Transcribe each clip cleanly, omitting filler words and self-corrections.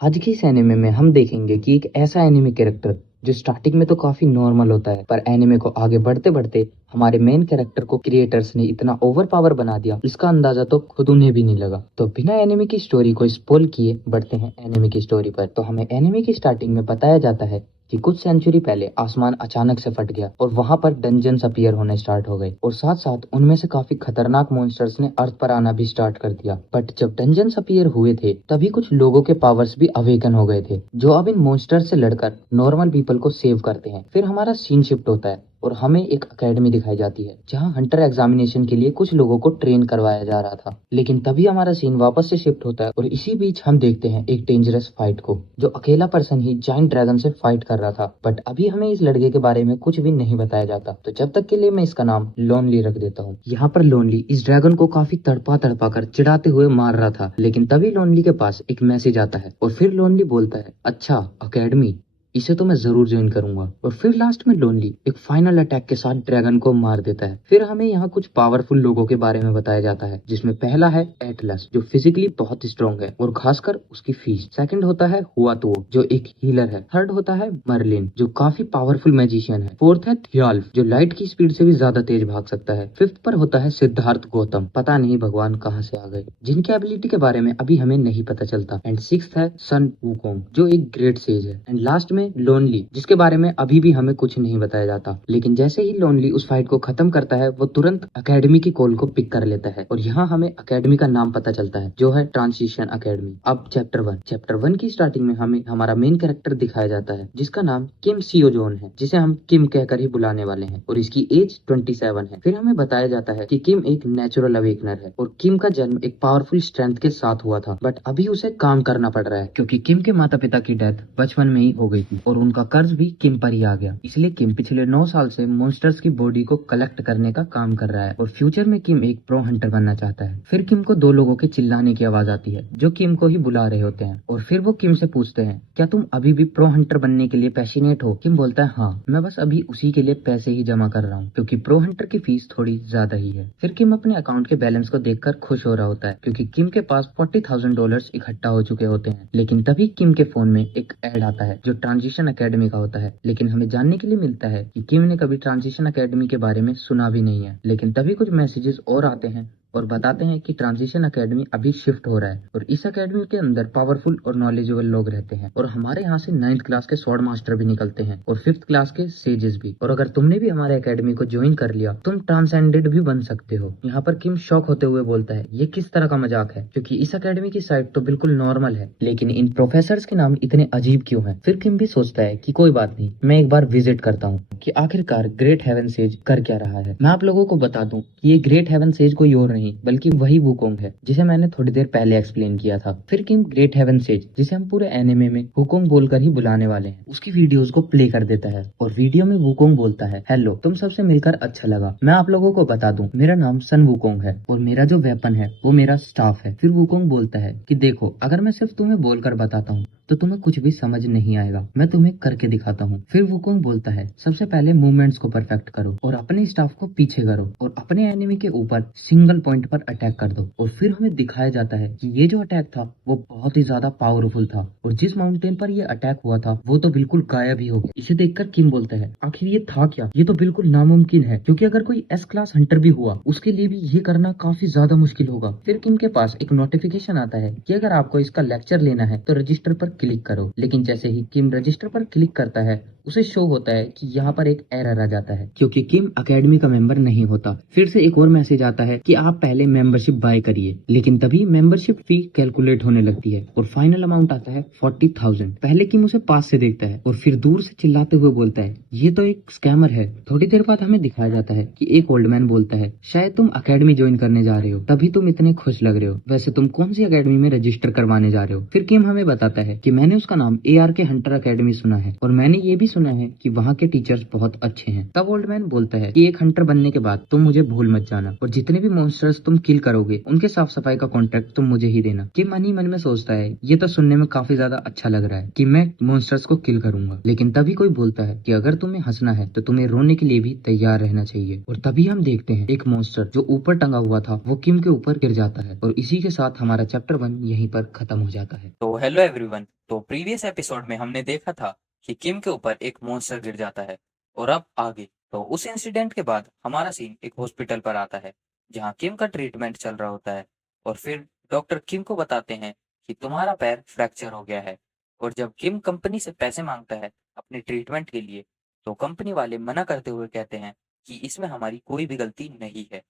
आज के इस एनिमे में हम देखेंगे कि एक ऐसा एनिमे कैरेक्टर जो स्टार्टिंग में तो काफी नॉर्मल होता है, पर एनिमे को आगे बढ़ते बढ़ते हमारे मेन कैरेक्टर को क्रिएटर्स ने इतना ओवर पावर बना दिया, इसका अंदाजा तो खुद उन्हें भी नहीं लगा। तो बिना एनिमे की स्टोरी को स्पॉइल किए बढ़ते हैं एनिमे की स्टोरी पर। तो हमें एनिमे की स्टार्टिंग में बताया जाता है कि कुछ सेंचुरी पहले आसमान अचानक से फट गया और वहां पर डंजन्स अपीयर होने स्टार्ट हो गए, और साथ साथ उनमें से काफी खतरनाक मॉन्स्टर्स ने अर्थ पर आना भी स्टार्ट कर दिया। बट जब डंजन्स अपीयर हुए थे तभी कुछ लोगों के पावर्स भी अवेकन हो गए थे, जो अब इन मॉन्स्टर से लड़कर नॉर्मल पीपल को सेव करते हैं। फिर हमारा सीन शिफ्ट होता है और हमें एक अकेडमी दिखाई जाती है जहां हंटर एग्जामिनेशन के लिए कुछ लोगों को ट्रेन करवाया जा रहा था। लेकिन तभी हमारा सीन वापस से शिफ्ट होता है और इसी बीच हम देखते हैं एक डेंजरस फाइट को, जो अकेला पर्सन ही जाइंट ड्रैगन से फाइट कर रहा था। बट अभी हमें इस लड़के के बारे में कुछ भी नहीं बताया जाता, तो जब तक के लिए मैं इसका नाम लोनली रख देता हूँ। यहाँ पर लोनली इस ड्रैगन को काफी तड़पा तड़पा कर चिढ़ाते हुए मार रहा था, लेकिन तभी लोनली के पास एक मैसेज आता है और फिर लोनली बोलता है, अच्छा अकेडमी, इसे तो मैं जरूर ज्वाइन करूंगा। और फिर लास्ट में लोनली एक फाइनल अटैक के साथ ड्रैगन को मार देता है। फिर हमें यहाँ कुछ पावरफुल लोगों के बारे में बताया जाता है, जिसमें पहला है एटलस, जो फिजिकली बहुत स्ट्रॉन्ग है और खासकर उसकी फीस। सेकंड होता है हुआतुओ, जो एक हीलर है। थर्ड होता है मर्लिन, जो काफी पावरफुल मैजिशियन है। फोर्थ है थियाल्फ, जो लाइट की स्पीड से भी ज्यादा तेज भाग सकता है। फिफ्थ पर होता है सिद्धार्थ गौतम, पता नहीं भगवान कहाँ से आ गए, जिनकी एबिलिटी के बारे में अभी हमें नहीं पता चलता। एंड सिक्स्थ है सन वुकोंग, जो एक ग्रेट सेज है। एंड लास्ट में लोनली, जिसके बारे में अभी भी हमें कुछ नहीं बताया जाता। लेकिन जैसे ही लोनली उस फाइट को खत्म करता है, वो तुरंत अकेडमी की कॉल को पिक कर लेता है और यहाँ हमें अकेडमी का नाम पता चलता है, जो है ट्रांजिशन अकेडमी। अब चैप्टर 1 की स्टार्टिंग में हमें हमारा मेन कैरेक्टर दिखाया जाता है, जिसका नाम किम सियोजोन है, जिसे हम किम कहकर ही बुलाने वाले हैं, और इसकी एज 27 है। फिर हमें बताया जाता है कि किम एक नेचुरल अवेकनर है और किम का जन्म एक पावरफुल स्ट्रेंथ के साथ हुआ था, बट अभी उसे काम करना पड़ रहा है क्योंकि किम के माता पिता की डेथ बचपन में ही हो गई थी और उनका कर्ज भी किम पर ही आ गया। इसलिए किम पिछले 9 साल से मॉन्स्टर्स की बॉडी को कलेक्ट करने का काम कर रहा है और फ्यूचर में किम एक प्रो हंटर बनना चाहता है। फिर किम को 2 लोगों के चिल्लाने की आवाज आती है, जो किम को ही बुला रहे होते हैं, और फिर वो किम से पूछते हैं, क्या तुम अभी भी प्रो हंटर बनने के लिए पैशनेट हो? किम बोलता है, हाँ, मैं बस अभी उसी के लिए पैसे ही जमा कर रहा हूँ, क्योंकि प्रो हंटर की फीस थोड़ी ज्यादा ही है। फिर किम अपने अकाउंट के बैलेंस को देखकर खुश हो रहा होता है, क्योंकि किम के पास $40,000 इकट्ठा हो चुके होते हैं। लेकिन तभी किम के फोन में एक एड आता है, जो ट्रांजिशन अकेडमी का होता है। लेकिन हमें जानने के लिए मिलता है कि किम ने कभी ट्रांजिशन अकेडमी के बारे में सुना भी नहीं है। लेकिन तभी कुछ मैसेजेस और आते हैं और बताते हैं कि ट्रांजिशन अकेडमी अभी शिफ्ट हो रहा है और इस अकेडमी के अंदर पावरफुल और नॉलेजेबल लोग रहते हैं, और हमारे यहाँ से 9th क्लास के स्वॉर्ड मास्टर भी निकलते हैं और 5th क्लास के सेजेस भी। और अगर तुमने भी हमारे अकेडमी को ज्वाइन कर लिया, तुम ट्रांसेंडेड भी बन सकते हो। यहाँ पर किम शॉक होते हुए बोलता है, ये किस तरह का मजाक है, क्योंकि इस अकेडमी की साइट तो बिल्कुल नॉर्मल है, लेकिन इन प्रोफेसर्स के नाम इतने अजीब क्यों है। फिर किम भी सोचता है कि कोई बात नहीं, मैं एक बार विजिट करता हूँ कि आखिरकार ग्रेट हेवन सेज कर क्या रहा है। मैं आप लोगों को बता दूं कि ये ग्रेट हेवन सेज कोई और नहीं बल्कि वही वुकोंग है, जिसे मैंने थोड़ी देर पहले एक्सप्लेन किया था। फिर किम ग्रेट हेवन सेज, जिसे हम पूरे एनिमे में वुकोंग बोलकर ही बुलाने वाले हैं, उसकी वीडियोस को प्ले कर देता है और वीडियो में वुकोंग बोलता है, हेलो, तुम सबसे मिलकर अच्छा लगा। मैं आप लोगों को बता दूं, मेरा नाम सन वुकोंग है और मेरा जो वेपन है वो मेरा स्टाफ है। फिर वुकोंग बोलता है कि देखो, अगर मैं सिर्फ तुम्हें बोलकर बताता हूँ तो तुम्हें कुछ भी समझ नहीं आएगा, मैं तुम्हें करके दिखाता हूँ। फिर वुकोंग बोलता है, सबसे पहले मूवमेंट्स को परफेक्ट करो और अपने स्टाफ को पीछे करो और अपने एनिमी के ऊपर सिंगल पॉइंट पर अटैक कर दो। और फिर हमें दिखाया जाता है कि ये जो अटैक था वो बहुत ही ज्यादा पावरफुल था और जिस माउंटेन पर ये अटैक हुआ था वो तो बिल्कुल गायब ही हो गया। इसे देखकर किम बोलता है, आखिर ये था क्या? ये तो बिल्कुल नामुमकिन है, क्योंकि अगर कोई एस क्लास हंटर भी हुआ उसके लिए भी ये करना काफी ज्यादा मुश्किल होगा। फिर किम के पास एक नोटिफिकेशन आता है कि अगर आपको इसका लेक्चर लेना है तो रजिस्टर पर क्लिक करो। लेकिन जैसे ही किम रजिस्टर पर क्लिक करता है, उसे शो होता है कि यहाँ पर एक एरर आ जाता है, क्योंकि किम अकेडमी का मेंबर नहीं होता। फिर से एक और मैसेज आता है कि आप पहले मेंबरशिप बाय करिए, लेकिन तभी मेंबरशिप फी कैलकुलेट होने लगती है और फाइनल अमाउंट आता है 40,000। पहले किम उसे पास से देखता है और फिर दूर से चिल्लाते हुए बोलता है, ये तो एक स्कैमर है। थोड़ी देर बाद हमें दिखाया जाता है कि एक ओल्ड मैन बोलता है, शायद तुम अकेडमी ज्वाइन करने जा रहे हो, तभी तुम इतने खुश लग रहे हो। वैसे तुम कौन सी अकेडमी में रजिस्टर करवाने जा रहे हो? फिर किम हमें बताता है कि मैंने उसका नाम AR के हंटर अकेडमी सुना है और मैंने ये भी सुना है कि वहाँ के टीचर्स बहुत अच्छे हैं। तब ओल्ड मैन बोलता है कि एक हंटर बनने के बाद तुम मुझे भूल मत जाना और जितने भी मॉन्स्टर्स तुम किल करोगे उनके साफ सफाई का कॉन्ट्रैक्ट तुम मुझे ही देना। कि मन ही मन में सोचता है, ये तो सुनने में काफी ज्यादा अच्छा लग रहा है कि मैं मॉन्स्टर्स को किल करूंगा। लेकिन तभी कोई बोलता है कि अगर तुम्हें हंसना है तो तुम्हें रोने के लिए भी तैयार रहना चाहिए। और तभी हम देखते हैं एक मॉन्स्टर जो ऊपर टंगा हुआ था वो किम के ऊपर गिर जाता है और इसी के साथ हमारा चैप्टर 1 यहीं पर खत्म हो जाता है। तो हेलो एवरीवन, तो प्रीवियस एपिसोड में हमने देखा था कि किम के ऊपर एक मॉन्स्टर गिर जाता है और अब आगे तो उस इंसिडेंट के बाद हमारा सीन एक हॉस्पिटल पर आता है जहां किम का ट्रीटमेंट चल रहा होता है और फिर डॉक्टर किम को बताते हैं कि तुम्हारा पैर फ्रैक्चर हो गया है। और जब किम कंपनी से पैसे मांगता है अपने ट्रीटमेंट के लिए तो कंपनी वाले मना करते हुए कहते हैं कि इसमें हमारी कोई भी गलती नहीं है।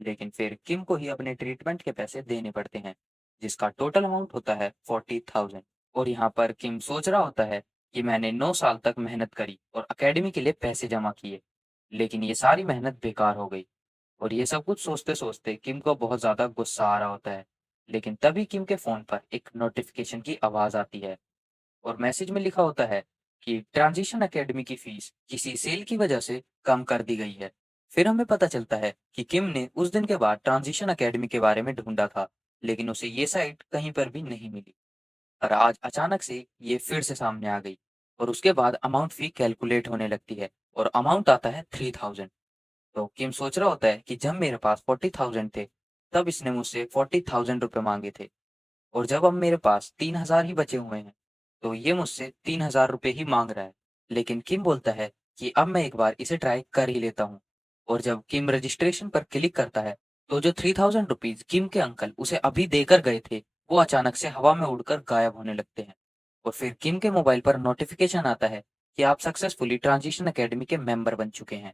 लेकिन फिर किम को ही अपने ट्रीटमेंट के पैसे देने पड़ते हैं जिसका टोटल अमाउंट होता है 40,000। और यहाँ पर किम सोच रहा होता है कि मैंने 9 साल तक मेहनत करी और अकेडमी के लिए पैसे जमा किए लेकिन ये सारी मेहनत बेकार हो गई। और ये सब कुछ सोचते सोचते किम को बहुत ज्यादा गुस्सा आ रहा होता है। लेकिन तभी किम के फोन पर एक नोटिफिकेशन की आवाज आती है और मैसेज में लिखा होता है कि ट्रांजिशन एकेडमी की फीस किसी सेल की वजह से कम कर दी गई है। फिर हमें पता चलता है कि किम ने उस दिन के बाद ट्रांजिशन एकेडमी के बारे में ढूंढा था लेकिन उसे ये साइट कहीं पर भी नहीं मिली। पर आज अचानक से ये फिर से सामने आ गई और उसके बाद अमाउंट फी कैलकुलेट होने लगती है और अमाउंट आता है 3,000। तो किम सोच रहा होता है कि जब मेरे पास 40,000 थे तब इसने मुझसे 40,000 रुपये मांगे थे और जब अब मेरे पास 3,000 ही बचे हुए हैं तो ये मुझसे 3,000 रुपये ही मांग रहा है। लेकिन किम बोलता है कि अब मैं एक बार इसे ट्राई कर ही लेता हूँ। और जब किम रजिस्ट्रेशन पर क्लिक करता है तो जो 3,000 रुपीज किम के अंकल उसे अभी देकर गए थे वो अचानक से हवा में उड़कर गायब होने लगते हैं। और फिर किम के मोबाइल पर नोटिफिकेशन आता है कि आप सक्सेसफुली ट्रांजिशन एकेडमी के मेंबर बन चुके हैं।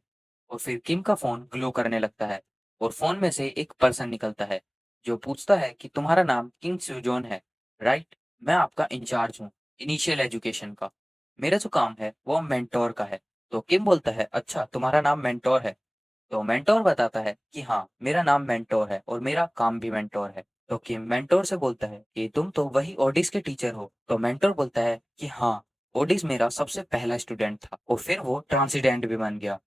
और फिर किम का फोन ग्लो करने लगता है और फोन में से एक पर्सन निकलता है जो पूछता है कि तुम्हारा नाम किंग सुजोन है, राइट? मैं आपका इंचार्ज हूँ इनिशियल एजुकेशन का। मेरा जो काम है वो मेंटोर का है। तो किम बोलता है अच्छा तुम्हारा नाम मेंटोर है। तो मेंटोर बताता है कि हाँ मेरा नाम मेंटोर है और मेरा काम भी मेंटोर है। तो किम मेंटोर से बोलता है कि तुम तो वही ओडिस के टीचर हो। तो मेंटोर बोलता है कि हाँ, ओडिस मेरा सबसे पहला स्टूडेंट था और फिर वो ट्रांसिडेंट भी बन गया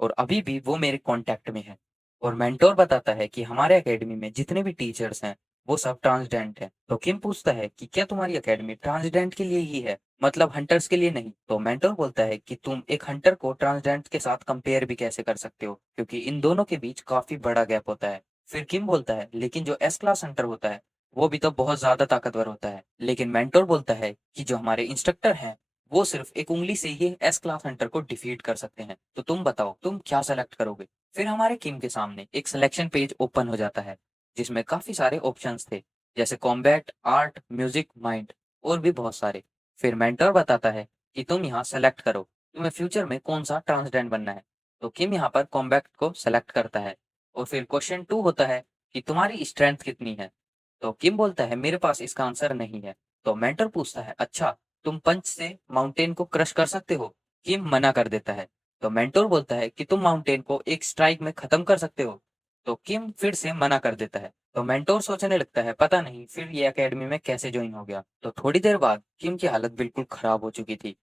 और अभी भी वो मेरे कांटेक्ट में है। और मेंटोर बताता है कि हमारे एकेडमी में जितने भी टीचर्स हैं वो सब ट्रांसजेंडर हैं। तो किम पूछता है कि क्या तुम्हारी एकेडमी ट्रांसजेंडर के लिए ही है, मतलब हंटर्स के लिए नहीं? तो मेंटोर बोलता है कि तुम एक हंटर को ट्रांसजेंडर के साथ कंपेयर भी कैसे कर सकते हो क्योंकि इन दोनों के बीच काफी बड़ा गैप होता है। फिर किम बोलता है लेकिन जो एस क्लास हंटर होता है वो भी तो बहुत ज्यादा ताकतवर होता है। लेकिन मेंटोर बोलता है कि जो हमारे इंस्ट्रक्टर हैं वो सिर्फ एक उंगली से ही एस क्लास हंटर को डिफीट कर सकते हैं। तो तुम बताओ तुम क्या सेलेक्ट करोगे? फिर हमारे किम के सामने एक सिलेक्शन पेज ओपन हो जाता है जिसमें काफी सारे ऑप्शंस थे जैसे कॉम्बैट, आर्ट, म्यूजिक, माइंड और भी बहुत सारे। फिर मेंटर बताता है कि तुम यहाँ सेलेक्ट करो तुम्हें फ्यूचर में कौन सा ट्रांसडेंड बनना है। तो किम यहाँ पर कॉम्बैट को सेलेक्ट करता है। और फिर क्वेश्चन 2 होता है कि तुम्हारी स्ट्रेंथ कितनी है। तो किम बोलता है मेरे पास इसका आंसर नहीं है। तो मेंटर पूछता है अच्छा तुम पंच से माउंटेन को क्रश कर सकते हो? किम मना कर देता है। तो मेंटोर बोलता है कि तुम माउंटेन को एक स्ट्राइक में खत्म कर सकते हो? तो किम फिर से मना कर देता है। तो मेंटोर सोचने लगता है पता नहीं फिर ये एकेडमी में कैसे ज्वाइन हो गया। तो थोड़ी देर बाद किम की हालत बिल्कुल खराब हो चुकी थी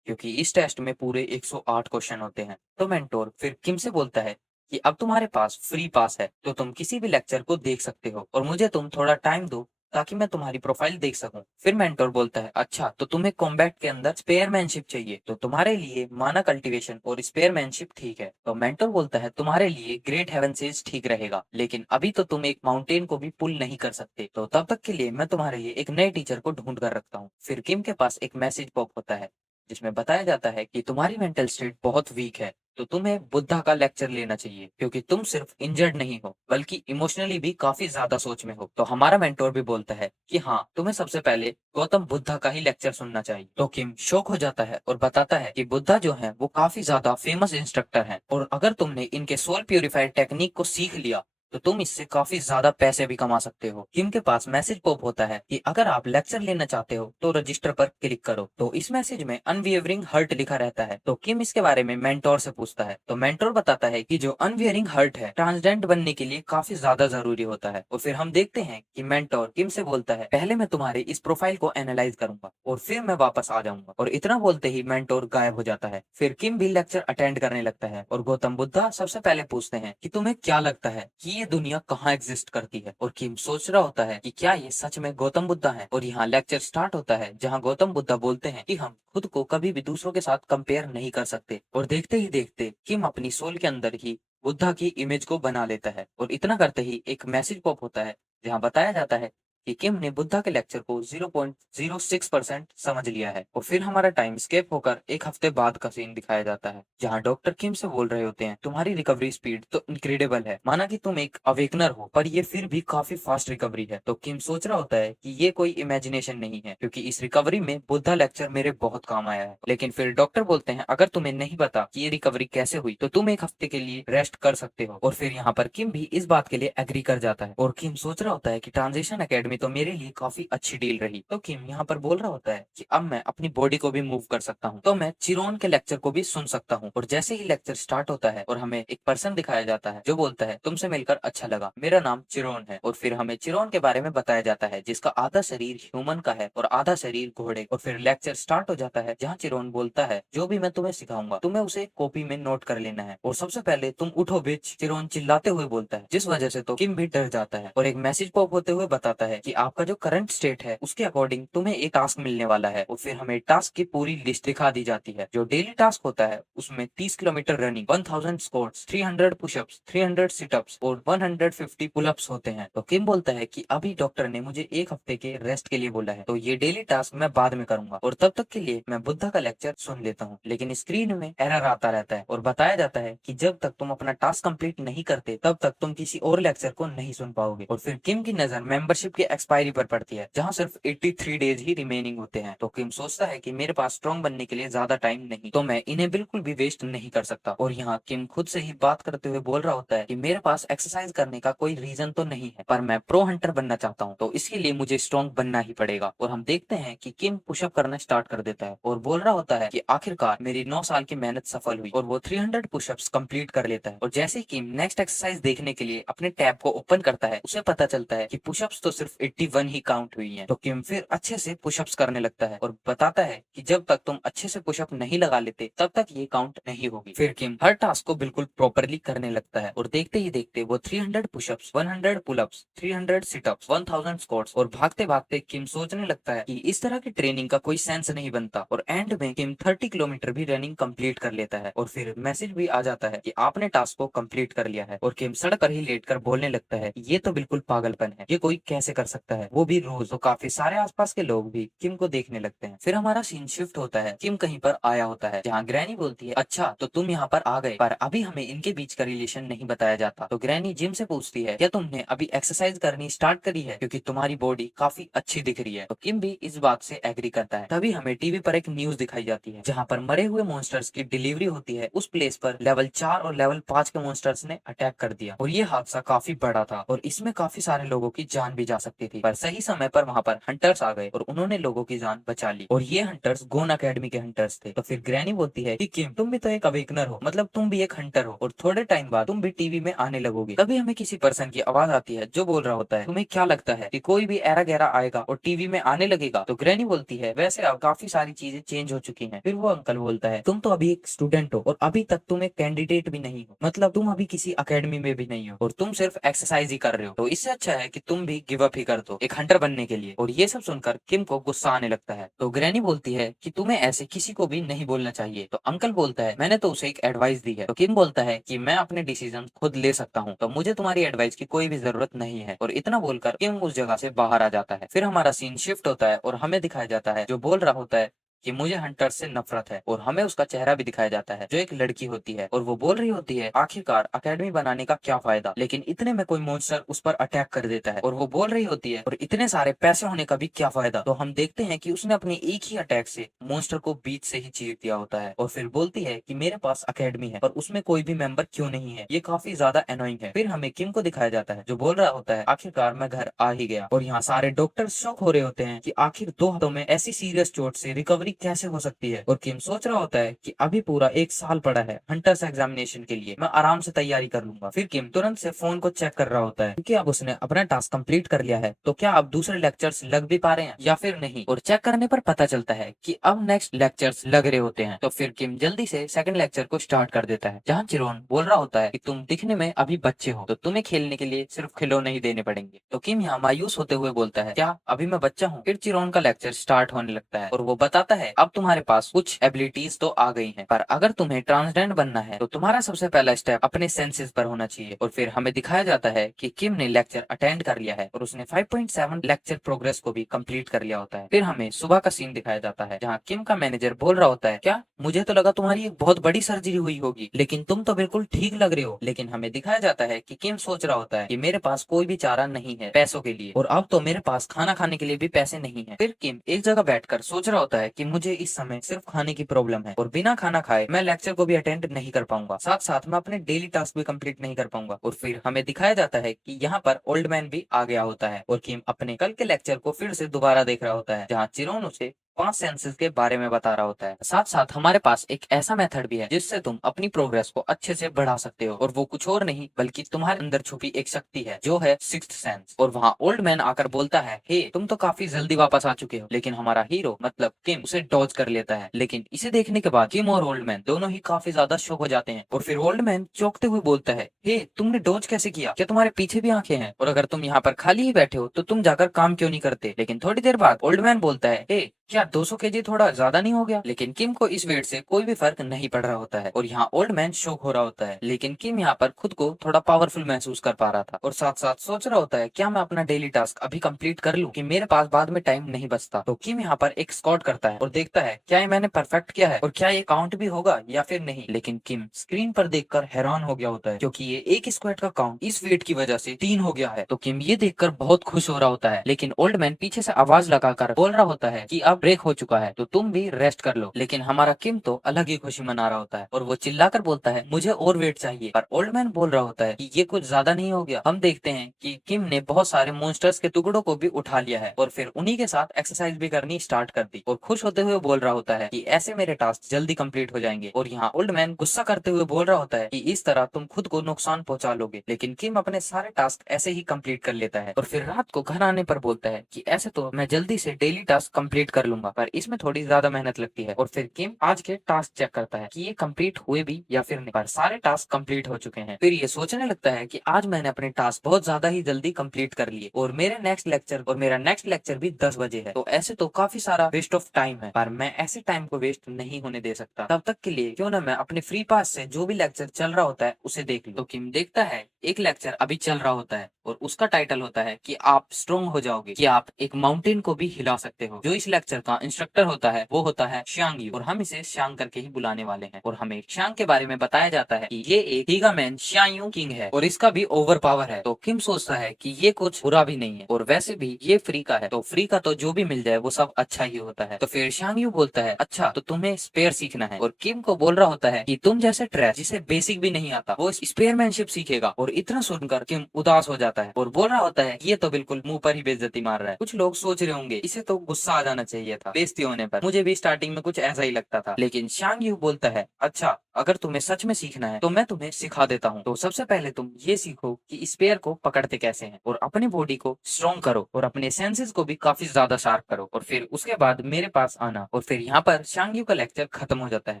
क्योंकि इस टेस्ट में पूरे 108 क्वेश्चन होते हैं। तो मेंटोर फिर किम से बोलता है कि अब तुम्हारे पास फ्री पास है तो तुम किसी भी लेक्चर को देख सकते हो और मुझे तुम थोड़ा टाइम दो ताकि मैं तुम्हारी प्रोफाइल देख सकूं। फिर मेंटोर बोलता है अच्छा तो तुम्हें कॉम्बैट के अंदर स्पेयरमैनशिप चाहिए तो तुम्हारे लिए माना कल्टीवेशन और स्पेयरमैनशिप ठीक है। तो मेंटोर बोलता है तुम्हारे लिए ग्रेट हेवन सेज ठीक रहेगा लेकिन अभी तो तुम एक माउंटेन को भी पुल नहीं कर सकते तो तब तक के लिए मैं तुम्हारे लिए एक नए टीचर को ढूंढ कर रखता हूँ। फिर किम के पास एक मैसेज पॉप होता है जिसमें बताया जाता है कि तुम्हारी मेंटल स्टेट बहुत वीक है तो तुम्हें बुद्धा का लेक्चर लेना चाहिए क्योंकि तुम सिर्फ इंजर्ड नहीं हो बल्कि इमोशनली भी काफी ज्यादा सोच में हो। तो हमारा मेंटोर भी बोलता है कि हाँ तुम्हें सबसे पहले गौतम बुद्धा का ही लेक्चर सुनना चाहिए। तो किम शौक हो जाता है और बताता है कि बुद्धा जो है वो काफी ज्यादा फेमस इंस्ट्रक्टर हैं और अगर तुमने इनके सोल प्यूरिफायर टेक्निक को सीख लिया तो तुम इससे काफी ज्यादा पैसे भी कमा सकते हो। किम के पास मैसेज पॉप होता है कि अगर आप लेक्चर लेना चाहते हो तो रजिस्टर पर क्लिक करो। तो इस मैसेज में अनवियरिंग हर्ट लिखा रहता है। तो किम इसके बारे में मेंटोर से पूछता है तो मेंटोर बताता है कि जो अनवियरिंग हर्ट है ट्रांसजेंडर बनने के लिए काफी ज्यादा जरूरी होता है। और फिर हम देखते हैं कि मेंटोर किम से बोलता है पहले मैं तुम्हारे इस प्रोफाइल को एनालाइज करूंगा और फिर मैं वापस आ जाऊंगा। और इतना बोलते ही मेंटोर गायब हो जाता है। फिर किम भी लेक्चर अटेंड करने लगता है और गौतम बुद्धा सबसे पहले पूछते हैं कि तुम्हें क्या लगता है कि ये दुनिया कहाँ एग्जिस्ट करती है। और किम सोच रहा होता है कि क्या ये सच में गौतम बुद्धा है। और यहाँ लेक्चर स्टार्ट होता है जहाँ गौतम बुद्धा बोलते हैं कि हम खुद को कभी भी दूसरों के साथ कंपेयर नहीं कर सकते। और देखते ही देखते किम अपनी सोल के अंदर ही बुद्धा की इमेज को बना लेता है और इतना करते ही एक मैसेज पॉप होता है जहाँ बताया जाता है कि किम ने बुद्धा के लेक्चर को 0.06% समझ लिया है। और फिर हमारा टाइम स्केप होकर एक हफ्ते बाद का सीन दिखाया जाता है, जहाँ डॉक्टर किम से बोल रहे होते हैं, तुम्हारी रिकवरी स्पीड तो इनक्रेडिबल है, माना कि तुम एक अवेकनर हो, पर ये फिर भी काफी फास्ट रिकवरी है। तो किम सोच रहा होता है कि ये कोई इमेजिनेशन नहीं है, क्योंकि इस रिकवरी में बुद्धा लेक्चर मेरे बहुत काम आया है। लेकिन फिर डॉक्टर बोलते हैं, अगर तुम्हें नहीं पता कि ये रिकवरी कैसे हुई तो तुम एक हफ्ते के लिए रेस्ट कर सकते हो। और फिर यहाँ पर किम भी इस बात के लिए एग्री कर जाता है, और किम सोच रहा होता है कि ट्रांजिशन एकेडमी तो मेरे लिए काफी अच्छी डील रही। तो किम यहाँ पर बोल रहा होता है कि अब मैं अपनी बॉडी को भी मूव कर सकता हूँ, तो मैं चिरोन के लेक्चर को भी सुन सकता हूँ। और जैसे ही लेक्चर स्टार्ट होता है और हमें एक पर्सन दिखाया जाता है जो बोलता है, तुमसे मिलकर अच्छा लगा, मेरा नाम चिरोन है। और फिर हमें चिरोन के बारे में बताया जाता है, जिसका आधा शरीर ह्यूमन का है और आधा शरीर घोड़े। और फिर लेक्चर स्टार्ट हो जाता है, जहाँ चिरोन बोलता है, जो भी मैं तुम्हें सिखाऊंगा तुम्हें उसे कॉपी में नोट कर लेना है, और सबसे पहले तुम उठो बिच, चिरोन चिल्लाते हुए बोलता है, जिस वजह से तो किम भी डर जाता है और एक मैसेज पॉप होते हुए बताता है कि आपका जो करंट स्टेट है उसके अकॉर्डिंग तुम्हें एक टास्क मिलने वाला है। और फिर हमें टास्क की पूरी लिस्ट दिखा दी जाती है। जो डेली टास्क होता है उसमें 30 kilometre running, 1000 squats, 300 pushups, 300 sit-ups और 150 पुलअप्स होते हैं। तो किम बोलता है कि अभी डॉक्टर ने मुझे एक हफ्ते के रेस्ट के लिए बोला है, तो ये डेली टास्क मैं बाद में करूंगा, और तब तक के लिए मैं बुद्धा का लेक्चर सुन लेता हूँ। लेकिन स्क्रीन में एरर आता रहता है और बताया जाता है कि जब तक तुम अपना टास्क कंप्लीट नहीं करते तब तक तुम किसी और लेक्चर को नहीं सुन पाओगे। और फिर किम की नजर मेंबरशिप के एक्सपायरी पर पड़ती है, जहाँ सिर्फ 83 डेज ही रिमेनिंग होते हैं। तो किम सोचता है कि मेरे पास स्ट्रॉन्ग बनने के लिए ज्यादा टाइम नहीं, तो मैं इन्हें बिल्कुल भी वेस्ट नहीं कर सकता। और यहाँ किम खुद से ही बात करते हुए बोल रहा होता है कि मेरे पास एक्सरसाइज करने का कोई रीजन तो नहीं है, पर मैं प्रो हंटर बनना चाहता हूँ, तो इसके लिए मुझे स्ट्रॉन्ग बनना ही पड़ेगा। और हम देखते हैं कि किम पुशअप करना स्टार्ट कर देता है और बोल रहा होता है कि आखिरकार मेरी 9 साल की मेहनत सफल हुई, और वो 300 पुशअप्स कंप्लीट कर लेता है। और जैसे किम नेक्स्ट एक्सरसाइज देखने के लिए अपने टैब को ओपन करता है, उसे पता चलता है कि पुशअप्स तो सिर्फ 81 ही काउंट हुई हैं। तो किम फिर अच्छे से पुशअप्स करने लगता है और बताता है कि जब तक तुम अच्छे से पुशअप नहीं लगा लेते तब तक ये काउंट नहीं होगी। फिर किम हर टास्क को बिल्कुल प्रॉपरली करने लगता है, और देखते ही देखते वो 300 पुशअप्स, 100 पुलअप्स, 300 सिटअप्स, 1000 स्क्वाट्स, और भागते भागते किम सोचने लगता है कि इस तरह की ट्रेनिंग का कोई सेंस नहीं बनता। और एंड में किम 30 किलोमीटर भी रनिंग कंप्लीट कर लेता है, और फिर मैसेज भी आ जाता है कि आपने टास्क को कंप्लीट कर लिया है। और किम सड़क पर ही लेटकर बोलने लगता है, ये तो बिल्कुल पागलपन है, ये कोई कैसे कर सकता है, वो भी रोज। तो काफी सारे आसपास के लोग भी किम को देखने लगते हैं। फिर हमारा सीन शिफ्ट होता है, किम कहीं पर आया होता है, जहाँ ग्रैनी बोलती है, अच्छा तो तुम यहाँ पर आ गए, पर अभी हमें इनके बीच का रिलेशन नहीं बताया जाता। तो ग्रैनी जिम से पूछती है, क्या तुमने अभी एक्सरसाइज करनी स्टार्ट करी है, क्योंकि तुम्हारी बॉडी काफी अच्छी दिख रही है। तो किम भी इस बात से एग्री करता है। तभी हमें टीवी पर एक न्यूज दिखाई जाती है, जहाँ पर मरे हुए मॉन्स्टर्स की डिलीवरी होती है। उस प्लेस पर लेवल 4 और लेवल 5 के मॉन्स्टर्स ने अटैक कर दिया, और ये हादसा काफी बड़ा था और इसमें काफी सारे लोगों की जान भी जा सकती थी। पर सही समय पर वहाँ पर हंटर्स आ गए और उन्होंने लोगों की जान बचा ली, और ये हंटर्स गोन अकेडमी के हंटर्स थे। तो फिर ग्रैनी बोलती है कि किम, तुम भी तो एक अवेकनर हो, मतलब तुम भी एक हंटर हो, और थोड़े टाइम बाद तुम भी टीवी में आने लगोगे। तभी हमें किसी पर्सन की आवाज आती है जो बोल रहा होता है, तुम्हें क्या लगता है कि कोई भी एरा गैरा आएगा और टीवी में आने लगेगा? तो ग्रैनी बोलती है, वैसे अब काफी सारी चीजें चेंज हो चुकी हैं। फिर वो अंकल बोलता है, तुम तो अभी एक स्टूडेंट हो और अभी तक तुम एक कैंडिडेट भी नहीं हो, मतलब तुम अभी किसी अकेडमी में भी नहीं हो और तुम सिर्फ एक्सरसाइज ही कर रहे हो, तो इससे अच्छा है कि तुम भी गिव अप ही कर दो एक हंटर बनने के लिए। और ये सब सुनकर किम को गुस्सा आने लगता है। तो ग्रैनी बोलती है कि तुम्हें ऐसे किसी को भी नहीं बोलना चाहिए। तो अंकल बोलता है, मैंने तो उसे एक एडवाइस दी है। तो किम बोलता है कि मैं अपने डिसीजन खुद ले सकता हूँ, तो मुझे तुम्हारी एडवाइस की कोई भी जरूरत नहीं है। और इतना बोलकर किम उस जगह से बाहर आ जाता है। फिर हमारा सीन शिफ्ट होता है और हमें दिखाया जाता है जो बोल रहा होता है कि मुझे हंटर से नफरत है, और हमें उसका चेहरा भी दिखाया जाता है जो एक लड़की होती है, और वो बोल रही होती है, आखिरकार अकेडमी बनाने का क्या फायदा। लेकिन इतने में कोई मॉन्स्टर उस पर अटैक कर देता है और वो बोल रही होती है, और इतने सारे पैसे होने का भी क्या फायदा। तो हम देखते हैं कि उसने अपने एक ही अटैक से मॉन्स्टर को बीच से ही चीर दिया होता है, और फिर बोलती है कि मेरे पास अकेडमी है पर उसमें कोई भी मेंबर क्यों नहीं है, ये काफी ज्यादा एनोइंग है। फिर हमें किम को दिखाया जाता है जो बोल रहा होता है, आखिरकार मैं घर आ ही गया। और यहाँ सारे डॉक्टर शॉक हो रहे होते हैं कि आखिर 2 हफ्तों में ऐसी सीरियस चोट से रिकवरी कैसे हो सकती है। और किम सोच रहा होता है कि अभी पूरा 1 साल पड़ा है हंटर्स एग्जामिनेशन के लिए, मैं आराम से तैयारी कर लूंगा। फिर किम तुरंत से फोन को चेक कर रहा होता है, क्योंकि अब उसने अपना टास्क कंप्लीट कर लिया है, तो क्या अब दूसरे लेक्चर्स लग भी पा रहे हैं या फिर नहीं। और चेक करने पर पता चलता है कि अब नेक्स्ट लेक्चर्स लग रहे होते हैं। तो फिर किम जल्दी से सेकंड लेक्चर को स्टार्ट कर देता है, जहाँ चिरोन बोल रहा होता है कि तुम दिखने में अभी बच्चे हो, तो तुम्हें खेलने के लिए सिर्फ खिलौने ही देने पड़ेंगे। तो किम यहाँ मायूस होते हुए बोलता है, क्या अभी मैं बच्चा हूँ? फिर चिरोन का लेक्चर स्टार्ट होने लगता है और वो बताता है अब तुम्हारे पास कुछ एबिलिटीज तो आ गई हैं, पर अगर तुम्हें ट्रांसडेंट बनना है तो तुम्हारा सबसे पहला स्टेप अपने सेंसेस पर होना चाहिए। और फिर हमें दिखाया जाता है कि किम ने लेक्चर अटेंड कर लिया है और उसने 5.7 लेक्चर प्रोग्रेस को भी कंप्लीट कर लिया होता है। फिर हमें सुबह का सीन दिखाया जाता है जहाँ किम का मैनेजर बोल रहा होता है, क्या मुझे तो लगा तुम्हारी एक बहुत बड़ी सर्जरी हुई होगी, लेकिन तुम तो बिल्कुल ठीक लग रहे हो। लेकिन हमें दिखाया जाता है कि किम सोच रहा होता है कि मेरे पास कोई भी चारा नहीं है पैसों के लिए, और अब तो मेरे पास खाना खाने के लिए भी पैसे नहीं है। फिर किम एक जगह बैठकर सोच रहा होता है कि मुझे इस समय सिर्फ खाने की प्रॉब्लम है और बिना खाना खाए मैं लेक्चर को भी अटेंड नहीं कर पाऊंगा, साथ साथ मैं अपने डेली टास्क भी कंप्लीट नहीं कर पाऊंगा। और फिर हमें दिखाया जाता है कि यहाँ पर ओल्ड मैन भी आ गया होता है और किम अपने कल के लेक्चर को फिर से दोबारा देख रहा होता है जहाँ चिरोन उसे 5 सेंसेस के बारे में बता रहा होता है। साथ साथ हमारे पास एक ऐसा मेथड भी है जिससे तुम अपनी प्रोग्रेस को अच्छे से बढ़ा सकते हो, और वो कुछ और नहीं बल्कि तुम्हारे अंदर छुपी एक शक्ति है जो है सिक्स्थ सेंस। और वहाँ ओल्ड मैन आकर बोलता है, हे तुम तो काफी जल्दी वापस आ चुके हो। लेकिन हमारा हीरो मतलब किम उसे डॉज कर लेता है। लेकिन इसे देखने के बाद किम और ओल्ड मैन दोनों ही काफी ज्यादा शॉक हो जाते हैं। और फिर ओल्ड मैन चौंकते हुए बोलता है, हे तुमने डॉज कैसे किया? क्या तुम्हारे पीछे भी आंखें हैं? और अगर तुम यहाँ पर खाली ही बैठे हो तो तुम जाकर काम क्यों नहीं करते? लेकिन थोड़ी देर बाद ओल्ड मैन बोलता है, हे क्या 200 केजी थोड़ा ज्यादा नहीं हो गया? लेकिन किम को इस वेट से कोई भी फर्क नहीं पड़ रहा होता है और यहाँ ओल्ड मैन शॉक हो रहा होता है। लेकिन किम यहाँ पर खुद को थोड़ा पावरफुल महसूस कर पा रहा था और साथ साथ सोच रहा होता है, क्या मैं अपना डेली टास्क अभी कंप्लीट कर लूं कि मेरे पास बाद में टाइम नहीं बचता। तो किम यहाँ पर एक स्कॉट करता है और देखता है क्या ये मैंने परफेक्ट किया है और क्या ये काउंट भी होगा या फिर नहीं। लेकिन किम स्क्रीन पर देखकर हैरान हो गया होता है क्योंकि ये एक स्क्वाड का काउंट इस वेट की वजह से 3 हो गया है। तो किम ये देखकर बहुत खुश हो रहा होता है। लेकिन ओल्ड मैन पीछे से आवाज लगाकर बोल रहा होता है कि अब ब्रेक हो चुका है तो तुम भी रेस्ट कर लो। लेकिन हमारा किम तो अलग ही खुशी मना रहा होता है और वो चिल्लाकर बोलता है, मुझे और वेट चाहिए। पर ओल्ड मैन बोल रहा होता है कि ये कुछ ज्यादा नहीं हो गया। हम देखते हैं कि किम ने बहुत सारे मॉन्स्टर्स के टुकड़ों को भी उठा लिया है और फिर उन्हीं के साथ एक्सरसाइज भी करनी स्टार्ट कर दी और खुश होते हुए बोल रहा होता है कि ऐसे मेरे टास्क जल्दी कंप्लीट हो जाएंगे। और यहाँ ओल्ड मैन गुस्सा करते हुए बोल रहा होता है कि इस तरह तुम खुद को नुकसान पहुंचा लोगे। लेकिन किम अपने सारे टास्क ऐसे ही कंप्लीट कर लेता है और फिर रात को घर आने पर बोलता है कि ऐसे तो मैं जल्दी से डेली टास्क कंप्लीट कर लूंगा, पर इसमें थोड़ी ज्यादा मेहनत लगती है। और फिर किम आज के टास्क चेक करता है कि ये कंप्लीट हुए भी या फिर नहीं, पर सारे टास्क कंप्लीट हो चुके हैं। फिर ये सोचने लगता है कि आज मैंने अपने टास्क बहुत ज्यादा ही जल्दी कंप्लीट कर लिए और मेरा नेक्स्ट लेक्चर भी 10 बजे है। तो ऐसे तो काफी सारा वेस्ट ऑफ टाइम है, पर मैं ऐसे टाइम को वेस्ट नहीं होने दे सकता। तब तक के लिए क्यों ना मैं अपने फ्री पास से जो भी लेक्चर चल रहा होता है उसे देख लूं। तो किम देखता है एक लेक्चर अभी चल रहा होता है और उसका टाइटल होता है कि आप स्ट्रॉन्ग हो जाओगे, कि आप एक माउंटेन को भी हिला सकते हो। जो इस लेक्चर का इंस्ट्रक्टर होता है वो होता है श्यांग यू और हम इसे श्यांग करके ही बुलाने वाले हैं। और हमें श्यांग के बारे में बताया जाता है कि ये एक हीगा मैन श्यांग किंग है और इसका भी ओवर पावर है। तो किम सोचता है कि ये कुछ बुरा भी नहीं है और वैसे भी ये फ्री का है, तो फ्री का तो जो भी मिल जाए वो सब अच्छा ही होता है। तो फिर श्यांग यू बोलता है, अच्छा तो तुम्हें स्पेयर सीखना है। और किम को बोल रहा होता है कि तुम जैसे ट्रैश जिसे बेसिक भी नहीं आता वो स्पेयरमैनशिप सीखेगा। और इतना सुनकर किम उदास हो जाता है और बोल रहा होता है ये तो बिल्कुल मुंह पर ही बेइज्जती मार रहा है। कुछ लोग सोच रहे होंगे इसे तो गुस्सा आ जाना चाहिए था बेइज्जती होने पर, मुझे भी स्टार्टिंग में कुछ ऐसा ही लगता था। लेकिन श्यांग यू बोलता है, अच्छा अगर तुम्हें सच में सीखना है तो मैं तुम्हें सिखा देता हूँ। तो सबसे पहले तुम ये सीखो कि स्पेयर को पकड़ते कैसे हैं और अपनी बॉडी को स्ट्रॉन्ग करो और अपने सेंसेस को भी काफी ज्यादा शार्प करो और फिर उसके बाद मेरे पास आना। और फिर यहाँ पर श्यांग यू का लेक्चर खत्म हो जाता है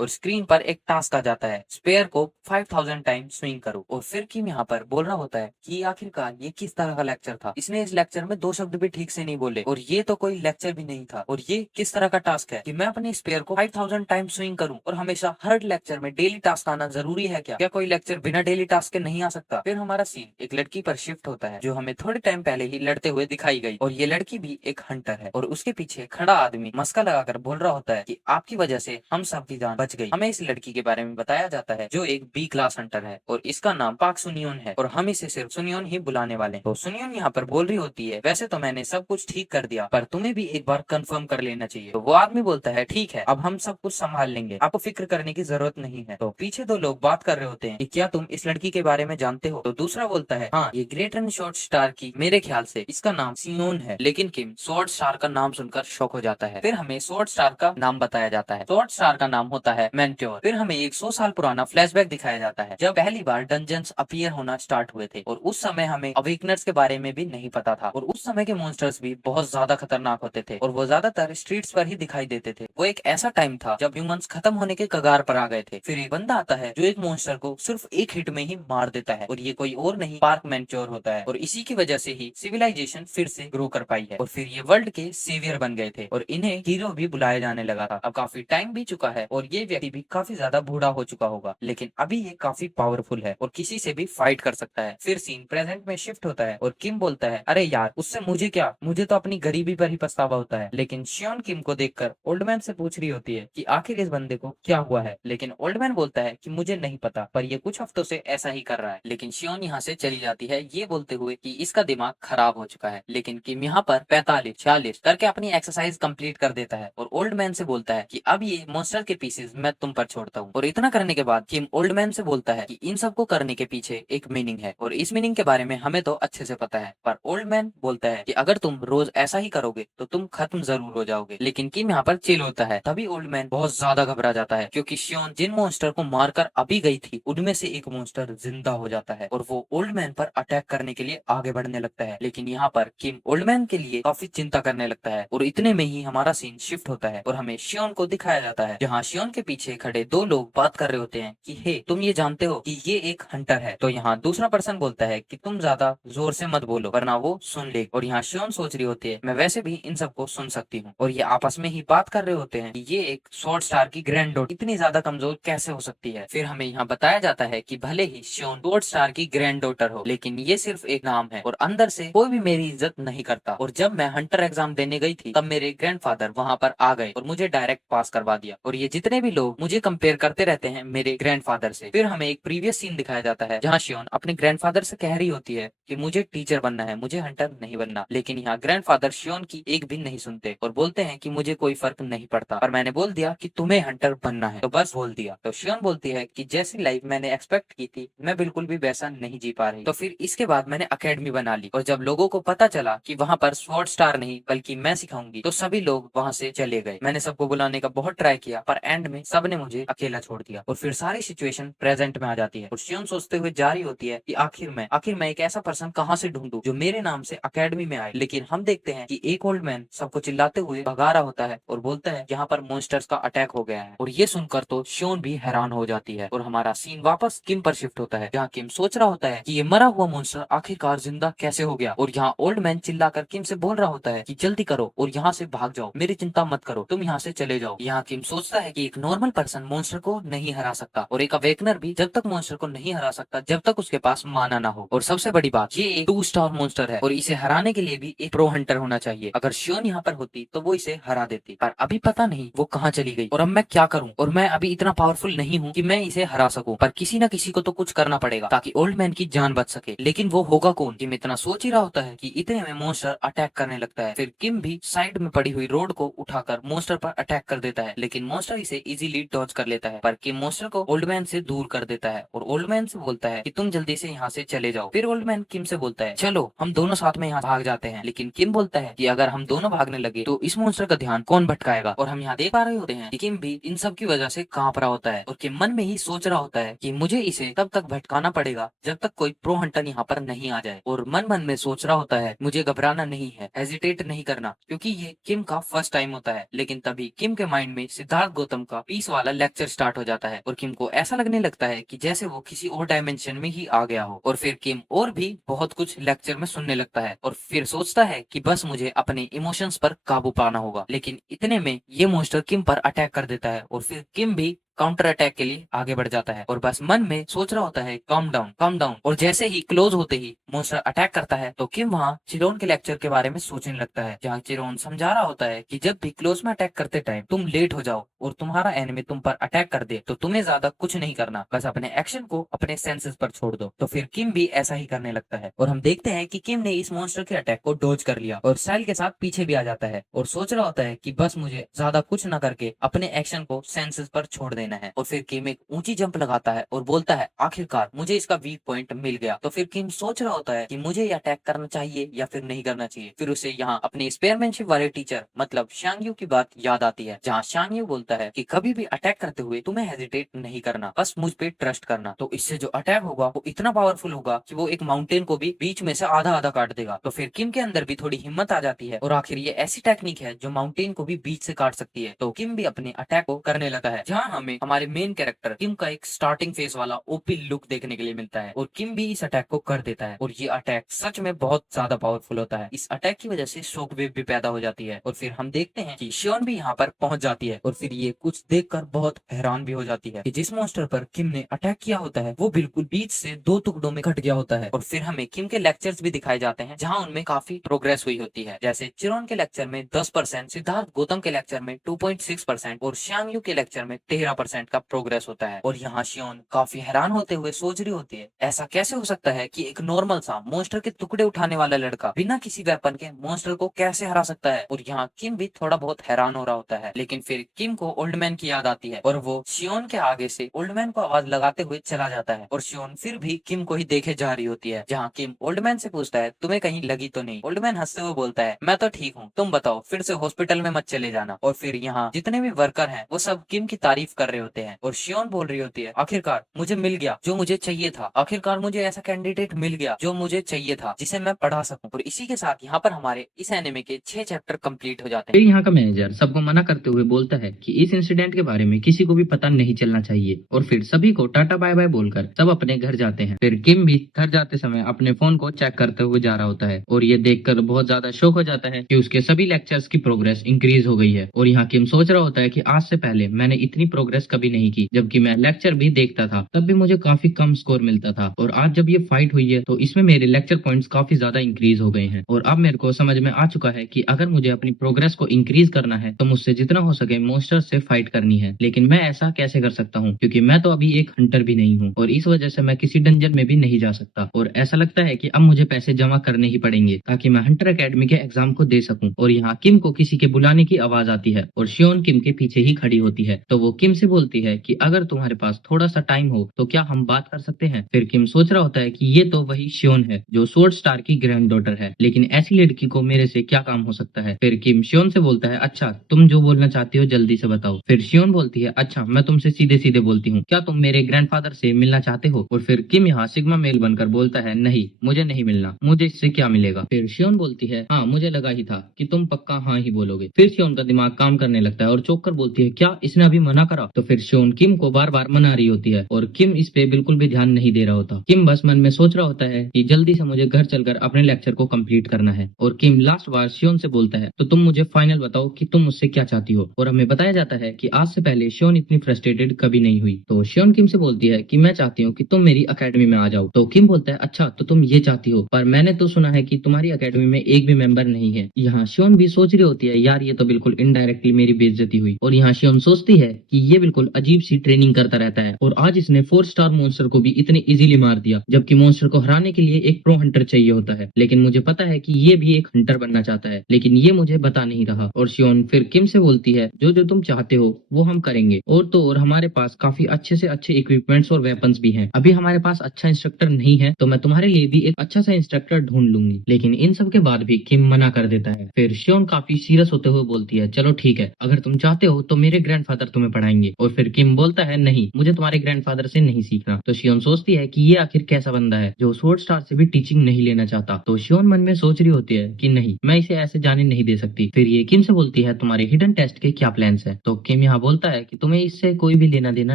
और स्क्रीन पर एक टास्क आ जाता है, स्पेयर को 5000 टाइम स्विंग करो। और फिर किम यहाँ पर बोल रहा होता है कि आखिरकार ये किस तरह का लेक्चर था, इसने इस लेक्चर में 2 शब्द भी ठीक से नहीं बोले और ये तो कोई लेक्चर भी नहीं था। और ये किस तरह का टास्क है कि मैं अपने स्पेयर को 5000 टाइम स्विंग करूं और हमेशा हर लेक्चर में डेली टास्क आना जरूरी है क्या? क्या कोई लेक्चर बिना डेली टास्क के नहीं आ सकता? फिर हमारा सीन एक लड़की पर शिफ्ट होता है जो हमें थोड़े टाइम पहले ही लड़ते हुए दिखाई गई और ये लड़की भी एक हंटर है और उसके पीछे खड़ा आदमी मस्का लगाकर बोल रहा होता है कि आपकी वजह से हम सब की जान बच गई। हमें इस लड़की के बारे में बताया जाता है जो एक बी क्लास हंटर है और इसका नाम पाक सुनियोन है और हम इसे सिर्फ सुनियोन ही बुलाने वाले हैं। तो सुनियोन यहाँ पर बोल रही होती है, वैसे तो मैंने सब कुछ ठीक कर दिया पर तुम्हें भी एक बार कंफर्म कर लेना चाहिए। तो वो आदमी बोलता है, ठीक है अब हम सब कुछ संभाल लेंगे, आपको फिक्र करने की जरूरत नहीं है। तो पीछे 2 लोग बात कर रहे होते हैं कि क्या तुम इस लड़की के बारे में जानते हो? तो दूसरा बोलता है, हाँ ये ग्रेट एंड शॉर्ट स्टार की मेरे ख्याल से इसका नाम सियोन है। लेकिन किम शॉर्ट स्टार का नाम सुनकर शॉक हो जाता है। फिर हमें शॉर्ट स्टार का नाम बताया जाता है, शॉर्ट स्टार का नाम होता है मेंट्योर। फिर हमें 100 साल पुराना फ्लैशबैक दिखाया जाता है जब पहली बार डंजन्स अपीयर होना स्टार्ट हुए थे और उस समय हमें अवेकनर्स के बारे में भी नहीं पता था और उस समय के मॉन्स्टर्स भी बहुत ज्यादा खतरनाक होते थे और वो ज्यादातर स्ट्रीट्स पर ही दिखाई देते थे। वो एक ऐसा टाइम था जब ह्यूमंस खत्म होने के कगार पर आ गए थे। फिर एक बंदा आता है जो एक मॉन्स्टर को सिर्फ एक हिट में ही मार देता है, और ये कोई और नहीं पार्क मैंचोर होता है। और इसी की वजह से ही सिविलाइजेशन फिर से ग्रो कर पाई है, और फिर ये वर्ल्ड के सेवियर बन गए थे, और इन्हें हीरो भी बुलाया जाने लगा था। अब काफी टाइम भी चुका है और ये व्यक्ति भी काफी ज्यादा बूढ़ा हो चुका होगा, लेकिन अभी ये काफी पावरफुल है और किसी से भी फाइट कर सकता है। फिर सीन प्रेजेंट में शिफ्ट होता है और किम बोलता है, अरे यार उससे मुझे क्या, मुझे तो अपनी गरीबी पर ही पछतावा होता है। लेकिन शियोन किम को देखकर ओल्ड मैन से पूछ रही होती है कि आखिर इस बंदे को क्या हुआ है, लेकिन ओल्ड मैन बोलता है कि मुझे नहीं पता, पर ये कुछ हफ्तों से ऐसा ही कर रहा है। लेकिन शियोन यहाँ से चली जाती है ये बोलते हुए कि इसका दिमाग खराब हो चुका है। लेकिन किम यहाँ पर 45-46 करके अपनी एक्सरसाइज कंप्लीट कर देता है और ओल्ड मैन से बोलता है कि अब ये मॉन्स्टर के पीसेस मैं तुम पर छोड़ता हूँ। और इतना करने के बाद किम ओल्ड मैन से बोलता है कि इन सबको करने के पीछे एक मीनिंग है, और इस मीनिंग के बारे में हमें तो अच्छे से पता है, पर ओल्ड मैन बोलता है कि अगर तुम रोज ऐसा ही करोगे तो तुम खत्म जरूर हो जाओगे। लेकिन किम यहाँ पर चिल होता है। तभी ओल्ड मैन बहुत ज्यादा घबरा जाता है, क्योंकि शियोन जिन मॉन्स्टर को मारकर अभी गई थी उनमें से एक मॉन्स्टर जिंदा हो जाता है और वो ओल्ड मैन पर अटैक करने के लिए आगे बढ़ने लगता है। लेकिन यहाँ पर किम ओल्ड मैन के लिए काफी चिंता करने लगता है, और इतने में ही हमारा सीन शिफ्ट होता है और हमें शियोन को दिखाया जाता है, जहाँ शियोन के पीछे खड़े दो लोग बात कर रहे होते हैं कि हे, तुम ये जानते हो कि ये एक हंटर है। तो यहाँ दूसरा पर्सन बोलता है कि तुम ज्यादा जोर से मत बोलो वरना वो सुन ले। और यहाँ शियोन सोच रही होती है मैं वैसे भी इन सबको सुन सकती हूँ, और ये आपस में ही बात कर रहे होते हैं कि ये एक शॉर्ट स्टार की ग्रैंड डॉटर इतनी ज्यादा कमजोर कैसे हो सकती है। फिर हमें यहाँ बताया जाता है कि भले ही शियोन शॉर्ट स्टार की ग्रैंड डॉटर हो, लेकिन ये सिर्फ एक नाम है और अंदर से कोई भी मेरी इज्जत नहीं करता। और जब मैं हंटर एग्जाम देने गई थी तब मेरे ग्रैंडफादर वहाँ पर आ गए और मुझे डायरेक्ट पास करवा दिया, और ये जितने भी लोग मुझे कंपेयर करते रहते हैं मेरे ग्रैंडफादर से। फिर हमें एक प्रीवियस सीन दिखाया जाता है जहाँ शियोन अपने ग्रैंडफादर से कह रही होती है कि मुझे टीचर बनना है, मुझे हंटर नहीं बनना। लेकिन यहाँ ग्रैंडफादर शियोन की एक भी नहीं सुनते और बोलते हैं कि मुझे कोई फर्क नहीं पड़ता, पर मैंने बोल दिया कि तुम्हें हंटर बनना है तो बस बोल दिया। तो शियोन बोलती है कि जैसी लाइफ मैंने एक्सपेक्ट की थी मैं बिल्कुल भी वैसा नहीं जी पा रही। तो फिर इसके बाद मैंने अकेडमी बना ली, और जब लोगों को पता चला कि वहाँ पर स्वॉर्ड स्टार नहीं बल्कि मैं सिखाऊंगी तो सभी लोग वहाँ से चले गए। मैंने सबको बुलाने का बहुत ट्राई किया, पर एंड में सबने मुझे अकेला छोड़ दिया। और फिर सारी सिचुएशन प्रेजेंट में आ जाती है और शियोन सोचते हुए जा रही होती है कि आखिर मैं एक ऐसा पर्सन कहाँ से ढूंढूं जो मेरे नाम से अकेडमी में आए। लेकिन हम देखते हैं कि एक ओल्ड मैन सबको चिल्लाते हुए भगा रहा होता है और बोलता है यहाँ पर मॉन्स्टर्स का अटैक हो गया है। और ये सुनकर तो शियोन भी हैरान हो जाती है, और हमारा सीन वापस किम पर शिफ्ट होता है, जहाँ किम सोच रहा होता है कि ये मरा हुआ मॉन्स्टर आखिरकार जिंदा कैसे हो गया। और यहाँ ओल्ड मैन चिल्लाकर किम से बोल रहा होता है कि जल्दी करो और यहाँ से भाग जाओ, मेरी चिंता मत करो, तुम यहाँ से चले जाओ। यहाँ किम सोचता है कि एक नॉर्मल पर्सन मॉन्स्टर को नहीं हरा सकता, और एक अवेकनर भी जब तक मॉन्स्टर को नहीं हरा सकता जब तक उसके पास माना ना हो। और सबसे बड़ी बात, ये एक 2 स्टार मॉन्स्टर है और इसे हराने के लिए भी एक प्रो हंटर होना चाहिए। अगर शियोन यहाँ पर होती तो वो इसे हरा देती, पर अभी पता नहीं वो कहाँ चली गई, और अब मैं क्या करूँ। और मैं अभी इतना पावरफुल नहीं हूँ कि मैं इसे हरा सकूं, पर किसी न किसी को तो कुछ करना पड़ेगा ताकि ओल्ड मैन की जान बच सके। लेकिन वो होगा कौन? किम इतना सोच ही रहा होता है कि इतने में मॉन्स्टर अटैक करने लगता है। फिर किम भी साइड में पड़ी हुई रोड को उठाकर मॉन्स्टर पर अटैक कर देता है, लेकिन मॉन्स्टर इसे इजीली डॉज कर लेता है। पर किम मॉन्स्टर को ओल्ड मैन से दूर कर देता है और ओल्ड मैन से बोलता है कि तुम जल्दी से यहाँ से चले जाओ। फिर ओल्ड मैन किम से बोलता है चलो हम दोनों साथ में यहाँ भाग जाते हैं। लेकिन किम बोलता है कि अगर हम दोनों भागने लगे तो इस मॉन्स्टर का ध्यान कौन भटकाएगा। और हम यहाँ देख पा रहे होते हैं कि किम भी इन सब की वजह से कांप रहा होता है, और किम मन में ही सोच रहा होता है कि मुझे इसे तब तक भटकाना पड़ेगा जब तक कोई प्रो हंटर यहाँ पर नहीं आ जाए। और मन मन में सोच रहा होता है मुझे घबराना नहीं है, हेजिटेट नहीं करना, क्योंकि ये किम का फर्स्ट टाइम होता है। लेकिन तभी किम के माइंड में सिद्धार्थ गौतम का पीस वाला लेक्चर स्टार्ट हो जाता है, और किम को ऐसा लगने लगता है कि जैसे वो किसी और डायमेंशन में ही आ गया हो। और फिर किम और भी बहुत कुछ लेक्चर में सुनने लगता है, और फिर सोचता है कि बस मुझे अपने इमोशंस पर काबू पाना होगा। लेकिन इतने में ये मॉन्स्टर किम पर अटैक कर देता है, और फिर किम भी काउंटर अटैक के लिए आगे बढ़ जाता है, और बस मन में सोच रहा होता है काम डाउन काम डाउन। और जैसे ही क्लोज होते ही मॉन्स्टर अटैक करता है तो किम वहाँ चिरोन के लेक्चर के बारे में सोचने लगता है, जहाँ चिरोन समझा रहा होता है कि जब भी क्लोज में अटैक करते टाइम तुम लेट हो जाओ और तुम्हारा एनिमी तुम पर अटैक कर दे तो तुम्हें ज्यादा कुछ नहीं करना, बस अपने एक्शन को अपने सेंसेस पर छोड़ दो। तो फिर किम भी ऐसा ही करने लगता है, और हम देखते हैं कि किम ने इस मॉन्स्टर के अटैक को डॉज कर लिया और स्टाइल के साथ पीछे भी आ जाता है, और सोच रहा होता है कि बस मुझे ज्यादा कुछ न करके अपने एक्शन को सेंसेस पर छोड़ देना देना है। और फिर किम एक ऊंची जंप लगाता है और बोलता है आखिरकार मुझे इसका वीक पॉइंट मिल गया। तो फिर किम सोच रहा होता है कि मुझे ये अटैक करना चाहिए या फिर नहीं करना चाहिए। फिर उसे यहाँ अपने स्पेयरमैनशिप वाले टीचर मतलब शांग यू की बात याद आती है, जहाँ शांग यू बोलता है कि कभी भी अटैक करते हुए तुम्हें हेजिटेट नहीं करना, बस मुझ पे ट्रस्ट करना। तो इससे जो अटैक होगा वो इतना पावरफुल होगा कि वो एक माउंटेन को भी बीच में से आधा आधा काट देगा। तो फिर किम के अंदर भी थोड़ी हिम्मत आ जाती है और आखिर ये ऐसी टेक्निक है जो माउंटेन को भी बीच से काट सकती है। तो किम भी अपने अटैक को करने लगा है, जहाँ हमें हमारे मेन कैरेक्टर किम का एक स्टार्टिंग फेस वाला ओपी लुक देखने के लिए मिलता है और किम भी इस अटैक को कर देता है। और ये अटैक सच में बहुत ज्यादा पावरफुल होता है। इस अटैक की वजह से शॉक वेव भी पैदा हो जाती है और फिर हम देखते हैं कि शियोन भी यहाँ पर पहुंच जाती है और फिर ये कुछ देखकर बहुत हैरान भी हो जाती है कि जिस मॉन्स्टर पर किम ने अटैक किया होता है वो बिल्कुल बीच से 2 टुकड़ों में कट गया होता है। और फिर हमें किम के लेक्चर्स भी दिखाए जाते हैं, जहाँ उनमें काफी प्रोग्रेस हुई होती है। जैसे चिरोन के लेक्चर में 10%, सिद्धार्थ गौतम के लेक्चर में 2.6% और शांग यू के लेक्चर में 13% का प्रोग्रेस होता है। और यहाँ शियोन काफी हैरान होते हुए सोच रही होती है ऐसा कैसे हो सकता है कि एक नॉर्मल सा मॉन्स्टर के टुकड़े उठाने वाला लड़का बिना किसी वेपन के मॉन्स्टर को कैसे हरा सकता है। और यहाँ किम भी थोड़ा बहुत हैरान हो रहा होता है, लेकिन फिर किम को ओल्ड मैन की याद आती है और वो शियोन के आगे से ओल्ड मैन को आवाज लगाते हुए चला जाता है। और शियोन फिर भी किम को ही देखे जा रही होती है, जहाँ किम ओल्ड मैन से पूछता है तुम्हें कहीं लगी तो नहीं। ओल्ड मैन हंसते हुए बोलता है मैं तो ठीक हूँ, तुम बताओ फिर से हॉस्पिटल में मत चले जाना। और फिर यहाँ जितने भी वर्कर हैं वो सब किम की तारीफ कर रहे होते हैं और शियोन बोल रही होती है आखिरकार मुझे मिल गया जो मुझे चाहिए था, आखिरकार मुझे ऐसा कैंडिडेट मिल गया जो मुझे चाहिए था जिसे मैं पढ़ा सकूं। और इसी के साथ यहाँ पर हमारे इस एनिमे के 6 चैप्टर कंप्लीट हो जाते हैं। फिर यहाँ का मैनेजर सबको मना करते हुए बोलता है कि इस इंसिडेंट के बारे में किसी को भी पता नहीं चलना चाहिए और फिर सभी को टाटा बाय बाय बोलकर सब अपने घर जाते हैं। फिर किम भी घर जाते समय अपने फोन को चेक करते हुए जा रहा होता है और ये देखकर बहुत ज्यादा शौक हो जाता है कि उसके सभी लेक्चर्स की प्रोग्रेस इंक्रीज हो गई है। और यहाँ किम सोच रहा होता है कि आज से पहले मैंने इतनी प्रोग्रेस कभी नहीं की, जबकि मैं लेक्चर भी देखता था तब भी मुझे काफी कम स्कोर मिलता था और आज जब ये फाइट हुई है तो इसमें मेरे लेक्चर पॉइंट्स काफी ज्यादा इंक्रीज हो गए हैं। और अब मेरे को समझ में आ चुका है कि अगर मुझे अपनी प्रोग्रेस को इंक्रीज करना है तो मुझसे जितना हो सके मॉन्स्टर से फाइट करनी है। लेकिन मैं ऐसा कैसे कर सकता हूँ क्योंकि मैं तो अभी एक हंटर भी नहीं हूँ और इस वजह से मैं किसी डंजन में भी नहीं जा सकता। और ऐसा लगता है कि अब मुझे पैसे जमा करने ही पड़ेंगे ताकि मैं हंटर एकेडमी के एग्जाम को दे सकूं। और यहाँ किम को किसी के बुलाने की आवाज आती है और शियोन किम के पीछे ही खड़ी होती है। तो वो किम से बोलती है कि अगर तुम्हारे पास थोड़ा सा टाइम हो तो क्या हम बात कर सकते हैं। फिर किम सोच रहा होता है कि ये तो वही शियोन है जो स्वॉर्ड स्टार की ग्रैंड डॉटर है, लेकिन ऐसी लड़की को मेरे से क्या काम हो सकता है। फिर किम शियोन से बोलता है अच्छा तुम जो बोलना चाहती हो जल्दी से बताओ। फिर शियोन बोलती है अच्छा मैं तुमसे सीधे सीधे बोलती हूँ, क्या तुम मेरे ग्रैंडफादर से मिलना चाहते हो। और फिर किम यहाँ सिग्मा मेल बनकर बोलता है नहीं मुझे नहीं मिलना, मुझे इससे क्या मिलेगा। फिर शियोन बोलती है हाँ मुझे लगा ही था कि तुम पक्का हाँ ही बोलोगे। फिर शियोन का दिमाग काम करने लगता है और चौंक कर बोलती है क्या इसने अभी मना करा। तो फिर शियोन किम को बार बार मना रही होती है और किम इस पे बिल्कुल भी ध्यान नहीं दे रहा होता। किम बस मन में सोच रहा होता है कि जल्दी से मुझे घर चलकर अपने लेक्चर को कंप्लीट करना है। और किम लास्ट बार शियोन से बोलता है तो तुम मुझे फाइनल बताओ कि तुम मुझसे क्या चाहती हो। और हमें बताया जाता है कि आज से पहले शियोन इतनी फ्रस्ट्रेटेड कभी नहीं हुई। तो शियोन किम से बोलती है कि मैं चाहती हूँ कि तुम मेरी अकेडमी में आ जाओ। तो किम बोलता है अच्छा तो तुम ये चाहती हो, पर मैंने तो सुना है कि तुम्हारी अकेडमी में एक भी मेंबर नहीं है। यहाँ शियोन भी सोच रही होती है यार ये तो बिल्कुल इनडायरेक्टली मेरी बेइज्जती हुई। और यहाँ शियोन सोचती है कि ये बिल्कुल अजीब सी ट्रेनिंग करता रहता है और आज इसने 4 स्टार मॉन्स्टर को भी इतने इजीली मार दिया, जबकि मॉन्स्टर को हराने के लिए एक प्रो हंटर चाहिए होता है। लेकिन मुझे पता है कि ये भी एक हंटर बनना चाहता है, लेकिन ये मुझे बता नहीं रहा। और शियोन फिर किम से बोलती है जो जो तुम चाहते हो वो हम करेंगे, और तो और हमारे पास काफी अच्छे से अच्छे इक्विपमेंट्स और वेपन्स भी हैं। अभी हमारे पास अच्छा इंस्ट्रक्टर नहीं है तो मैं तुम्हारे लिए भी एक अच्छा सा इंस्ट्रक्टर ढूंढ लूंगी। लेकिन इन सब के बाद भी किम मना कर देता है। फिर शियोन काफी सीरियस होते हुए बोलती है चलो ठीक है, अगर तुम चाहते हो तो मेरे ग्रैंडफादर तुम्हें पढ़ाएंगे। और फिर किम बोलता है नहीं मुझे तुम्हारे ग्रैंडफादर से नहीं सीखना। तो शियोन सोचती है कि ये आखिर कैसा बंदा है जो स्वॉर्ड स्टार से भी टीचिंग नहीं लेना चाहता। तो शियोन मन में सोच रही होती है कि नहीं मैं इसे ऐसे जाने नहीं दे सकती। फिर ये किम से बोलती है तुम्हारे हिडन टेस्ट के क्या प्लान्स है। तो किम यहाँ बोलता है कि तुम्हें इससे कोई भी लेना देना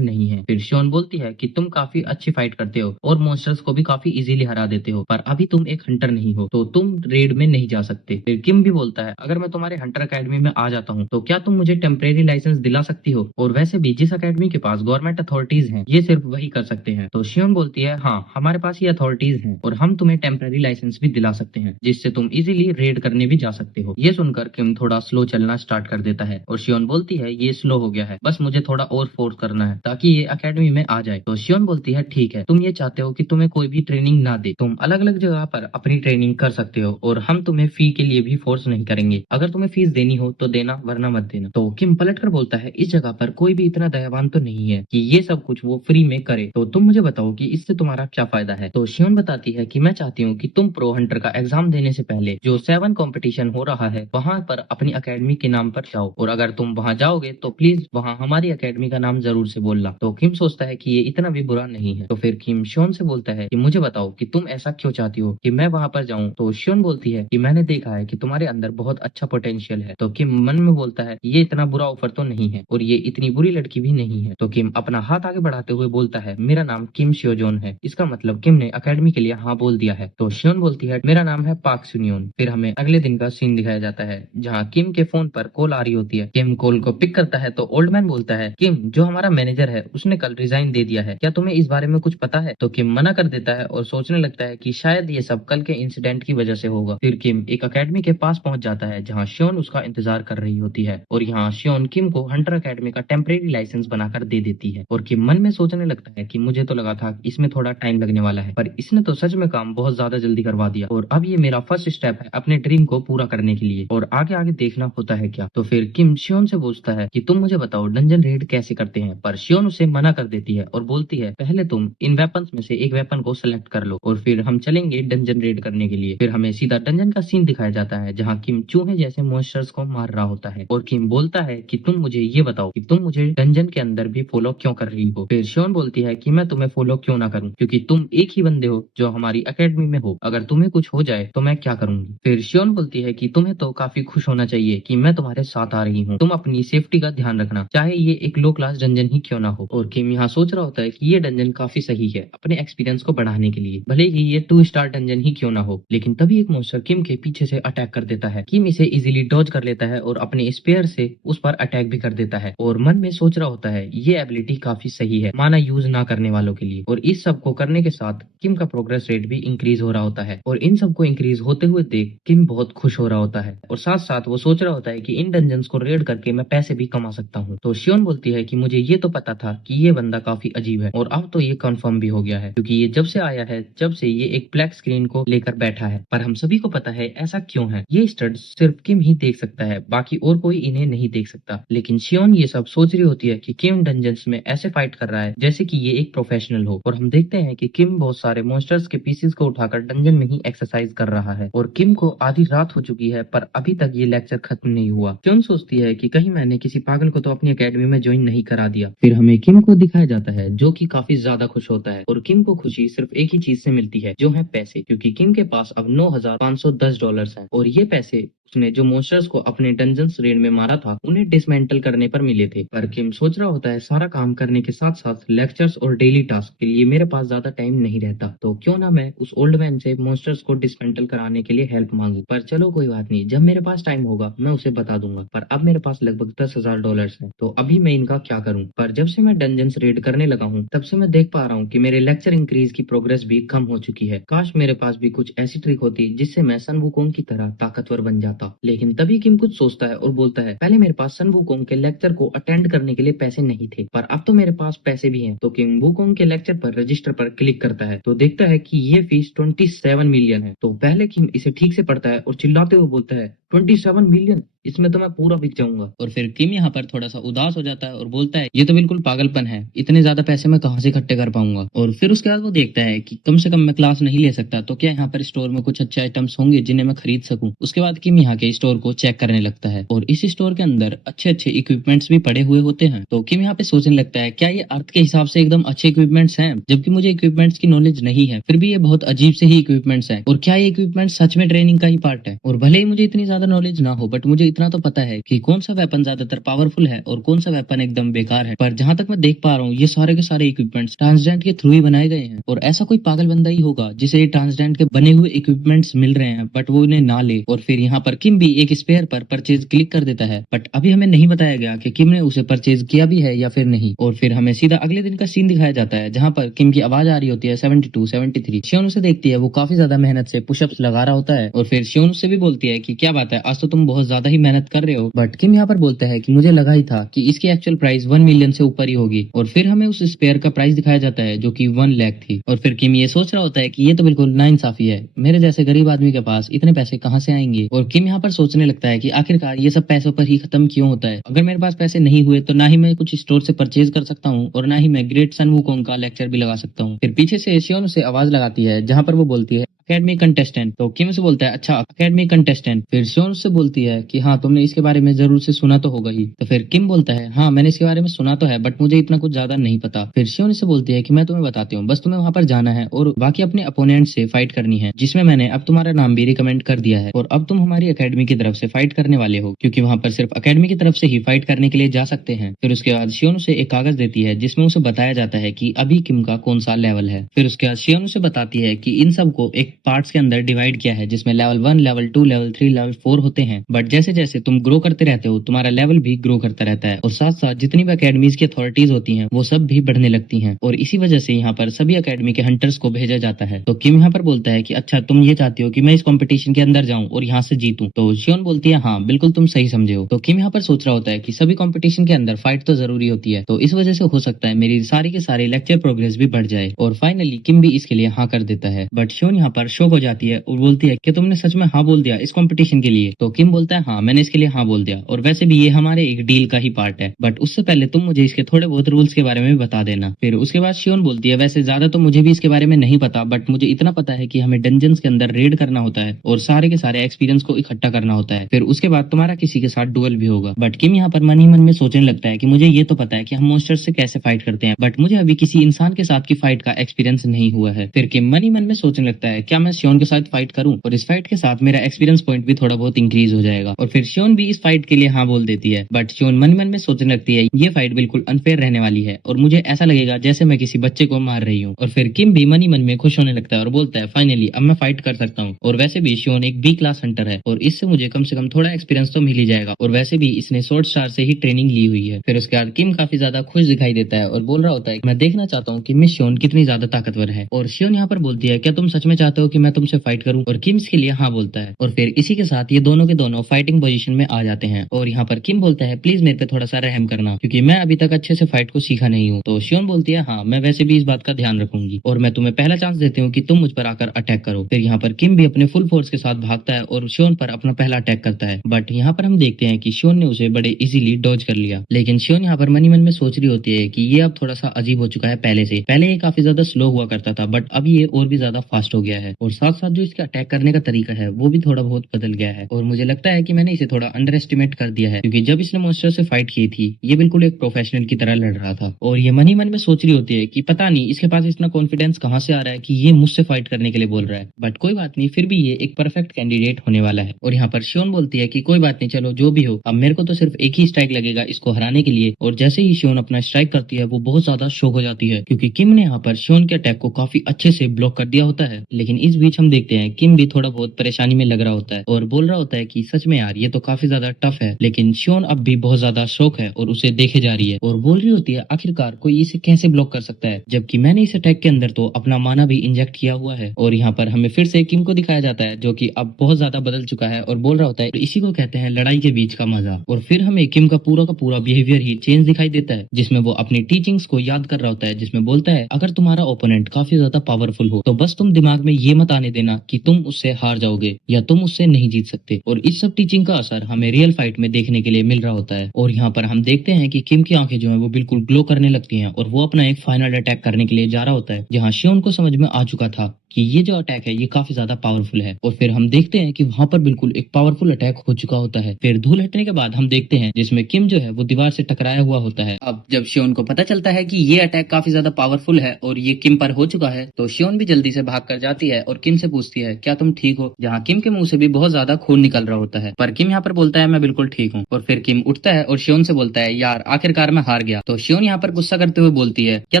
नहीं है। फिर शियोन बोलती है कि तुम काफी अच्छी फाइट करते हो और मॉन्स्टर्स को भी काफी इजीली हरा देते हो, पर अभी तुम एक हंटर नहीं हो तो तुम रेड में नहीं जा सकते। फिर किम भी बोलता है अगर मैं तुम्हारे हंटर अकेडमी में आ जाता हूँ तो क्या तुम मुझे टेम्परेरी लाइसेंस दिला सकती हो, और वैसे भी जिस अकेडमी के पास गवर्नमेंट अथॉरिटीज हैं ये सिर्फ वही कर सकते हैं। तो शियोन बोलती है हाँ हमारे पास ये अथॉरिटीज हैं और हम तुम्हें टेम्परेरी लाइसेंस भी दिला सकते हैं जिससे तुम इजीली रेड करने भी जा सकते हो। ये सुनकर किम थोड़ा स्लो चलना स्टार्ट कर देता है और शियोन बोलती है ये स्लो हो गया है, बस मुझे थोड़ा और फोर्स करना है ताकि ये अकेडमी में आ जाए। तो शियोन बोलती है ठीक है तुम ये चाहते हो कि तुम्हें कोई भी ट्रेनिंग ना दे, तुम अलग अलग जगह पर अपनी ट्रेनिंग कर सकते हो और हम तुम्हें फी के लिए भी फोर्स नहीं करेंगे। अगर तुम्हें फीस देनी हो तो देना वरना मत देना। तो किम पलट कर बोलता है इस जगह पर कोई भी इतना दयावान तो नहीं है कि ये सब कुछ वो फ्री में करे, तो तुम मुझे बताओ कि इससे तुम्हारा क्या फायदा है। तो शियोन बताती है कि मैं चाहती हूँ कि तुम प्रो हंटर का एग्जाम देने से पहले जो 7 कंपटीशन हो रहा है वहाँ पर अपनी अकेडमी के नाम पर जाओ, और अगर तुम वहाँ जाओगे तो प्लीज वहाँ हमारी अकेडमी का नाम जरूर से बोलना। तो किम सोचता है कि ये इतना भी बुरा नहीं है। तो फिर किम शियोन से बोलता है कि मुझे बताओ कि तुम ऐसा क्यों चाहती हो कि मैं वहाँ पर जाऊँ। तो शियोन बोलती है कि मैंने देखा है कि तुम्हारे अंदर बहुत अच्छा पोटेंशियल है। तो किम मन में बोलता है ये इतना बुरा ऑफर तो नहीं है और ये इतनी बुरी लड़की भी नहीं है। तो किम अपना हाथ आगे बढ़ाते हुए बोलता है मेरा नाम किम शियोजोन है। इसका मतलब किम ने अकेडमी के लिए हाँ बोल दिया है। तो शियोन बोलती है मेरा नाम है पाक सुनियोन। फिर हमें अगले दिन का सीन दिखाया जाता है जहाँ किम के फोन पर कॉल आ रही होती है। किम कॉल को पिक करता है तो ओल्ड मैन बोलता है किम जो हमारा मैनेजर है उसने कल रिजाइन दे दिया है, क्या तुम्हें इस बारे में कुछ पता है। तो किम मना कर देता है और सोचने लगता है कि शायद ये सब कल के इंसिडेंट की वजह से होगा। फिर किम एक अकेडमी के पास पहुंच जाता है जहाँ शियोन उसका इंतजार कर रही होती है, और यहाँ शियोन किम को हंटर अकेडमी का टेम्परेरी लाइसेंस बनाकर दे देती है। और किम मन में सोचने लगता है कि मुझे तो लगा था इसमें थोड़ा टाइम लगने वाला है, पर इसने तो सच में काम बहुत ज्यादा जल्दी करवा दिया, और अब ये मेरा फर्स्ट स्टेप है अपने ड्रीम को पूरा करने के लिए, और आगे आगे देखना होता है क्या। तो फिर किम शियोन से पूछता है कि तुम मुझे बताओ डंजन रेड कैसे करते हैं, पर शियोन उसे मना कर देती है और बोलती है पहले तुम इन वेपन्स में से एक वेपन को सिलेक्ट कर लो और फिर हम चलेंगे डंजन रेड करने के लिए। फिर हमें सीधा डंजन का सीन दिखाया जाता है जहाँ किम चूहे जैसे मॉन्स्टर्स को मार रहा होता है, और किम बोलता है कि तुम मुझे ये बताओ कि तुम मुझे डंजन के अंदर भी फॉलो क्यों कर रही हो। फिर शियोन बोलती है कि मैं तुम्हें फॉलो क्यों ना करूं, क्योंकि तुम एक ही बंदे हो जो हमारी अकेडमी में हो, अगर तुम्हें कुछ हो जाए तो मैं क्या करूंगी। फिर शियोन बोलती है कि तुम्हें तो काफी खुश होना चाहिए कि मैं तुम्हारे साथ आ रही हूँ, तुम अपनी सेफ्टी का ध्यान रखना, चाहे ये एक लो क्लास डंजन ही क्यों ना हो। और किम यहाँ सोच रहा होता है कि ये डंजन काफी सही है अपने एक्सपीरियंस को बढ़ाने के लिए, भले ही ये 2 स्टार डंजन ही क्यों ना हो। लेकिन तभी एक मॉन्स्टर किम के पीछे से अटैक कर देता है। किम इसे इजीली डॉज कर लेता है और अपने स्पेयर से उस पर अटैक भी कर देता है, और मन में सोच रहा होता है ये एबिलिटी काफी सही है माना यूज ना करने वालों के लिए। और इस सब को करने के साथ किम का प्रोग्रेस रेट भी इंक्रीज हो रहा होता है, और इन सबको इंक्रीज होते हुए देख किम बहुत खुश हो रहा होता है, और साथ साथ वो सोच रहा होता है कि इन डंजन्स को रेड करके मैं पैसे भी कमा सकता हूँ। तो शियोन बोलती है कि मुझे ये तो पता था कि ये बंदा काफी अजीब है, और अब तो ये कंफर्म भी हो गया है क्योंकि ये जब से आया है जब से ये एक ब्लैक स्क्रीन को लेकर बैठा है, पर हम सभी को पता है ऐसा क्यों है। ये स्टड सिर्फ किम ही देख सकता है, बाकी और कोई इन्हें नहीं देख सकता। लेकिन शियोन ये सब सोच रही होती है कि किम डंजन्स में ऐसे फाइट कर रहा है जैसे कि ये एक प्रोफेशनल हो, और हम देखते हैं कि किम बहुत सारे मॉन्स्टर्स के पीसेस को उठाकर डंजन में ही एक्सरसाइज कर रहा है, और किम को आधी रात हो चुकी है पर अभी तक ये लेक्चर खत्म नहीं हुआ। शियोन सोचती है कि कहीं मैंने किसी पागल को तो अपनी अकेडमी में ज्वाइन नहीं करा दिया। फिर हमें किम को दिखाया जाता है जो कि काफी ज्यादा खुश होता है, और किम को खुशी सिर्फ एक ही चीज से मिलती है जो है पैसे, क्योंकि किम के पास अब $9,510 है, और ये पैसे उसने जो मॉन्स्टर्स को अपने डंजन्स रेड में मारा था उन्हें डिसमेंटल करने पर मिले थे। पर किम सोच रहा होता है सारा काम करने के साथ साथ लेक्चर्स और डेली टास्क के लिए मेरे पास ज्यादा टाइम नहीं रहता, तो क्यों ना मैं उस ओल्ड मैन से मॉन्स्टर्स को डिसमेंटल कराने के लिए हेल्प मांगू। पर चलो कोई बात नहीं, जब मेरे पास टाइम होगा मैं उसे बता दूंगा, पर अब मेरे पास लगभग $10,000 है, तो अभी मैं इनका क्या करूं। पर जब से मैं डंजन्स रेड करने लगा हूं तब से मैं देख पा रहा हूं कि मेरे लेक्चर इंक्रीज की प्रोग्रेस भी कम हो चुकी है। काश मेरे पास भी कुछ ऐसी ट्रिक होती जिससे मैं सन वुकोंग की तरह ताकतवर बन जाता। लेकिन तभी किम कुछ सोचता है और बोलता है पहले मेरे पास सन वुकोंग के लेक्चर को अटेंड करने के लिए पैसे नहीं थे, पर अब तो मेरे पास पैसे भी हैं। तो किम वुकोंग के लेक्चर पर रजिस्टर पर क्लिक करता है तो देखता है कि ये फीस 27 मिलियन है। तो पहले किम इसे ठीक से पढ़ता है और चिल्लाते हुए बोलता है 27 मिलियन, इसमें तो मैं पूरा बिक जाऊंगा। और फिर किम यहाँ पर थोड़ा सा उदास हो जाता है और बोलता है ये तो बिल्कुल पागलपन है, इतने ज्यादा पैसे मैं कहाँ से इकट्ठे कर पाऊंगा। और फिर उसके बाद वो देखता है कि कम से कम मैं क्लास नहीं ले सकता, तो क्या यहाँ पर स्टोर में कुछ अच्छे आइटम्स होंगे जिन्हें मैं खरीद सकूं। उसके बाद किम यहाँ के स्टोर को चेक करने लगता है, और इस स्टोर के अंदर अच्छे अच्छे इक्विपमेंट्स भी पड़े हुए होते हैं। तो किम यहाँ पे सोचने लगता है क्या ये अर्थ के हिसाब से एकदम अच्छे इक्विपमेंट्स हैं, जबकि मुझे इक्विपमेंट्स की नॉलेज नहीं है, फिर भी ये बहुत अजीब से ही इक्विपमेंट्स हैं। और क्या ये इक्विपमेंट सच में ट्रेनिंग का ही पार्ट है। और भले ही मुझे इतनी ज्यादा नॉलेज ना हो, बट मुझे इतना तो पता है कि कौन सा वेपन ज्यादातर पावरफुल है और कौन सा वेपन एकदम बेकार है। पर जहां तक मैं देख पा रहा हूँ ये सारे के सारे इक्विपमेंट्स ट्रांसडेंट के थ्रू ही बनाए गए हैं, और ऐसा कोई पागल बंदा ही होगा जिसे ये ट्रांसडेंट के बने हुए इक्विपमेंट्स मिल रहे हैं बट वो इन्हें ना ले। और फिर यहाँ पर किम भी एक स्पेयर पर परचेज क्लिक कर देता है, बट अभी हमें नहीं बताया गया कि किम ने उसे परचेज किया भी है या फिर नहीं। और फिर हमें सीधा अगले दिन का सीन दिखाया जाता है जहाँ पर किम की आवाज आ रही होती है 72, 73। शियोन उसे देखती है, वो काफी ज्यादा मेहनत से पुशअप्स लगा रहा होता है, और फिर शियोन उससे भी बोलती है कि क्या बात है आज तो तुम बहुत ज्यादा ही मेहनत कर रहे हो। बट किम यहाँ पर बोलता है कि मुझे लगा ही था कि इसकी एक्चुअल प्राइस 1 मिलियन से ऊपर ही होगी। और फिर हमें उस स्पेयर का प्राइस दिखाया जाता है जो कि 1 लाख थी। और फिर किम ये सोच रहा होता है कि ये तो बिल्कुल नाइंसाफी है, मेरे जैसे गरीब आदमी के पास इतने पैसे कहाँ से आएंगे। और किम यहाँ पर सोचने लगता है कि आखिरकार ये सब पैसों पर ही खत्म क्यों होता है। अगर मेरे पास पैसे नहीं हुए तो ना ही मैं कुछ स्टोर से परचेज कर सकता हूँ और ना ही मैं ग्रेट सन वुकोंग का लेक्चर भी लगा सकता हूँ। फिर पीछे से शियोन उसे आवाज लगाती है जहाँ पर वो बोलती है अकेडमी कंटेस्टेंट। तो किम से बोलता है अच्छा अकेडमी कंटेस्टेंट। फिर शियोन से बोलती है कि हाँ तुमने इसके बारे में जरूर से सुना तो होगा ही। तो फिर किम बोलता है हाँ मैंने इसके बारे में सुना तो है बट मुझे इतना कुछ ज्यादा नहीं पता। फिर शियोन से बोलती है कि मैं तुम्हें बताती हूँ, बस तुम्हें वहां पर जाना है और बाकी अपने अपोनेंट से फाइट करनी है, जिसमें मैंने अब तुम्हारा नाम भी रिकमेंड कर दिया है। और अब तुम हमारी अकेडमी की तरफ से फाइट करने वाले हो, क्योंकि वहां पर सिर्फ अकेडमी की तरफ से ही फाइट करने के लिए जा सकते हैं। फिर उसके बाद शियोन उसे एक कागज देती है जिसमें उसे बताया जाता है कि अभी किम का कौन सा लेवल है। फिर उसके बाद शियोन उसे बताती है कि इन सबको एक पार्ट्स के अंदर डिवाइड किया है जिसमें लेवल 1, लेवल 2, लेवल 3, लेवल 4 होते हैं। बट जैसे जैसे तुम ग्रो करते रहते हो तुम्हारा लेवल भी ग्रो करता रहता है और साथ साथ जितनी भी अकेडमीज की अथॉरिटीज होती हैं वो सब भी बढ़ने लगती हैं। और इसी वजह से यहाँ पर सभी अकेडमी के हंटर्स को भेजा जाता है। तो किम यहाँ पर बोलता है कि अच्छा तुम ये चाहती हो कि मैं इस कंपटीशन के अंदर जाऊं और यहाँ से जीतूं। तो शियोन बोलती है हाँ बिल्कुल तुम सही समझे हो। तो किम यहाँ पर सोच रहा होता है कि सभी कंपटीशन के अंदर फाइट तो जरूरी होती है, तो इस वजह से हो सकता है मेरी सारी के सारे लेक्चर प्रोग्रेस भी बढ़ जाए। और फाइनली किम भी इसके लिए हाँ कर देता है। बट शियोन यहाँ पर शॉक हो जाती है और बोलती है कि तुमने सच में हाँ बोल दिया इस कंपटीशन के लिए। तो किम बोलता है हाँ मैंने इसके लिए हाँ बोल दिया और वैसे भी ये हमारे एक डील का ही पार्ट है, बट उससे पहले तुम मुझे इसके थोड़े बहुत रूल्स के बारे में भी बता देना। फिर उसके बाद शियोन बोलती है वैसे ज्यादा तो मुझे भी इसके बारे में नहीं पता, बट मुझे इतना पता है कि हमें डंजन्स के अंदर रेड करना होता है और सारे के सारे एक्सपीरियंस को इकट्ठा करना होता है। फिर उसके बाद तुम्हारा किसी के साथ डुएल भी होगा। बट किम यहाँ पर मन ही मन में सोचने लगता है कि मुझे ये तो पता है कि हम मॉन्स्टर से कैसे फाइट करते हैं, बट मुझे अभी किसी इंसान के साथ की फाइट का एक्सपीरियंस नहीं हुआ है। फिर किम मन ही मन में सोचने लगता है क्या मैं शियोन के साथ फाइट करूं और इस फाइट के साथ मेरा एक्सपीरियंस पॉइंट भी थोड़ा बहुत इंक्रीज हो जाएगा। और फिर शियोन भी इस फाइट के लिए हाँ बोल देती है। बट शियोन मन मन में सोचने लगती है ये फाइट बिल्कुल अनफेयर रहने वाली है और मुझे ऐसा लगेगा जैसे मैं किसी बच्चे को मार रही हूँ। और फिर किम भी मन ही मन में खुश होने लगता है और बोलता है फाइनली अब मैं फाइट कर सकता हूँ। और वैसे भी शियोन एक बी क्लास हंटर है और इससे मुझे कम से कम थोड़ा एक्सपीरियंस तो मिल ही जाएगा और वैसे भी इसने स्वॉर्ड स्टार से ही ट्रेनिंग ली हुई है। फिर उसके बाद किम काफी ज्यादा खुश दिखाई देता है और बोल रहा होता है मैं देखना चाहता हूँ कि मिस शियोन कितनी ज्यादा ताकतवर है। और शियोन यहाँ पर बोलती है क्या तुम सच में चाहते हो कि मैं तुमसे फाइट करूं, और किम इसके लिए हाँ बोलता है। और फिर इसी के साथ ये दोनों के दोनों फाइटिंग पोजीशन में आ जाते हैं। और यहाँ पर किम बोलता है प्लीज मेरे पे थोड़ा सा रहम करना क्योंकि मैं अभी तक अच्छे से फाइट को सीखा नहीं हूँ। तो शियोन बोलती है हाँ मैं वैसे भी इस बात का ध्यान रखूंगी और मैं तुम्हें पहला चांस देती हूँ कि तुम मुझ पर आकर अटैक करो। फिर यहाँ पर किम भी अपने फुल फोर्स के साथ भागता है और शियोन पर अपना पहला अटैक करता है। बट यहाँ पर हम देखते हैं कि शियोन ने उसे बड़े इजीली डॉज कर लिया। लेकिन शियोन यहाँ पर मनी मन में सोच रही होती है कि ये अब थोड़ा सा अजीब हो चुका है पहले से। पहले ये काफी ज्यादा स्लो हुआ करता था बट अब ये और भी ज्यादा फास्ट हो गया है और साथ साथ जो इसका अटैक करने का तरीका है वो भी थोड़ा बहुत बदल गया है। और मुझे लगता है कि मैंने इसे थोड़ा अंडर एस्टिमेट कर दिया है क्योंकि जब इसने मॉन्स्टर से फाइट की थी ये बिल्कुल एक प्रोफेशनल की तरह लड़ रहा था। और ये मन ही मन में सोच रही होती है कि पता नहीं इसके पास इतना कॉन्फिडेंस कहाँ से आ रहा है कि ये मुझसे फाइट करने के लिए बोल रहा है। बट कोई बात नहीं, फिर भी ये एक परफेक्ट कैंडिडेट होने वाला है। और यहाँ पर शियोन बोलती है कि कोई बात नहीं, चलो जो भी हो, अब मेरे को तो सिर्फ एक ही स्ट्राइक लगेगा इसको हराने के लिए। और जैसे ही शियोन अपना स्ट्राइक करती है वो बहुत ज्यादा शॉक हो जाती है क्योंकि किम ने यहाँ पर शियोन के अटैक को काफी अच्छे से ब्लॉक कर दिया होता है। लेकिन इस बीच हम देखते हैं किम भी थोड़ा बहुत परेशानी में लग रहा होता है और बोल रहा होता है कि सच में यार ये तो काफी ज्यादा टफ है। लेकिन शियोन अब भी बहुत ज्यादा शौक है और उसे देखे जा रही है और बोल रही होती है आखिरकार कोई इसे कैसे ब्लॉक कर सकता है जबकि मैंने इस अटैक के अंदर तो अपना माना भी इंजेक्ट किया हुआ है। और यहाँ पर हमें फिर से किम को दिखाया जाता है जो कि अब बहुत ज्यादा बदल चुका है और बोल रहा होता है इसी को कहते हैं लड़ाई के बीच का मजा। और फिर हमें किम का पूरा बिहेवियर ही चेंज दिखाई देता है जिसमें वो अपनी टीचिंग्स को याद कर रहा होता है, जिसमें बोलता है अगर तुम्हारा ओपोनेंट काफी ज्यादा पावरफुल हो तो बस तुम दिमाग में ये मत आने देना कि तुम उससे हार जाओगे या तुम उससे नहीं जीत सकते। और इस सब टीचिंग का असर हमें रियल फाइट में देखने के लिए मिल रहा होता है। और यहाँ पर हम देखते हैं कि किम की आंखें जो है वो बिल्कुल ग्लो करने लगती हैं और वो अपना एक फाइनल अटैक करने के लिए जा रहा होता है जहाँ शियोन को समझ में आ चुका था कि ये जो अटैक है ये काफी ज्यादा पावरफुल है। और फिर हम देखते हैं कि वहां पर बिल्कुल एक पावरफुल अटैक हो चुका होता है। फिर धूल हटने के बाद हम देखते हैं जिसमें किम जो है वो दीवार से टकराया हुआ होता है। अब जब शियोन को पता चलता है कि ये अटैक काफी ज्यादा पावरफुल है और ये किम पर हो चुका है तो शियोन भी जल्दी से भाग कर जाती है और किम से पूछती है क्या तुम ठीक हो, जहाँ किम के मुंह से भी बहुत ज्यादा खून निकल रहा होता है। पर किम यहाँ पर बोलता है मैं बिल्कुल ठीक हूँ। और फिर किम उठता है और शियोन से बोलता है यार आखिरकार मैं हार गया। तो शियोन यहाँ पर गुस्सा करते हुए बोलती है क्या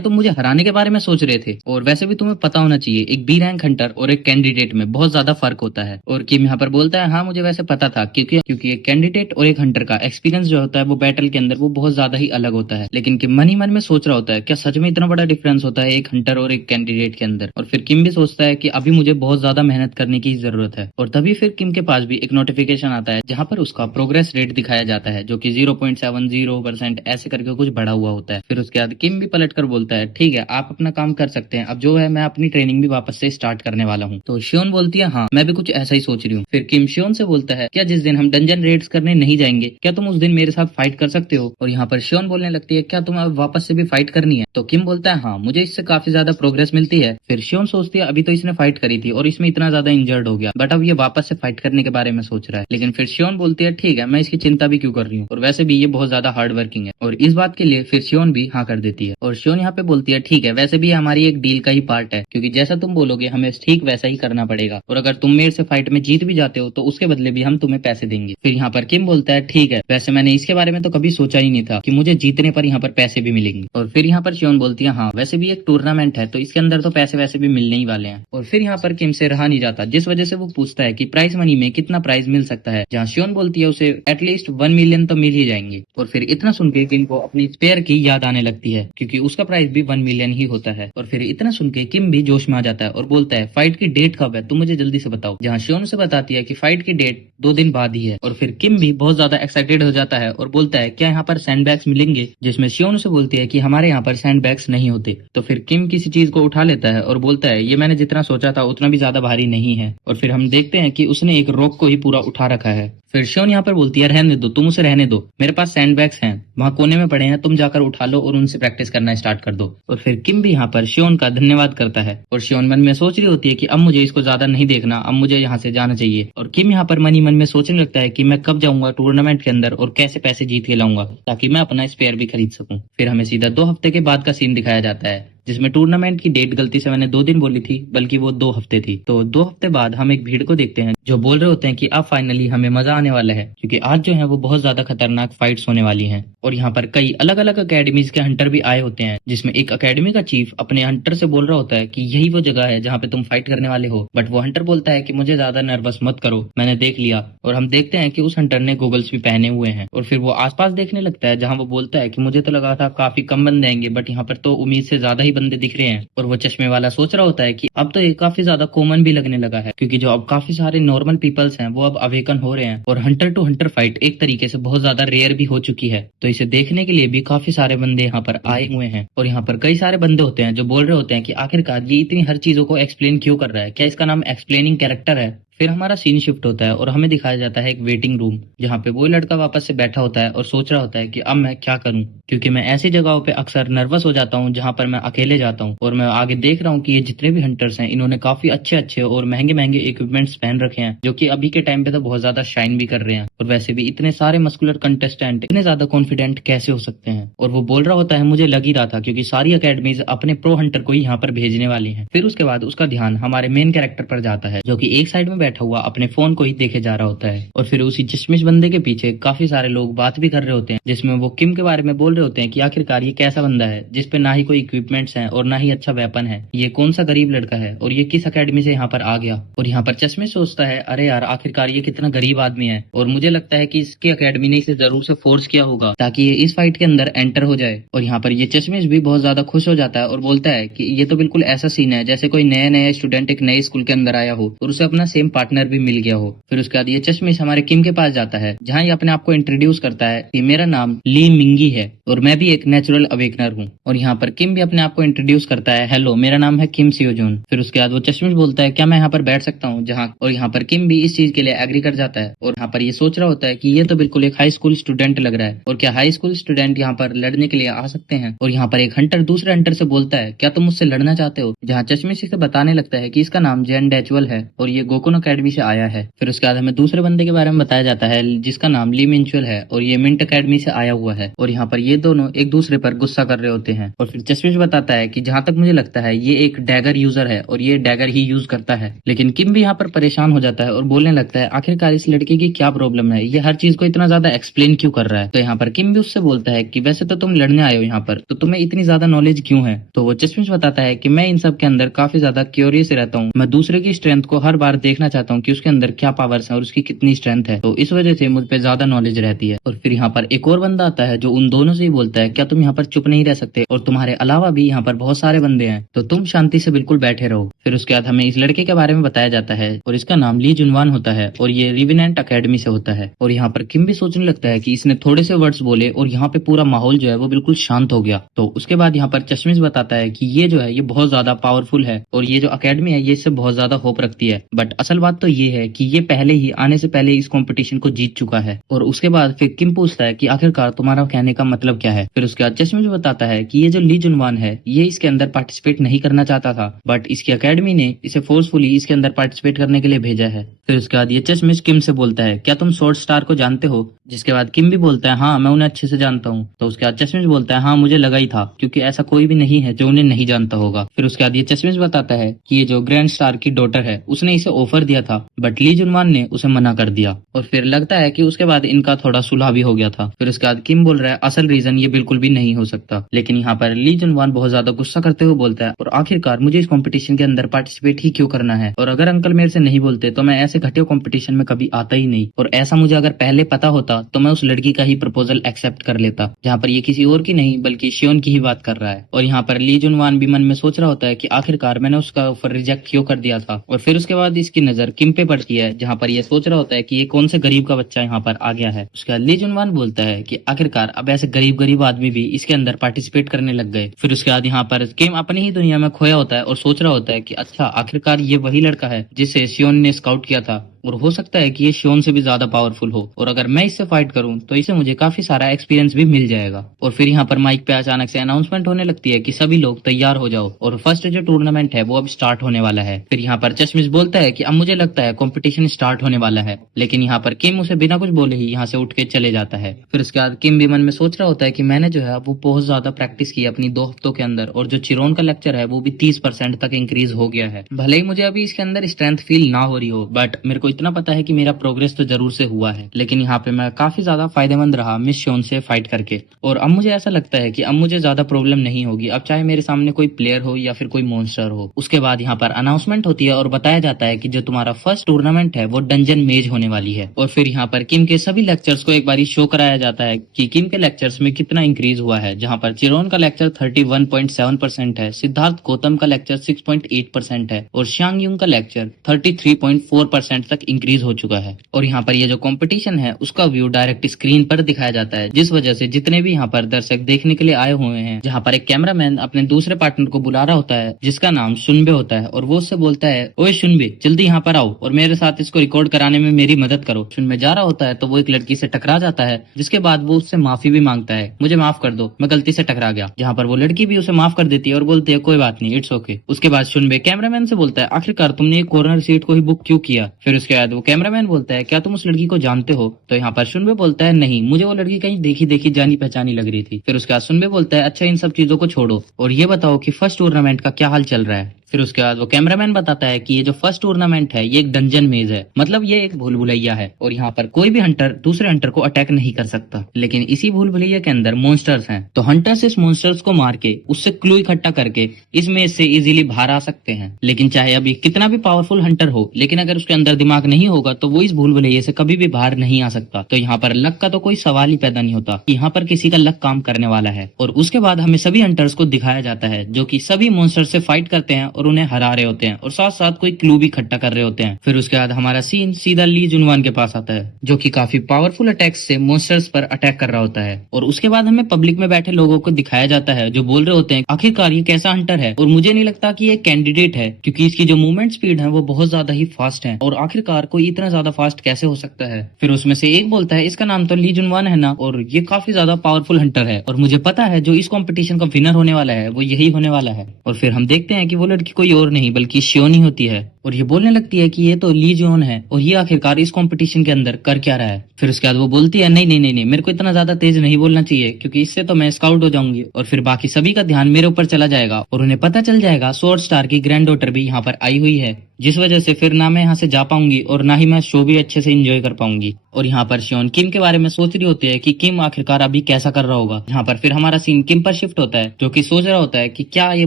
तुम मुझे हराने के बारे में सोच रहे थे, और वैसे भी तुम्हें पता होना चाहिए एक बी डी रैंक हंटर और एक कैंडिडेट में बहुत ज्यादा फर्क होता है। और किम यहाँ पर बोलता है हाँ मुझे वैसे पता था, क्योंकि एक कैंडिडेट और एक हंटर का एक्सपीरियंस जो होता है वो बैटल के अंदर वो बहुत ज्यादा ही अलग होता है। लेकिन किम मन ही मन में सोच रहा होता है क्या सच में इतना बड़ा डिफरेंस होता है एक हंटर और एक कैंडिडेट के अंदर। और फिर किम भी सोचता है कि अभी मुझे बहुत ज्यादा मेहनत करने की जरूरत है। और तभी फिर किम के पास भी एक नोटिफिकेशन आता है जहाँ पर उसका प्रोग्रेस रेट दिखाया जाता है जो कि 0.70% ऐसे करके कुछ बढ़ा हुआ होता है। फिर उसके बाद किम भी पलट कर बोलता है ठीक है आप अपना काम कर सकते हैं, अब जो है मैं अपनी ट्रेनिंग भी वापस से स्टार्ट करने वाला हूँ। तो शियोन बोलती है हाँ मैं भी कुछ ऐसा ही सोच रही हूँ। फिर किम शियोन से बोलता है क्या जिस दिन हम डंजन रेड्स करने नहीं जाएंगे क्या तुम उस दिन मेरे साथ फाइट कर सकते हो। और यहाँ पर शियोन बोलने लगती है क्या तुम अब वापस से भी फाइट करनी है। तो किम बोलता है हाँ मुझे इससे काफी ज्यादा प्रोग्रेस मिलती है। फिर शियोन सोचती है अभी तो इसने फाइट करी थी और इसमें इतना ज्यादा इंजर्ड हो गया, बट अब ये वापस से फाइट करने के बारे में सोच रहा है। लेकिन फिर शियोन बोलती है ठीक है मैं इसकी चिंता भी क्यों कर रही हूँ, और वैसे भी ये बहुत ज्यादा हार्ड वर्किंग है। और इस बात के लिए फिर शियोन भी हाँ कर देती है। और शियोन यहाँ पे बोलती है ठीक है वैसे भी ये हमारी एक डील का ही पार्ट है, क्योंकि जैसा तुम बोलोगे हमें ठीक वैसा ही करना पड़ेगा, और अगर तुम मेरे से फाइट में जीत भी जाते हो तो उसके बदले भी हम तुम्हें पैसे देंगे। फिर यहाँ पर किम बोलता है ठीक है वैसे मैंने इसके बारे में तो कभी सोचा ही नहीं था कि मुझे जीतने पर यहाँ पर पैसे भी मिलेंगे। और फिर यहाँ पर शियोन बोलती है हाँ वैसे भी एक टूर्नामेंट है तो इसके अंदर तो पैसे वैसे भी मिलने ही वाले हैं। और फिर यहाँ पर किम से रहा नहीं जाता, जिस वजह से वो पूछता है कि प्राइज मनी में कितना प्राइज मिल सकता है, जहाँ शियोन बोलती है उसे एटलीस्ट 1 मिलियन तो मिल ही जाएंगे। और फिर इतना सुन के किम को अपनी स्पेयर की याद आने लगती है क्योंकि उसका प्राइस भी 1 मिलियन ही होता है। और फिर इतना सुन के किम भी जोश में आ जाता है और बोलता है फाइट की डेट कब है तुम मुझे जल्दी से बताओ, जहाँ शियोन से बताती है कि फाइट की डेट 2 दिन बाद ही है। और फिर किम भी बहुत ज्यादा एक्साइटेड हो जाता है और बोलता है क्या यहाँ पर सैंडबैग्स मिलेंगे, जिसमें शियोन से बोलती है कि हमारे यहाँ पर सैंडबैग्स नहीं होते। तो फिर किम किसी चीज को उठा लेता है और बोलता है ये मैंने जितना सोचा था उतना भी ज्यादा भारी नहीं है। और फिर हम देखते हैं कि उसने एक रॉक को ही पूरा उठा रखा है। फिर शियोन यहाँ पर बोलती है रहने दो, तुम उसे रहने दो, मेरे पास सैंडबैग्स हैं वहाँ कोने में पड़े हैं, तुम जाकर उठा लो और उनसे प्रैक्टिस करना स्टार्ट कर दो। और फिर किम भी यहाँ पर शियोन का धन्यवाद करता है। और शियोन मन में सोच रही होती है कि अब मुझे इसको ज्यादा नहीं देखना, अब मुझे यहाँ से जाना चाहिए। और किम यहाँ पर मन ही मन में सोचने लगता है कि मैं कब जाऊंगा टूर्नामेंट के अंदर और कैसे पैसे जीत के लाऊंगा ताकि मैं अपना स्पेयर भी खरीद सकूं। फिर हमें सीधा 2 हफ्ते के बाद का सीन दिखाया जाता है, जिसमें टूर्नामेंट की डेट गलती से मैंने 2 दिन बोली थी बल्कि वो 2 हफ्ते थी। तो 2 हफ्ते बाद हम एक भीड़ को देखते हैं जो बोल रहे होते हैं कि अब फाइनली हमें मजा आने वाला है, क्योंकि आज जो है वो बहुत ज्यादा खतरनाक फाइट्स होने वाली हैं। और यहाँ पर कई अलग अलग अकेडमीज के हंटर भी आए होते हैं, जिसमें एक अकेडमी का चीफ अपने हंटर से बोल रहा होता है कि यही वो जगह है जहाँ पे तुम फाइट करने वाले हो। बट वो हंटर बोलता है कि मुझे ज्यादा नर्वस मत करो, मैंने देख लिया। और हम देखते हैं कि उस हंटर ने गोगल्स भी पहने हुए हैं। और फिर वो आसपास देखने लगता है जहाँ वो बोलता है कि मुझे तो लगा था काफी कम बंदे आएंगे, बट यहाँ पर तो उम्मीद से ज्यादा ही बंदे दिख रहे हैं। और वो चश्मे वाला सोच रहा होता है कि अब तो ये काफी ज्यादा कॉमन भी लगने लगा है, क्योंकि जो अब काफी सारे नॉर्मल पीपल्स हैं वो अब अवेकन हो रहे हैं और हंटर टू हंटर फाइट एक तरीके से बहुत ज्यादा रेयर भी हो चुकी है। तो इसे देखने के लिए भी काफी सारे बंदे यहाँ पर आए हुए हैं। और यहाँ पर कई सारे बंदे होते हैं जो बोल रहे होते हैं कि आखिरकार ये इतनी हर चीजों को एक्सप्लेन क्यों कर रहा है, क्या इसका नाम एक्सप्लेनिंग कैरेक्टर है। फिर हमारा सीन शिफ्ट होता है और हमें दिखाया जाता है एक वेटिंग रूम, जहाँ पे वो लड़का वापस से बैठा होता है और सोच रहा होता है कि अब मैं क्या करूं, क्योंकि मैं ऐसी जगहों पे अक्सर नर्वस हो जाता हूँ जहाँ पर मैं अकेले जाता हूँ। और मैं आगे देख रहा हूँ कि ये जितने भी हंटर्स हैं इन्होंने काफी अच्छे अच्छे और महंगे महंगे इक्विपमेंट्स पहन रखे हैं, जो कि अभी के टाइम पे तो बहुत ज्यादा शाइन भी कर रहे हैं। और वैसे भी इतने सारे मस्कुलर कंटेस्टेंट इतने ज्यादा कॉन्फिडेंट कैसे हो सकते हैं। और वो बोल रहा होता है मुझे लग ही रहा था, क्योंकि सारी अकेडमीज अपने प्रो हंटर को ही यहाँ पर भेजने वाली है। फिर उसके बाद उसका ध्यान हमारे मेन कैरेक्टर पर जाता है, जो की एक साइड में बैठा हुआ अपने फोन को ही देखे जा रहा होता है। और फिर उसी चश्मिश बंदे के पीछे काफी सारे लोग बात भी कर रहे होते हैं, जिसमें वो किम के बारे में बोल रहे होते हैं कि आखिरकार ये कैसा बंदा है जिसपे ना ही कोई इक्विपमेंट्स हैं और ना ही अच्छा वेपन है, ये कौन सा गरीब लड़का है और ये किस अकेडमी से यहाँ पर आ गया। और यहाँ पर चश्मिश सोचता है अरे यार आखिरकार ये कितना गरीब आदमी है, और मुझे लगता है कि इसकी अकेडमी ने इसे जरूर से फोर्स किया होगा ताकि ये इस फाइट के अंदर एंटर हो जाए। और यहाँ पर ये चश्मिश भी बहुत ज्यादा खुश हो जाता है और बोलता है कि ये तो बिल्कुल ऐसा सीन है जैसे कोई नया नया स्टूडेंट एक नए स्कूल के अंदर आया हो और उसे अपना सेम पार्टनर भी मिल गया हो। फिर उसके बाद ये चश्मिश हमारे किम के पास जाता है, जहाँ ये अपने आप को इंट्रोड्यूस करता है कि मेरा नाम ली मिंगी है और मैं भी एक नेचुरल अवेकनर हूँ। और यहाँ पर किम भी अपने आप को इंट्रोड्यूस करता है, हेलो मेरा नाम है किम सियोजून। फिर उसके बाद वो चश्मिश बोलता है क्या मैं यहाँ पर बैठ सकता हूँ, जहाँ और यहाँ पर किम भी इस चीज के लिए एग्री कर जाता है। और यहाँ पर ये सोच रहा होता है कि ये तो बिल्कुल एक हाई स्कूल स्टूडेंट लग रहा है, और क्या हाई स्कूल स्टूडेंट यहाँ पर लड़ने के लिए आ सकते हैं। और यहाँ पर एक हंटर दूसरे हंटर से बोलता है क्या तुम मुझसे लड़ना चाहते हो, जहाँ चश्मिश इसे बताने लगता है कि इसका नाम जैन डैचुअल है और ये गोकुन अकेडमी से आया है। फिर उसके बाद हमें दूसरे बंदे के बारे में बताया जाता है जिसका नाम ली मिंचुअल है और ये मिंट अकेडमी से आया हुआ है और यहाँ पर ये दोनों एक दूसरे पर गुस्सा कर रहे होते हैं। और फिर चश्मिश बताता है कि जहाँ तक मुझे लगता है ये एक डैगर यूजर है और ये डैगर ही यूज करता है। लेकिन किम भी यहाँ पर परेशान हो जाता है और बोलने लगता है आखिरकार इस लड़के की क्या प्रॉब्लम है, ये हर चीज को इतना ज्यादा एक्सप्लेन क्यों कर रहा है। तो यहाँ पर किम भी उससे बोलता है कि वैसे तो तुम लड़ने आए हो यहाँ पर, तो तुम्हें इतनी ज्यादा नॉलेज क्यों है। तो वो चश्मिश बताता है कि मैं इन सब के अंदर काफी ज्यादा क्यूरियस रहता हूँ, मैं दूसरे की स्ट्रेंथ को हर बार देखना चाहता हूँ कि उसके अंदर क्या पावर्स है और उसकी कितनी स्ट्रेंथ है, तो इस वजह से मुझ पे ज्यादा नॉलेज रहती है। और फिर यहाँ पर एक और बंदा आता है जो उन दोनों से ही बोलता है क्या तुम यहाँ पर चुप नहीं रह सकते, और तुम्हारे अलावा भी यहाँ पर बहुत सारे बंदे हैं, तो तुम शांति से बिल्कुल बैठे रहो। फिर उसके बाद हमें इस लड़के के बारे में बताया जाता है और इसका नाम ली जुनवान होता है और ये रिविनेंट अकेडमी से होता है। और यहाँ पर किम भी सोचने लगता है कि इसने थोड़े से वर्ड्स बोले और यहाँ पे पूरा माहौल जो है वो बिल्कुल शांत हो गया। तो उसके बाद यहाँ पर चश्मिश बताता है कि ये जो है ये बहुत ज्यादा पावरफुल है और ये जो अकेडमी है ये इससे बहुत ज्यादा होप रखती है, बट असल बात तो ये है कि ये पहले ही आने से पहले इस कंपटीशन को जीत चुका है। और उसके बाद फिर किम पूछता है कि आखिरकार तुम्हारा कहने का मतलब क्या है। फिर उसके बाद चश्मिश बताता है कि ये जो ली जुनवान है ये इसके अंदर पार्टिसिपेट नहीं करना चाहता था, बट इसकी अकेडमी ने इसे फोर्सफुली इसके अंदर पार्टिसिपेट करने के लिए भेजा है। फिर उसके बाद ये चश्मिश किम से बोलता है क्या तुम स्वॉर्ड स्टार को जानते हो, जिसके बाद किम भी बोलता है हाँ मैं उन्हें अच्छे से जानता हूँ। तो उसके बाद चश्मिश बोलता है हाँ मुझे लगा ही था, क्योंकि ऐसा कोई भी नहीं है जो उन्हें नहीं जानता होगा। फिर उसके बाद ये चश्मिश बताता है कि ये जो ग्रैंड स्टार की डॉटर है उसने इसे ऑफर दिया था, बट ली जुनवान ने उसे मना कर दिया। और फिर लगता है कि उसके बाद इनका थोड़ा सुलह भी हो गया था। फिर उसके बाद किम बोल रहा है असल रीजन ये बिल्कुल भी नहीं हो सकता, लेकिन यहाँ पर ली जुनवान बहुत ज्यादा गुस्सा करते हुए बोलता है और आखिरकार मुझे इस कंपटीशन के अंदर पार्टिसिपेट ही क्यों करना है, और अगर अंकल मेरे से नहीं बोलते तो मैं ऐसे घटिया कंपटीशन में कभी आता ही नहीं, और ऐसा मुझे अगर पहले पता होता तो मैं उस लड़की का ही प्रपोजल एक्सेप्ट कर लेता, जहाँ पर ये किसी और की नहीं बल्कि शियोन की ही बात कर रहा है। और यहाँ पर ली जुनवान भी मन में सोच रहा होता है कि आखिरकार मैंने उसका ऑफर रिजेक्ट क्यों कर दिया था। और फिर उसके बाद इसकी नजर किम पे पड़ती है, जहाँ पर ये सोच रहा होता है कि ये कौन से गरीब का बच्चा यहाँ पर आ गया है। उसके बाद ली जुनवान बोलता है कि आखिरकार अब ऐसे गरीब गरीब आदमी भी इसके अंदर पार्टिसिपेट करने लग गए। फिर उसके बाद यहाँ पर किम अपनी ही दुनिया में खोया होता है और सोच रहा होता है कि अच्छा आखिरकार ये वही लड़का है जिसे शियोन ने स्काउट किया था, और हो सकता है कि ये शियोन से भी ज्यादा पावरफुल हो, और अगर मैं इससे फाइट करूं तो इसे मुझे काफी सारा एक्सपीरियंस भी मिल जाएगा। और फिर यहाँ पर माइक पे अचानक से अनाउंसमेंट होने लगती है कि सभी लोग तैयार हो जाओ और फर्स्ट जो टूर्नामेंट है वो अब स्टार्ट होने वाला है। फिर यहाँ पर चश्मिश बोलता है कि अब मुझे लगता है कंपटीशन स्टार्ट होने वाला है, लेकिन यहाँ पर किम उसे बिना कुछ बोले ही यहाँ से उठ के चले जाता है। फिर उसके बाद किम भी मन में सोच रहा होता है कि मैंने जो है वो बहुत ज्यादा प्रैक्टिस की अपनी 2 हफ्तों के अंदर, और जो चिरोन का लेक्चर है वो भी 30% तक इंक्रीज हो गया है। भले ही मुझे अभी इसके अंदर स्ट्रेंथ फील ना हो रही हो, बट मेरे को इतना पता है कि मेरा प्रोग्रेस तो जरूर से हुआ है। लेकिन यहाँ पे मैं काफी ज्यादा फायदेमंद रहा मिस शियोन से फाइट करके, और अब मुझे ऐसा लगता है कि अब मुझे ज्यादा प्रॉब्लम नहीं होगी, अब चाहे मेरे सामने कोई प्लेयर हो या फिर कोई मॉन्स्टर हो। उसके बाद यहाँ पर अनाउंसमेंट होती है और बताया जाता है कि जो तुम्हारा फर्स्ट टूर्नामेंट है वो डंजन मेज होने वाली है। और फिर यहाँ पर किम के सभी लेक्चर्स को एक बार शो कराया जाता है कि किम के लेक्चर्स में कितना इंक्रीज हुआ है, जहाँ पर चिरोन का लेक्चर 31.7% है, सिद्धार्थ गौतम का लेक्चर 6.8% है और शांग युंग का लेक्चर 33.4% तक इंक्रीज हो चुका है। और यहाँ पर ये जो कंपटीशन है उसका व्यू डायरेक्ट स्क्रीन पर दिखाया जाता है, जिस वजह से जितने भी यहाँ पर दर्शक देखने के लिए आए हुए हैं, जहाँ पर एक कैमरामैन अपने दूसरे पार्टनर को बुला रहा होता है जिसका नाम सुनबे होता है, और वो उससे बोलता है ओए सुनबे जल्दी यहाँ पर आओ और मेरे साथ इसको रिकॉर्ड कराने में मेरी मदद करो। सुनबे जा रहा होता है तो वो एक लड़की से टकरा जाता है, जिसके बाद वो उससे माफी भी मांगता है, मुझे माफ कर दो मैं गलती से टकरा गया, जहाँ पर वो लड़की भी उसे माफ कर देती है और बोलती है कोई बात नहीं इट्स ओके। उसके बाद सुनबे कैमरामैन से बोलता है आखिरकार तुमने एक कॉर्नर सीट को ही बुक क्यों किया। फिर उसके बाद वो कैमरामैन बोलता है क्या तुम उस लड़की को जानते हो। तो यहाँ पर सुनबे बोलता है नहीं, मुझे वो लड़की कहीं देखी देखी जानी पहचानी लग रही थी। फिर उसके बाद सुनबे बोलता है अच्छा इन सब चीजों को छोड़ो और ये बताओ कि फर्स्ट टूर्नामेंट का क्या हाल चल रहा है। फिर उसके बाद वो कैमरामैन बताता है कि ये जो फर्स्ट टूर्नामेंट है ये एक डंजन मेज है, मतलब ये एक भूल भुलैया है और यहाँ पर कोई भी हंटर दूसरे हंटर को अटैक नहीं कर सकता, लेकिन इसी भूल भुलैया के अंदर मॉन्स्टर्स हैं, तो हंटर्स इस मॉन्स्टर्स को मार के उससे क्लू इकट्ठा करके इस मेज से इजीली बाहर आ सकते हैं। लेकिन चाहे अभी कितना भी पावरफुल हंटर हो, लेकिन अगर उसके अंदर दिमाग नहीं होगा तो वो इस भूल भुलैया से कभी भी बाहर नहीं आ सकता। तो यहाँ पर लक का तो कोई सवाल ही पैदा नहीं होता, यहाँ पर किसी का लक काम करने वाला है। और उसके बाद हमें सभी हंटर्स को दिखाया जाता है जो कि सभी मॉन्स्टर से फाइट करते हैं और उन्हें हरा रहे होते हैं और साथ साथ कोई क्लू भी इकट्ठा कर रहे होते हैं। फिर उसके बाद हमारा सीन सीधा ली जुनवान के पास आता है जो कि काफी पावरफुल अटैक्स से मॉन्स्टर्स पर अटैक कर रहा होता है। और उसके बाद हमें पब्लिक में बैठे लोगों को दिखाया जाता है जो बोल रहे होते हैं आखिरकार ये कैसा हंटर है, और मुझे नहीं लगता कि ये कैंडिडेट है क्योंकि इसकी जो मूवमेंट स्पीड है वो बहुत ज्यादा ही फास्ट है, और आखिरकार कोई इतना ज्यादा फास्ट कैसे हो सकता है। फिर उसमें से एक बोलता है इसका नाम तो ली जुनवान है ना, और ये काफी ज्यादा पावरफुल हंटर है और मुझे पता है जो इस कॉम्पिटिशन का विनर होने वाला है वो यही होने वाला है। और फिर हम देखते हैं कि वो लड़की कोई और नहीं बल्कि शियोन ही होती है। और ये बोलने लगती है कि ये तो ली जोन है और ये आखिरकार इस कंपटीशन के अंदर कर क्या रहा है। फिर उसके बाद वो बोलती है नहीं नहीं नहीं नहीं, मेरे को इतना ज्यादा तेज नहीं बोलना चाहिए क्योंकि इससे तो मैं स्काउट हो जाऊंगी और फिर बाकी सभी का ध्यान मेरे ऊपर चला जाएगा और उन्हें पता चल जाएगा स्वॉर्ड स्टार की ग्रैंड डॉटर भी यहाँ पर आई हुई है, जिस वजह से फिर ना मैं यहाँ से जा पाऊंगी और ना ही मैं शो भी अच्छे से एंजॉय कर पाऊंगी। और यहाँ पर शियोन किम के बारे में सोच रही होती है कि किम आखिरकार अभी कैसा कर रहा होगा। यहाँ पर फिर हमारा सीन किम पर शिफ्ट होता है जो कि सोच रहा होता है कि क्या ये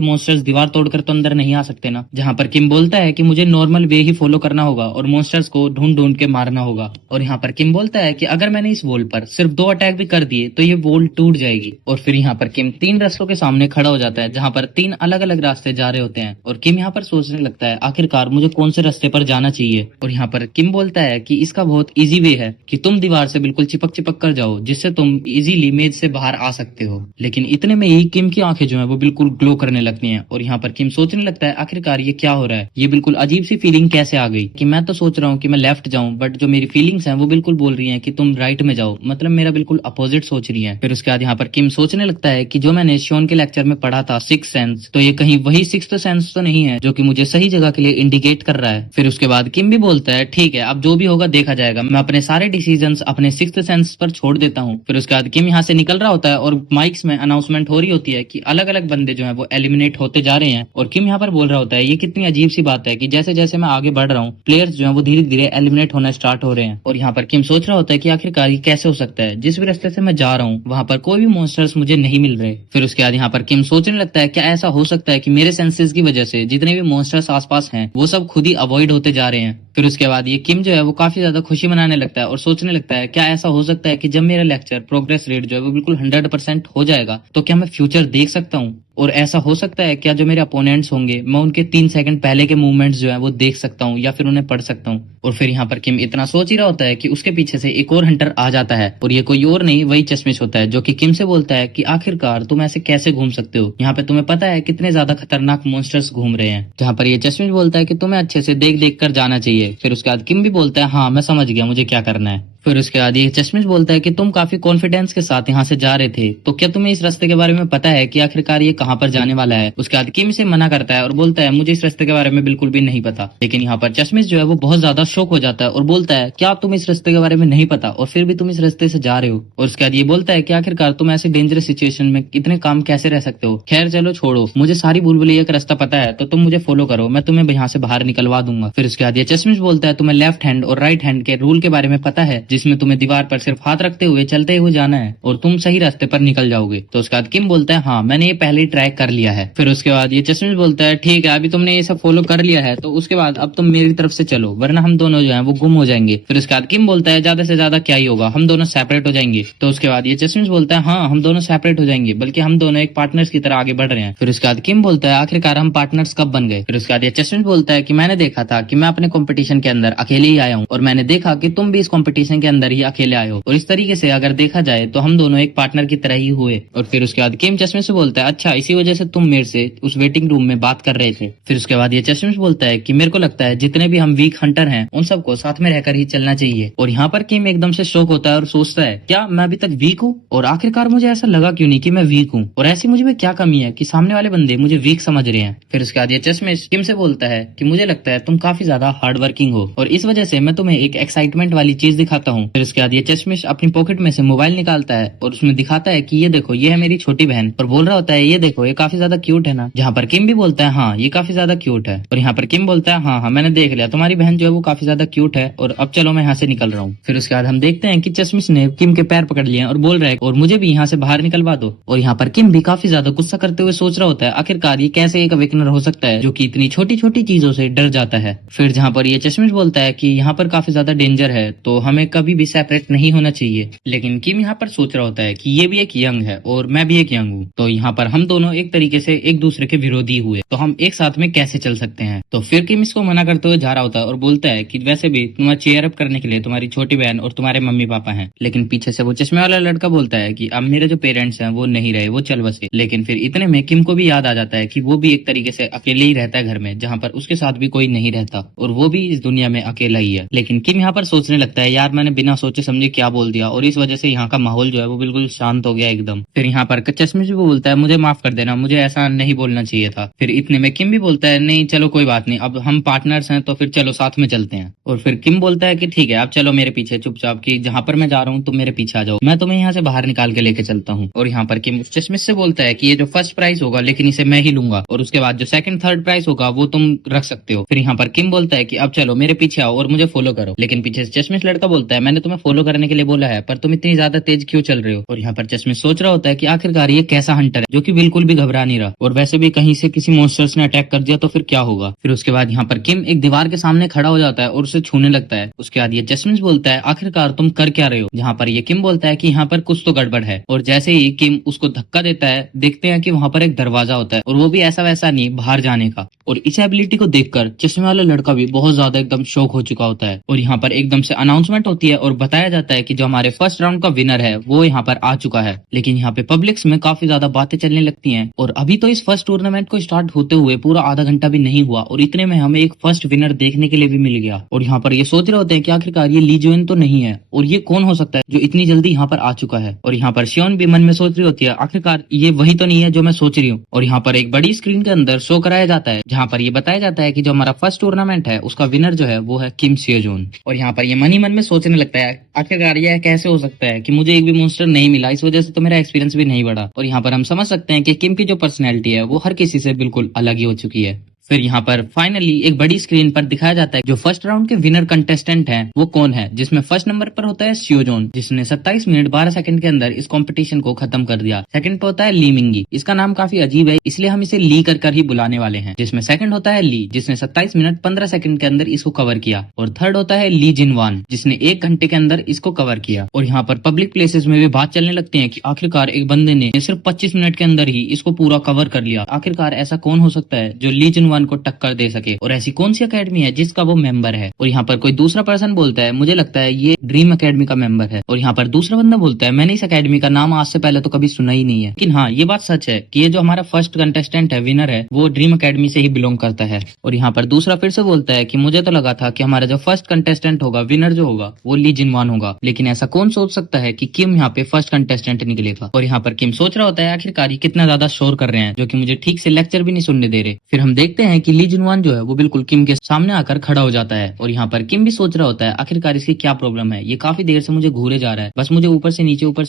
मॉन्स्टर्स दीवार तोड़कर तो अंदर नहीं आ सकते ना। जहाँ पर किम बोलता है कि मुझे नॉर्मल वे ही फॉलो करना होगा और मॉन्स्टर्स को ढूंढ ढूंढ के मारना होगा। और यहाँ पर किम बोलता है कि अगर मैंने इस वॉल पर सिर्फ 2 अटैक भी कर दिए तो ये वॉल टूट जाएगी। और फिर यहाँ पर किम 3 रास्तों के सामने खड़ा हो जाता है जहाँ पर 3 अलग अलग रास्ते जा रहे होते हैं और किम यहाँ पर सोचने लगता है आखिरकार मुझे कौन से रास्ते पर जाना चाहिए। और यहाँ पर किम बोलता है कि इसका बहुत इजी वे है कि तुम दीवार से बिल्कुल चिपक चिपक कर जाओ जिससे तुम इजीली मेज से बाहर आ सकते हो। लेकिन इतने में ही किम की आंखें जो है वो बिल्कुल ग्लो करने लगती हैं और यहाँ पर किम सोचने लगता है आखिरकार ये क्या हो रहा है, ये बिल्कुल अजीब सी फीलिंग कैसे आ गई कि मैं तो सोच रहा हूँ कि मैं लेफ्ट जाऊं बट जो मेरी फीलिंग्स हैं वो बिल्कुल बोल रही हैं कि तुम राइट में जाओ, मतलब मेरा बिल्कुल अपोजिट सोच रही है। फिर उसके बाद यहाँ पर किम सोचने लगता है कि जो मैंने शोन के लेक्चर में पढ़ा था सिक्स सेंस, तो ये कहीं वही सिक्स्थ सेंस तो नहीं है जो कि मुझे सही जगह के लिए इंडिकेट कर रहा है। फिर उसके बाद किम भी बोलता है ठीक है अब जो भी होगा देखा जाएगा, मैं अपने सारे डिसीजंस अपने सिक्स्थ सेंस पर छोड़ देता हूँ। फिर उसके बाद किम यहाँ से निकल रहा होता है और माइक्स में अनाउंसमेंट हो रही होती है कि अलग अलग बंदे जो है वो एलिमिनेट होते जा रहे हैं। और किम यहाँ पर बोल रहा होता है ये कितनी अजीब सी बात है कि जैसे जैसे मैं आगे बढ़ रहा हूँ प्लेयर्स जो है वो धीरे धीरे एलिमिनेट होना स्टार्ट हो रहे हैं। और यहाँ पर किम सोच रहा होता है कि आखिरकार ये कैसे हो सकता है, जिस भी रास्ते से मैं जा रहा हूँ वहां पर कोई भी मॉन्स्टर्स मुझे नहीं मिल रहे। फिर उसके बाद यहाँ पर किम सोचने लगता है क्या ऐसा हो सकता है कि मेरे सेंसेस की वजह से जितने भी मॉन्स्टर्स आसपास हैं वो सब खुद ही अवॉइड होते जा रहे हैं। फिर उसके बाद ये किम जो है वो काफी ज्यादा खुशी मनाने लगता है और सोचने लगता है क्या ऐसा हो सकता है कि जब मेरा लेक्चर प्रोग्रेस रेट जो है वो बिल्कुल 100% हो जाएगा तो क्या मैं फ्यूचर देख सकता हूँ, और ऐसा हो सकता है क्या जो मेरे अपोनेंट्स होंगे मैं उनके 3 सेकंड पहले के मूवमेंट्स जो है वो देख सकता हूँ या फिर उन्हें पढ़ सकता हूँ। और फिर यहाँ पर किम इतना सोच ही रहा होता है कि उसके पीछे से एक और हंटर आ जाता है और ये कोई और नहीं वही चश्मिश होता है जो कि किम से बोलता है कि आखिरकार तुम ऐसे कैसे घूम सकते हो, यहाँ पे तुम्हें पता है कितने ज्यादा खतरनाक मॉन्स्टर्स घूम रहे हैं। जहाँ पर ये चश्मिश बोलता है कि तुम्हें अच्छे से देख देख कर जाना चाहिए। फिर उसके बाद किम भी बोलता है हाँ मैं समझ गया मुझे क्या करना है। फिर उसके बाद ये चश्मिश बोलता है कि तुम काफी कॉन्फिडेंस के साथ यहाँ से जा रहे थे तो क्या तुम्हें इस रास्ते के बारे में पता है कि आखिरकार ये कहाँ पर जाने वाला है। उसके बाद किम से मना करता है और बोलता है मुझे इस रास्ते के बारे में बिल्कुल भी नहीं पता। लेकिन यहाँ पर चश्मिश जो है वो बहुत ज्यादा शॉक हो जाता है और बोलता है क्या तुम इस रास्ते के बारे में नहीं पता और फिर भी तुम इस रास्ते से जा रहे हो। और उसके बाद ये बोलता है कि आखिरकार तुम ऐसे डेंजरस सिचुएशन में इतने काम कैसे रह सकते हो। खैर चलो छोड़ो, मुझे सारी भूलभुलैया का रास्ता पता है तो तुम मुझे फॉलो करो, मैं तुम्हें यहाँ से बाहर निकलवा दूंगा। फिर उसके बाद ये चश्मिश बोलता है तुम्हें लेफ्ट हैंड और राइट हैंड के रूल के बारे में पता है जिसमें तुम्हें दीवार पर सिर्फ हाथ रखते हुए चलते हुए जाना है और तुम सही रास्ते पर निकल जाओगे। तो उसके बाद किम बोलता है हाँ मैंने ये पहले ही ट्राई कर लिया है। फिर उसके बाद ये चश्मिश बोलता है ठीक है अभी तुमने ये सब फॉलो कर लिया है तो उसके बाद अब तुम मेरी तरफ से चलो वरना हम दोनों जो है वो गुम हो जाएंगे। फिर उसके बाद किम बोलता है ज्यादा से ज्यादा क्या ही होगा, हम दोनों सेपरेट हो जाएंगे। तो उसके बाद ये चश्मिश बोलता है हाँ हम दोनों सेपरेट हो जाएंगे बल्कि हम दोनों एक पार्टनर्स की तरह आगे बढ़ रहे हैं। फिर उसके बाद किम बोलता है आखिरकार हम पार्टनर्स कब बन गए। फिर उसके बाद ये चश्मिश बोलता है कि मैंने देखा था कि मैं अपने कंपटीशन के अंदर अकेले ही आया हूँ और मैंने देखा कि तुम भी इस कंपटीशन के अंदर ही अकेले आए हो और इस तरीके से अगर देखा जाए तो हम दोनों एक पार्टनर की तरह ही हुए। और फिर उसके बाद किम चश्मिश से बोलता है अच्छा इसी वजह से तुम मेरे से उस वेटिंग रूम में बात कर रहे थे। फिर उसके बाद ये चश्मिश बोलता है कि मेरे को लगता है जितने भी हम वीक हंटर हैं उन सबको साथ में रहकर ही चलना चाहिए। और यहाँ पर किम एकदम से शॉक होता है और सोचता है क्या मैं अभी तक वीक हूँ और आखिरकार मुझे ऐसा लगा क्यों नहीं कि मैं वीक हूँ और ऐसी मुझे में क्या कमी है कि सामने वाले बंदे मुझे वीक समझ रहे हैं। फिर उसके बाद ये चश्मिश किम से बोलता है कि मुझे लगता है तुम काफी ज्यादा हार्ड वर्किंग हो और इस वजह से मैं तुम्हें एक एक्साइटमेंट वाली चीज दिखाता हूँ। फिर उसके बाद ये चश्मिश अपनी पॉकेट में से मोबाइल निकालता है और उसमें दिखाता है कि ये देखो ये है मेरी छोटी बहन और बोल रहा होता है ये देखो ये काफी ज्यादा क्यूट है ना। जहाँ पर किम भी बोलता है हाँ ये काफी ज्यादा क्यूट है और यहाँ पर किम बोलता है हाँ हाँ मैंने देख लिया तुम्हारी बहन जो है वो काफी ज्यादा क्यूट है और अब चलो मैं यहाँ से निकल रहा हूँ। फिर उसके बाद हम देखते हैं कि चश्मिश ने किम के पैर पकड़ लिए और बोल रहा है और मुझे भी यहाँ से बाहर निकलवा दो। और यहाँ पर किम भी काफी ज्यादा गुस्सा करते हुए सोच रहा होता है आखिरकार ये कैसे एक अवेकनर हो सकता है जो कि इतनी छोटी छोटी चीजों से डर जाता है। फिर जहाँ पर ये चश्मिश बोलता है कि यहाँ पर काफी ज्यादा डेंजर है तो हमें कभी भी सेपरेट नहीं होना चाहिए। लेकिन किम यहाँ पर सोच रहा होता है कि ये भी एक यंग है और मैं भी एक यंग हूँ तो यहाँ पर हम दोनों एक तरीके से एक दूसरे के विरोधी हुए तो हम एक साथ में कैसे चल सकते हैं। तो फिर किम इसको मना करते हुए जा रहा होता है और बोलता है कि वैसे भी तुम्हें चेयर अप करने के लिए तुम्हारी छोटी बहन और तुम्हारे मम्मी पापा हैं। लेकिन पीछे से वो चश्मे वाला लड़का बोलता है कि अब मेरे जो पेरेंट्स हैं वो नहीं रहे, वो चल बसे। लेकिन फिर इतने में किम को भी याद आ जाता है कि वो भी एक तरीके से अकेले ही रहता है घर में जहाँ पर उसके साथ भी कोई नहीं रहता और वो भी इस दुनिया में अकेला ही है। लेकिन किम यहाँ पर सोचने लगता है यार मैंने मैंने बिना सोचे समझे क्या बोल दिया और इस वजह से यहाँ का माहौल जो है वो बिल्कुल शांत हो गया एकदम। फिर यहाँ पर चश्मिश भी बोलता है मुझे माफ कर देना, मुझे ऐसा नहीं बोलना चाहिए था। फिर इतने में किम भी बोलता है नहीं चलो कोई बात नहीं, अब हम पार्टनर्स हैं तो फिर चलो साथ में चलते हैं। और फिर किम बोलता है कि ठीक है अब चलो मेरे पीछे चुपचाप, कि जहाँ पर मैं जा रहा हूँ तुम मेरे पीछे आ जाओ, मैं तुम्हें यहाँ से बाहर निकाल के लेके चलता हूँ। और यहाँ पर किम चश्मिश से बोलता है कि ये जो फर्स्ट प्राइज होगा लेकिन इसे मैं ही लूंगा, और उसके बाद जो सेकंड थर्ड प्राइज होगा वो तुम रख सकते हो। फिर यहाँ पर किम बोलता है कि अब चलो मेरे पीछे आओ और मुझे फॉलो करो। लेकिन पीछे से चश्मिश लड़का बोलता है मैंने तुम्हें फॉलो करने के लिए बोला है पर तुम इतनी ज्यादा तेज क्यों चल रहे हो। और यहाँ पर चश्मिश सोच रहा होता है कि आखिरकार ये कैसा हंटर है जो कि बिल्कुल भी घबरा नहीं रहा, और वैसे भी कहीं से किसी मॉन्स्टर्स ने अटैक कर दिया तो फिर क्या होगा। फिर उसके बाद यहाँ पर किम एक दीवार के सामने खड़ा हो जाता है और उसे छूने लगता है। उसके बाद ये चश्मिश बोलता है आखिरकार तुम कर क्या रहे हो। जहाँ पर ये किम बोलता है कि यहाँ पर कुछ तो गड़बड़ है, और जैसे ही किम उसको धक्का देता है देखते हैं कि वहाँ पर एक दरवाजा होता है, और वो भी ऐसा वैसा नहीं बाहर जाने का। और इस एबिलिटी को देखकर चश्मे वाला लड़का भी बहुत ज्यादा एकदम शॉक हो चुका होता है। और यहाँ पर एकदम से अनाउंसमेंट होती है और बताया जाता है कि जो हमारे फर्स्ट राउंड का विनर है वो यहाँ पर आ चुका है। लेकिन यहाँ पे पब्लिक्स में काफी ज्यादा बातें चलने लगती हैं, और अभी तो इस फर्स्ट टूर्नामेंट को स्टार्ट होते हुए पूरा आधा घंटा भी नहीं हुआ और इतने में हमें एक फर्स्ट विनर देखने के लिए भी मिल गया। और यहाँ पर ये सोच रहे होते हैं कि आखिरकार ये ली जुएन तो नहीं है, और ये कौन हो सकता है जो इतनी जल्दी यहाँ पर आ चुका है। और यहाँ पर शियोन भी मन में सोच रही होती है आखिरकार ये वही तो नहीं है जो मैं सोच रही हूँ। और यहाँ पर एक बड़ी स्क्रीन के अंदर शो कराया जाता है जहाँ पर ये बताया जाता है कि जो हमारा फर्स्ट टूर्नामेंट है उसका विनर जो है वो है किम सियोजोन। और यहाँ पर ये मन ही मन में सोचने लगता है आखिरकार यह कैसे हो सकता है कि मुझे एक भी मॉन्स्टर नहीं मिला, इस वजह से तो मेरा एक्सपीरियंस भी नहीं बढ़ा। और यहाँ पर हम समझ सकते हैं कि किम की जो पर्सनैलिटी है वो हर किसी से बिल्कुल अलग ही हो चुकी है। फिर यहाँ पर फाइनली एक बड़ी स्क्रीन पर दिखाया जाता है जो फर्स्ट राउंड के विनर कंटेस्टेंट हैं वो कौन है, जिसमें फर्स्ट नंबर पर होता है सियोजोन जिसने 27 मिनट 12 सेकंड के अंदर इस कंपटीशन को खत्म कर दिया। सेकंड पे होता है ली मिंगी, इसका नाम काफी अजीब है इसलिए हम इसे ली कर ही बुलाने वाले हैं। जिसमें सेकंड होता है ली जिसने 27 मिनट 15 सेकंड के अंदर इसको कवर किया। और थर्ड होता है ली जिनवान जिसने 1 घंटे के अंदर इसको कवर किया। और यहाँ पर पब्लिक प्लेसेस में भी बात चलने लगती है कि आखिरकार एक बंदे ने सिर्फ 25 मिनट के अंदर ही इसको पूरा कवर कर लिया। आखिरकार ऐसा कौन हो सकता है जो ली जिनवान को टक्कर दे सके, और ऐसी कौन सी एकेडमी है जिसका वो मेंबर है। और यहाँ पर कोई दूसरा पर्सन बोलता है मुझे लगता है ये ड्रीम एकेडमी का मेंबर है। और यहाँ पर दूसरा बंदा बोलता है मैंने इस एकेडमी का नाम आज से पहले तो कभी सुना ही नहीं है। लेकिन हाँ ये बात सच है कि ये जो हमारा फर्स्ट कंटेस्टेंट है विनर है वो ड्रीम एकेडमी से ही बिलोंग करता है। और यहाँ पर दूसरा फिर से बोलता है कि मुझे तो लगा था कि हमारा जो फर्स्ट कंटेस्टेंट होगा विनर जो होगा वो ली जिनवान होगा, लेकिन ऐसा कौन सोच सकता है कि किम यहाँ पे फर्स्ट कंटेस्टेंट निकलेगा। और यहाँ पर किम सोच रहा होता है आखिरकार ये कितना ज्यादा शोर कर रहे हैं जो कि मुझे ठीक से लेक्चर भी नहीं सुनने दे रहे। फिर हम देखते हैं कि ली जिनवान जो है वो बिल्कुल किम के सामने आकर खड़ा हो जाता है। और यहाँ पर किम भी सोच रहा होता है आखिरकार इसकी क्या प्रॉब्लम है, ये काफी देर से मुझे घूरे जा रहा है, बस मुझे ऊपर से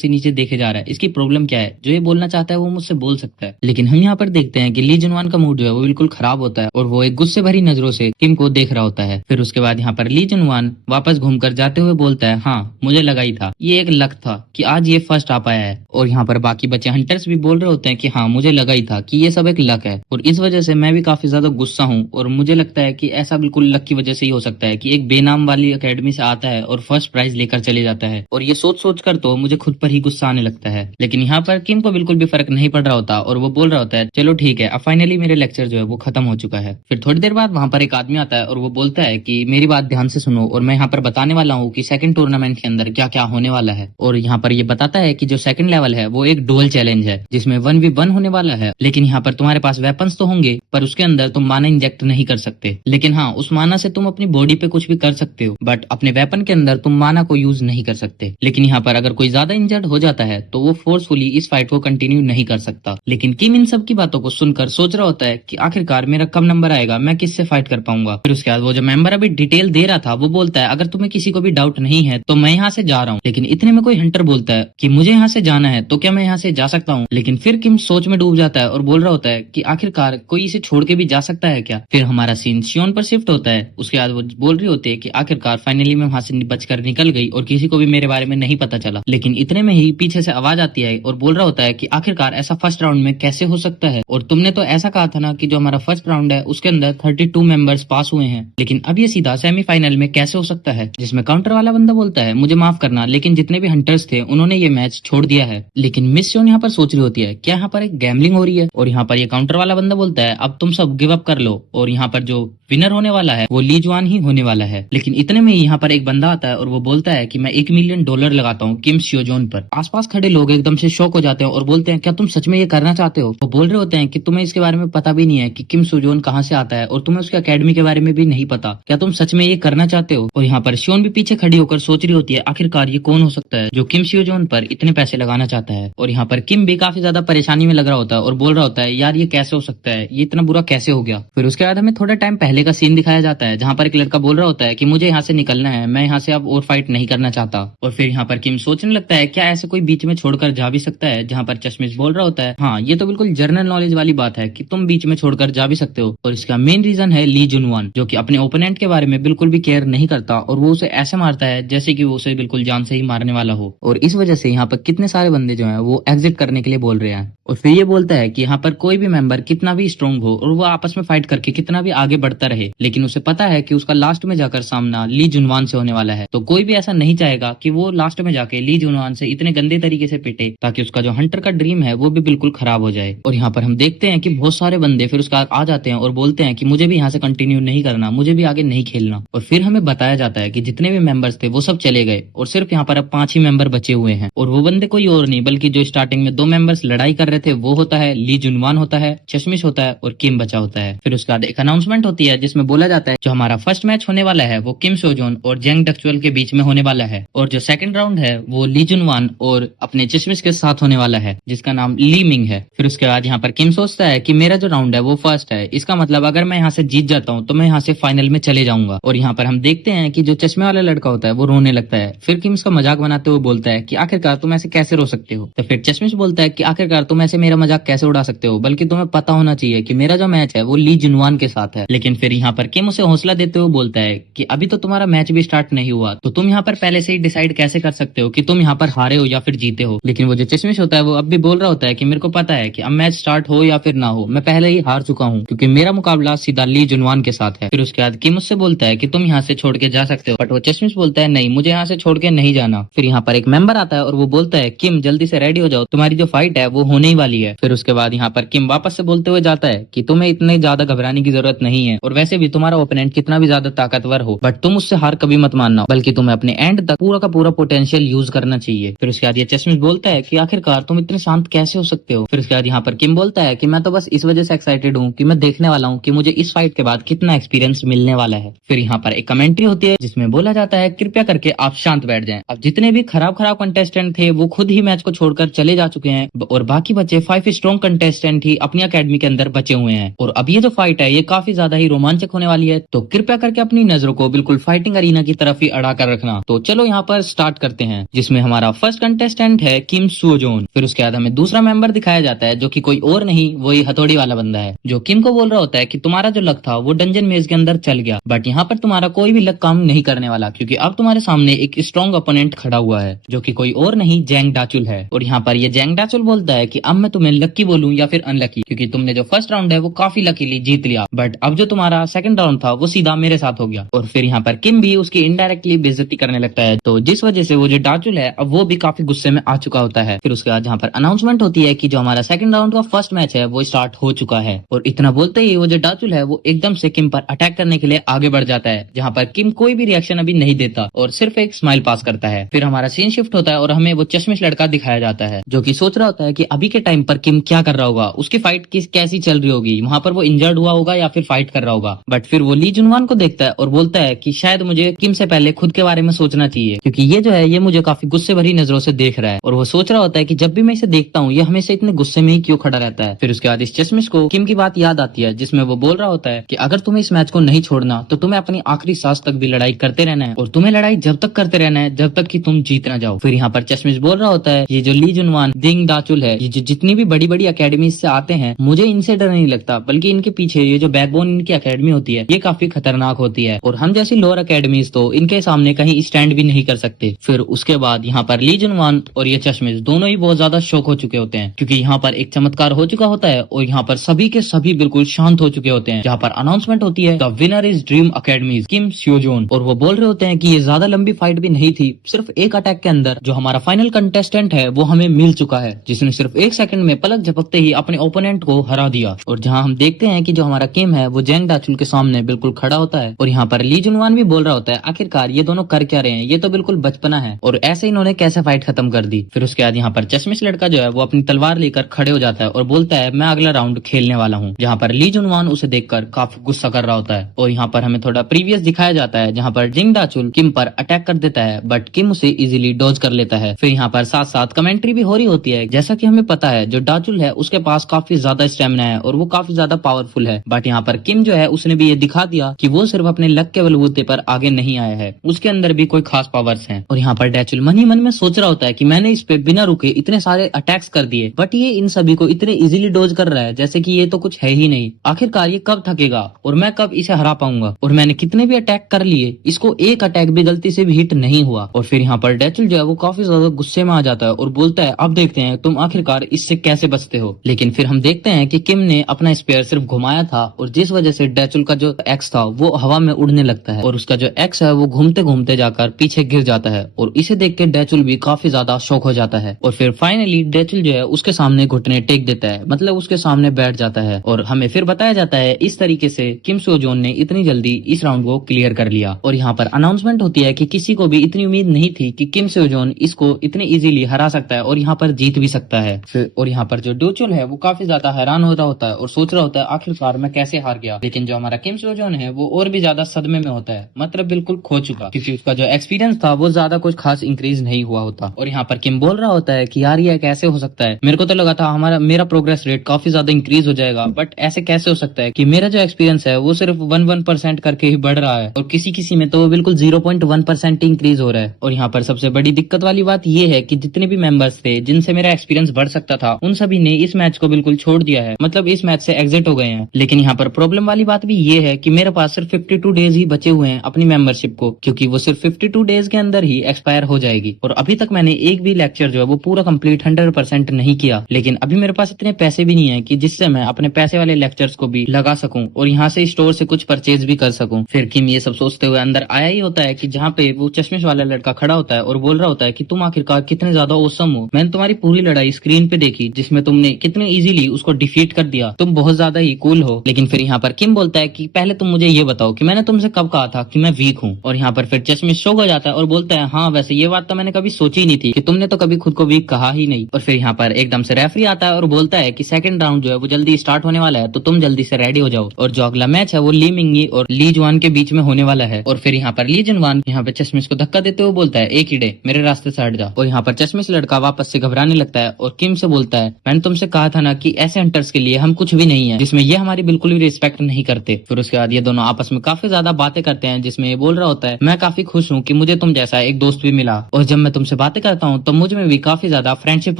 नीचे देखे जा रहा है, इसकी प्रॉब्लम क्या है। जो ये बोलना चाहता है वो मुझसे बोल सकता है। लेकिन हम यहाँ पर देखते हैं कि ली जुनवान का मूड जो है वो बिल्कुल खराब होता है और वो एक गुस्से भरी नजरों से किम को देख रहा होता है। फिर उसके बाद यहाँ पर ली जुनवान वापस घूमकर जाते हुए बोलता है हाँ मुझे लगा ही था, ये एक लक था कि आज ये फर्स्ट आ पाया है। और यहाँ पर बाकी बच्चे हंटर्स भी बोल रहे होते हैं कि हाँ मुझे लगा ही था कि ये सब एक लक है, और इस वजह से मैं भी काफी ज्यादा गुस्सा हूँ। और मुझे लगता है कि ऐसा बिल्कुल लक की वजह से ही हो सकता है कि एक बेनाम वाली एकेडमी से आता है और फर्स्ट प्राइज लेकर चले जाता है। और ये सोच कर तो मुझे खुद पर ही गुस्सा आने लगता है। लेकिन यहाँ पर किम को बिल्कुल भी फर्क नहीं पड़ रहा होता और वो बोल रहा होता है चलो ठीक है अब फाइनली मेरे लेक्चर जो है वो खत्म हो चुका है। फिर थोड़ी देर बाद वहाँ पर एक आदमी आता है और वो बोलता है कि मेरी बात ध्यान से सुनो और मैं यहाँ पर बताने वाला हूँ कि सेकंड टूर्नामेंट के अंदर क्या क्या होने वाला है। और यहाँ पर ये बताता है कि जो सेकंड लेवल है वो एक डुअल चैलेंज है जिसमें 1v1 होने वाला है। लेकिन यहाँ पर तुम्हारे पास वेपन्स तो होंगे पर उसके अंदर तुम माना इंजेक्ट नहीं कर सकते, लेकिन हाँ उस माना से तुम अपनी बॉडी पे कुछ भी कर सकते हो, बट अपने वेपन के अंदर तुम माना को यूज नहीं कर सकते। लेकिन यहाँ पर अगर कोई ज्यादा इंजर्ड हो जाता है तो वो फोर्सफुली इस फाइट को कंटिन्यू नहीं कर सकता। लेकिन किम इन सब की बातों को सुनकर सोच रहा होता है कि आखिरकार मेरा कब नंबर आएगा, मैं किससे फाइट कर पाऊंगा। फिर उसके बाद वो जो मेंबर अभी डिटेल दे रहा था वो बोलता है अगर तुम्हें किसी को भी डाउट नहीं है तो मैं यहाँ से जा रहा हूँ। लेकिन इतने में कोई हंटर बोलता है कि मुझे यहाँ से जाना है तो क्या मैं यहाँ से जा सकता हूँ। लेकिन फिर किम सोच में डूब जाता है और बोल रहा होता है कि आखिरकार कोई इसे छोड़ के भी जा सकता है क्या। फिर हमारा सीन शियोन पर शिफ्ट होता है। उसके बाद वो बोल रही होती है कि आखिरकार फाइनली मैं वहां से बचकर निकल गई और किसी को भी मेरे बारे में नहीं पता चला। लेकिन इतने में ही पीछे से आवाज आती है और बोल रहा होता है कि आखिरकार ऐसा फर्स्ट राउंड में कैसे हो सकता है, और तुमने तो ऐसा कहा था ना कि जो हमारा फर्स्ट राउंड है उसके अंदर 32 मेंबर्स पास हुए हैं, लेकिन अब ये सीधा सेमीफाइनल में कैसे हो सकता है। जिसमें काउंटर वाला बंदा बोलता है मुझे माफ करना लेकिन जितने भी हंटर्स थे उन्होंने ये मैच छोड़ दिया है। लेकिन मिस शियोन यहाँ पर सोच रही होती है क्या यहाँ पर एक गैमलिंग हो रही है। और यहाँ पर ये काउंटर वाला बंदा बोलता है अब तुम सब गिव गिव अप कर लो और यहाँ पर जो विनर होने वाला है वो ली जुआन ही होने वाला है। लेकिन इतने में ही यहाँ पर एक बंदा आता है और वो बोलता है कि मैं $1 मिलियन लगाता हूँ किम सियोजोन पर। आसपास खड़े लोग एकदम से शॉक हो जाते हैं और बोलते हैं क्या तुम सच में ये करना चाहते हो? वो बोल रहे होते हैं कि तुम्हें इसके बारे में पता भी नहीं है कि किम सियोजोन कहाँ से आता है और तुम्हें उसके अकेडमी के बारे में भी नहीं पता। क्या तुम सच में ये करना चाहते हो? और यहाँ पर शियोन भी पीछे खड़ी होकर सोच रही होती है आखिरकार ये कौन हो सकता है जो किम सियोजोन पर इतने पैसे लगाना चाहता है। और यहाँ पर किम भी काफी ज्यादा परेशानी में लग रहा होता है और बोल रहा होता है यार ये कैसे हो सकता है, ये इतना बुरा कैसे हो गया। फिर उसके बाद हमें थोड़ा टाइम पहले का सीन दिखाया जाता है जहाँ पर एक लड़का बोल रहा होता है कि मुझे यहाँ से निकलना है, मैं यहाँ से अब और फाइट नहीं करना चाहता। और फिर यहाँ पर किम सोचने लगता है क्या ऐसे कोई बीच में छोड़कर जा भी सकता है, जहाँ पर चश्मिश बोल रहा होता है हाँ ये तो बिल्कुल जनरल नॉलेज वाली बात है कि तुम बीच में छोड़कर जा भी सकते हो। और इसका मेन रीजन है ली जुनवान जो कि अपने ओपोनेंट के बारे में बिल्कुल भी केयर नहीं करता और वो उसे ऐसे मारता है जैसे कि वो उसे बिल्कुल जान से ही मारने वाला हो। और इस वजह से यहाँ पर कितने सारे बंदे जो हैं वो एग्जिट करने के लिए बोल रहे हैं। और फिर ये बोलता है कि यहाँ पर कोई भी मेंबर कितना भी स्ट्रांग हो और वो आपस में फाइट करके कितना भी आगे बढ़ता रहे, लेकिन उसे पता है कि उसका लास्ट में जाकर सामना ली जुनवान से होने वाला है। तो कोई भी ऐसा नहीं चाहेगा कि वो लास्ट में जाके ली जुनवान से इतने गंदे तरीके से पिटे ताकि उसका जो हंटर का ड्रीम है वो भी बिल्कुल खराब हो जाए। और यहाँ पर हम देखते हैं कि बहुत सारे बंदे फिर उसका आ जाते हैं और बोलते हैं कि मुझे भी यहाँ से कंटिन्यू नहीं करना, मुझे भी आगे नहीं खेलना। और फिर हमें बताया जाता है कि जितने भी मेंबर्स थे वो सब चले गए और सिर्फ यहाँ पर अब 5 ही मेंबर बचे हुए हैं। और वो बंदे कोई और नहीं बल्कि जो स्टार्टिंग में 2 मेंबर्स लड़ाई कर रहे थे वो होता है ली जुनवान होता है, चश्मिश होता है और किम बचा होता है। फिर उसके बाद एक अनाउंसमेंट होती है जिसमें बोला जाता है जो हमारा फर्स्ट मैच होने वाला है वो किम सियोजोन और जेंग डक्चुअल के बीच में होने वाला है और जो सेकंड राउंड है वो ली जुनवान और अपने चश्मिश के साथ होने वाला है जिसका नाम ली मिंग है। फिर उसके बाद यहाँ पर किम सोचता है कि मेरा जो राउंड है वो फर्स्ट है, इसका मतलब अगर मैं यहाँ से जीत जाता हूँ तो मैं यहाँ से फाइनल में चले जाऊंगा। और यहाँ पर हम देखते हैं कि जो चश्मे वाला लड़का होता है वो रोने लगता है। फिर किम उसका मजाक बनाते हुए बोलता है कि आखिरकार तुम ऐसे कैसे रो सकते हो? तो फिर चश्मिश बोलता है कि आखिरकार तुम ऐसे मेरा मजाक कैसे उड़ा सकते हो, बल्कि तुम्हें पता होना चाहिए कि मेरा जो मैच है वो ली जुनवान के साथ है। लेकिन फिर यहाँ पर किम उसे हौसला देते हुए बोलता है कि अभी तो तुम्हारा मैच भी स्टार्ट नहीं हुआ, तो तुम यहाँ पर पहले से ही डिसाइड कैसे कर सकते हो कि तुम यहाँ पर हारे हो या फिर जीते हो। लेकिन वो जो चश्मिश होता है वो अब भी बोल रहा होता है कि मेरे को पता है कि अब मैच स्टार्ट हो या फिर ना हो, मैं पहले ही हार चुका हूँ क्योंकि मेरा मुकाबला सीधा ली जुनवान के साथ है। फिर उसके बाद किम उससे बोलता है कि तुम यहाँ से छोड़ के जा सकते हो, बट वो चश्मिश बोलता है नहीं, मुझे यहाँ से छोड़ के नहीं जाना। फिर यहाँ पर एक मेंबर आता है और वो बोलता है किम जल्दी से रेडी हो जाओ, तुम्हारी जो फाइट है वो होने ही वाली है। फिर उसके बाद यहाँ पर किम वापस से बोलते हुए जाता है कि तुम्हें इतने ज्यादा घबराने की जरूरत नहीं है और वैसे भी तुम्हारा ओपोनेंट कितना भी ज्यादा ताकतवर हो बट तुम उससे हार कभी मत मानना, बल्कि तुम्हें अपने एंड तक पूरा का पूरा पोटेंशियल यूज करना चाहिए। फिर उसके बाद ये चश्मिश बोलता है कि आखिरकार तुम इतने शांत कैसे हो सकते हो? फिर उसके बाद यहाँ पर किम बोलता है कि मैं तो बस इस वजह से एक्साइटेड हूँ कि मैं देखने वाला हूँ कि मुझे इस फाइट के बाद कितना एक्सपीरियंस मिलने वाला है। फिर यहाँ पर एक कमेंट्री होती है जिसमें बोला जाता है कृपया करके आप शांत बैठ जाएं, अब जितने भी खराब कंटेस्टेंट थे वो खुद ही मैच को छोड़कर चले जा चुके हैं और बाकी बचे 5 स्ट्रॉन्ग कंटेस्टेंट ही अपनी अकेडमी के अंदर बचे हुए हैं। और अब ये जो फाइट है ये काफी ज्यादा ही रोमांचक होने वाली है, तो कृपया करके अपनी नजरों को बिल्कुल फाइटिंग अरीना की तरफ ही अड़ा कर रखना। तो चलो यहाँ पर स्टार्ट करते हैं जिसमें हमारा फर्स्ट कंटेस्टेंट है किम सियोजोन। फिर उसके बाद हमें दूसरा मेंबर दिखाया जाता है जो कि कोई और नहीं वही हथौड़ी वाला बंदा है जो किम को बोल रहा होता है कि तुम्हारा जो लक था वो डंजन मेज के अंदर चल गया, बट यहाँ पर तुम्हारा कोई भी लक काम नहीं करने वाला क्योंकि अब तुम्हारे सामने एक स्ट्रॉन्ग ओपोनेंट खड़ा हुआ है जो कि कोई और नहीं जेंग डाचुल है। और यहाँ पर ये जेंग डाचुल बोलता है कि अब मैं तुम्हें लकी बोलूं या फिर अनलकी, क्योंकि तुमने जो फर्स्ट राउंड है वो काफी लकीली जीत लिया, बट अब जो तुम्हारा सेकंड राउंड था वो सीधा मेरे साथ हो गया। और फिर यहाँ पर किम भी उसकी इनडायरेक्टली बेइज्जती करने लगता है, तो जिस वजह से वो जो डाचुल है अब वो भी काफी गुस्से में आ चुका होता है। फिर उसके बाद यहाँ पर अनाउंसमेंट होती है कि जो हमारा सेकंड राउंड का फर्स्ट मैच है वो स्टार्ट हो चुका है। और इतना बोलते ही वो जो डाचुल है वो एकदम से किम पर अटैक करने के लिए आगे बढ़ जाता है, जहाँ पर किम कोई भी रिएक्शन अभी नहीं देता और सिर्फ एक स्माइल पास करता है। फिर हमारा सीन शिफ्ट होता है और हमें वो चश्मिश लड़का दिखाया जाता है जो कि सोच रहा होता है कि अभी के टाइम पर किम क्या कर रहा होगा, उसकी फाइट कैसी चल रही होगी, वहां पर वो इंजर्ड हुआ होगा या फिर फाइट कर रहा होगा। बट फिर वो ली जुनवान को देखता है और बोलता है कि शायद मुझे किम से पहले खुद के बारे में सोचना चाहिए, क्योंकि ये जो है ये मुझे काफी गुस्से भरी नजरों से देख रहा है। और वो सोच रहा होता है कि जब भी मैं इसे देखता हूँ ये हमेशा इतने गुस्से में ही क्यों खड़ा रहता है। फिर उसके बाद इस चश्मिश को किम की बात याद आती है जिसमें वो बोल रहा होता है कि अगर तुम्हें इस मैच को नहीं छोड़ना तो तुम्हें अपनी आखिरी सांस तक भी लड़ाई करते रहना है और तुम्हें लड़ाई जब तक करते रहना है जब तक कि तुम जीत ना जाओ। फिर यहाँ पर चश्मिश बोल रहा होता है ये जो ली जुनवान दिंग डाचुल है, ये जो जितनी भी बड़ी बड़ी अकेडमी से आते हैं मुझे इनसे डर नहीं लगता, बल्कि इनके पीछे ये जो बैकबोन इनकी अकेडमी होती है ये काफी खतरनाक होती है और हम जैसी लोअर अकेडमीज तो इनके सामने कहीं स्टैंड भी नहीं कर सकते। फिर उसके बाद यहाँ पर ली जुनवान और ये चश्मिश दोनों ही बहुत ज्यादा शौक हो चुके होते हैं क्योंकि यहाँ पर एक चमत्कार हो चुका होता है और यहाँ पर सभी के सभी बिल्कुल शांत हो चुके होते हैं, जहाँ पर अनाउंसमेंट होती है the winner is dream academy Kim सियोजोन। और वो बोल रहे होते हैं कि ये ज्यादा लंबी फाइट भी नहीं थी, सिर्फ एक अटैक के अंदर जो हमारा फाइनल कंटेस्टेंट है वो हमें मिल चुका है जिसने सिर्फ 1 सेकंड में पलक झपकते ही अपने ओपोनेंट को हरा दिया। और जहां हम देखते देखते हैं कि जो हमारा किम है वो जेंग डाचुल के सामने बिल्कुल खड़ा होता है और यहाँ पर ली जुनवान भी बोल रहा होता है आखिरकार ये दोनों कर क्या रहे हैं, ये तो बिल्कुल बचपना है और ऐसे इन्होंने कैसे फाइट खत्म कर दी। फिर उसके बाद यहाँ पर चश्मिश लड़का जो है वो अपनी तलवार लेकर खड़े हो जाता है और बोलता है मैं अगला राउंड खेलने वाला हूँ। जहाँ पर ली जुनवान उसे देखकर काफी गुस्सा कर रहा होता है और यहाँ पर हमें थोड़ा प्रीवियस दिखाया जाता है जहाँ पर जिंग डाचुल किम पर अटैक कर देता है बट किम उसे इजीली डॉज कर लेता है। फिर यहाँ पर साथ साथ कमेंट्री भी हो रही होती है जैसा कि हमें पता है जो डाचुल है उसके पास काफी ज्यादा स्टेमिना है और वो काफी ज्यादा पावरफुल है, बट यहाँ पर किम जो है उसने भी ये दिखा दिया कि वो सिर्फ अपने लक के बलबूते पर आगे नहीं आया है, उसके अंदर भी कोई खास पावर्स हैं। और यहाँ पर डाचुल मन ही मन में सोच रहा होता है कि मैंने इस पे बिना रुके इतने सारे अटैक्स कर दिए बट ये इन सभी को इतने इजीली डोज कर रहा है जैसे कि ये तो कुछ है ही नहीं। आखिरकार ये कब थकेगा और मैं कब इसे हरा पाऊंगा, और मैंने कितने भी अटैक कर लिए इसको एक अटैक भी गलती से भी हिट नहीं हुआ। और फिर यहाँ पर डाचुल जो है वो काफी ज्यादा गुस्से में आ जाता है और बोलता है अब देखते हैं तुम आखिरकार इससे कैसे बचते हो। लेकिन फिर हम देखते हैं कि किम ने अपना स्पेयर सिर्फ घुमाया था और जिस वजह से डाचुल का जो एक्स था वो हवा में उड़ने लगता है और उसका जो एक्स है वो घूमते घूमते जाकर पीछे गिर जाता है और इसे देख के डाचुल भी काफी ज्यादा शॉक हो जाता है। और फिर फाइनली डाचुल जो है उसके सामने घुटने टेक देता है, मतलब उसके सामने बैठ जाता है और हमें फिर बताया जाता है इस तरीके से किम सो जोन ने इतनी जल्दी इस राउंड को क्लियर कर लिया। और यहाँ पर अनाउंसमेंट होती है कि किसी को भी इतनी उम्मीद नहीं थी कि किम सो जोन इसको इतनी इजीली हरा सकता है और यहाँ पर जीत भी सकता है। और यहाँ पर जो डाचुल है वो काफी ज्यादा हैरान हो रहा होता है और सोच रहा होता है आखिरकार मैं कैसे हार गया। लेकिन जो हमारा किम सो जोन है वो और भी ज्यादा सदमे में होता है, मतलब बिल्कुल खो चुका, क्योंकि उसका जो एक्सपीरियंस था वो ज्यादा कुछ खास इंक्रीज नहीं हुआ होता। और यहाँ पर किम बोल रहा होता है कि यार ये कैसे हो सकता है, मेरे को तो लगा था मेरा प्रोग्रेस रेट काफी ज्यादा इंक्रीज हो जाएगा बट ऐसे कैसे हो सकता है कि मेरा जो एक्सपीरियंस है वो सिर्फ 1% करके ही बढ़ रहा है और किसी किसी में तो वो बिल्कुल 0.1% इंक्रीज हो रहा है। और यहाँ पर सबसे बड़ी दिक्कत वाली बात ये है कि जितने भी मेंबर्स थे जिनसे मेरा एक्सपीरियंस बढ़ सकता था उन सभी ने इस मैच को बिल्कुल छोड़ दिया है, मतलब इस मैच से एग्जिट हो गए हैं। लेकिन यहाँ पर प्रॉब्लम वाली बात भी ये है कि मेरे पास सिर्फ 52 डेज ही बचे हुए हैं अपनी मेंबरशिप को, क्योंकि वो सिर्फ 52 डेज के अंदर ही एक्सपायर हो जाएगी और अभी तक मैंने एक भी लेक्चर जो है वो पूरा कंप्लीट 100% नहीं किया। लेकिन अभी मेरे पास इतने पैसे भी नहीं है कि जिससे मैं अपने पैसे वाले लेक्चर्स को भी लगा सकूं और यहाँ से स्टोर से कुछ परचेज भी कर सकूं। फिर किम ये सब सोचते हुए अंदर आया ही होता है कि जहाँ पे वो चश्मिश वाला लड़का खड़ा होता है और बोल रहा होता है कि तुम आखिरकार कितने ज्यादा औसम हो, मैंने तुम्हारी पूरी लड़ाई स्क्रीन पे देखी जिसमें तुमने कितने इजीली उसको डिफीट कर दिया, तुम बहुत ज्यादा ही कूल हो। लेकिन फिर यहाँ पर किम बोलता है कि पहले तुम मुझे ये बताओ कि मैंने तुमसे कब कहा था कि मैं वीक हूँ। और यहाँ पर फिर चश्मिश शॉक हो जाता है और बोलता है हाँ वैसे ये बात तो मैंने कभी सोची ही नहीं थी कि तुमने तो कभी खुद को वीक कहा ही नहीं। और फिर यहाँ पर एकदम से रेफरी आता है और बोलता है कि सेकंड राउंड जो है वो जल्दी स्टार्ट होने वाला है तो तुम जल्दी से रेडी हो जाओ और जो अगला मैच है वो ली मिंगी और ली जुआन के बीच में होने वाला है। और फिर यहाँ पर ली जुआन यहाँ पे चश्मिश को धक्का देते हुए बोलता है एक ही डे मेरे रास्ते से हट जा। और यहाँ पर चश्मिश लड़का वापस से घबराने लगता है और किम से बोलता है मैंने तुमसे कहा था ना कि ऐसे हंटर्स के लिए हम कुछ भी नहीं है, जिसमें ये हमारी बिल्कुल भी रिस्पेक्ट नहीं करते। फिर उसके बाद ये दोनों आपस में काफी ज्यादा बातें करते हैं जिसमें ये बोल रहा होता है मैं काफी खुश हूँ कि मुझे तुम जैसा एक दोस्त भी मिला और जब मैं तुमसे बातें करता हूँ तो मुझ में भी काफी ज्यादा फ्रेंडशिप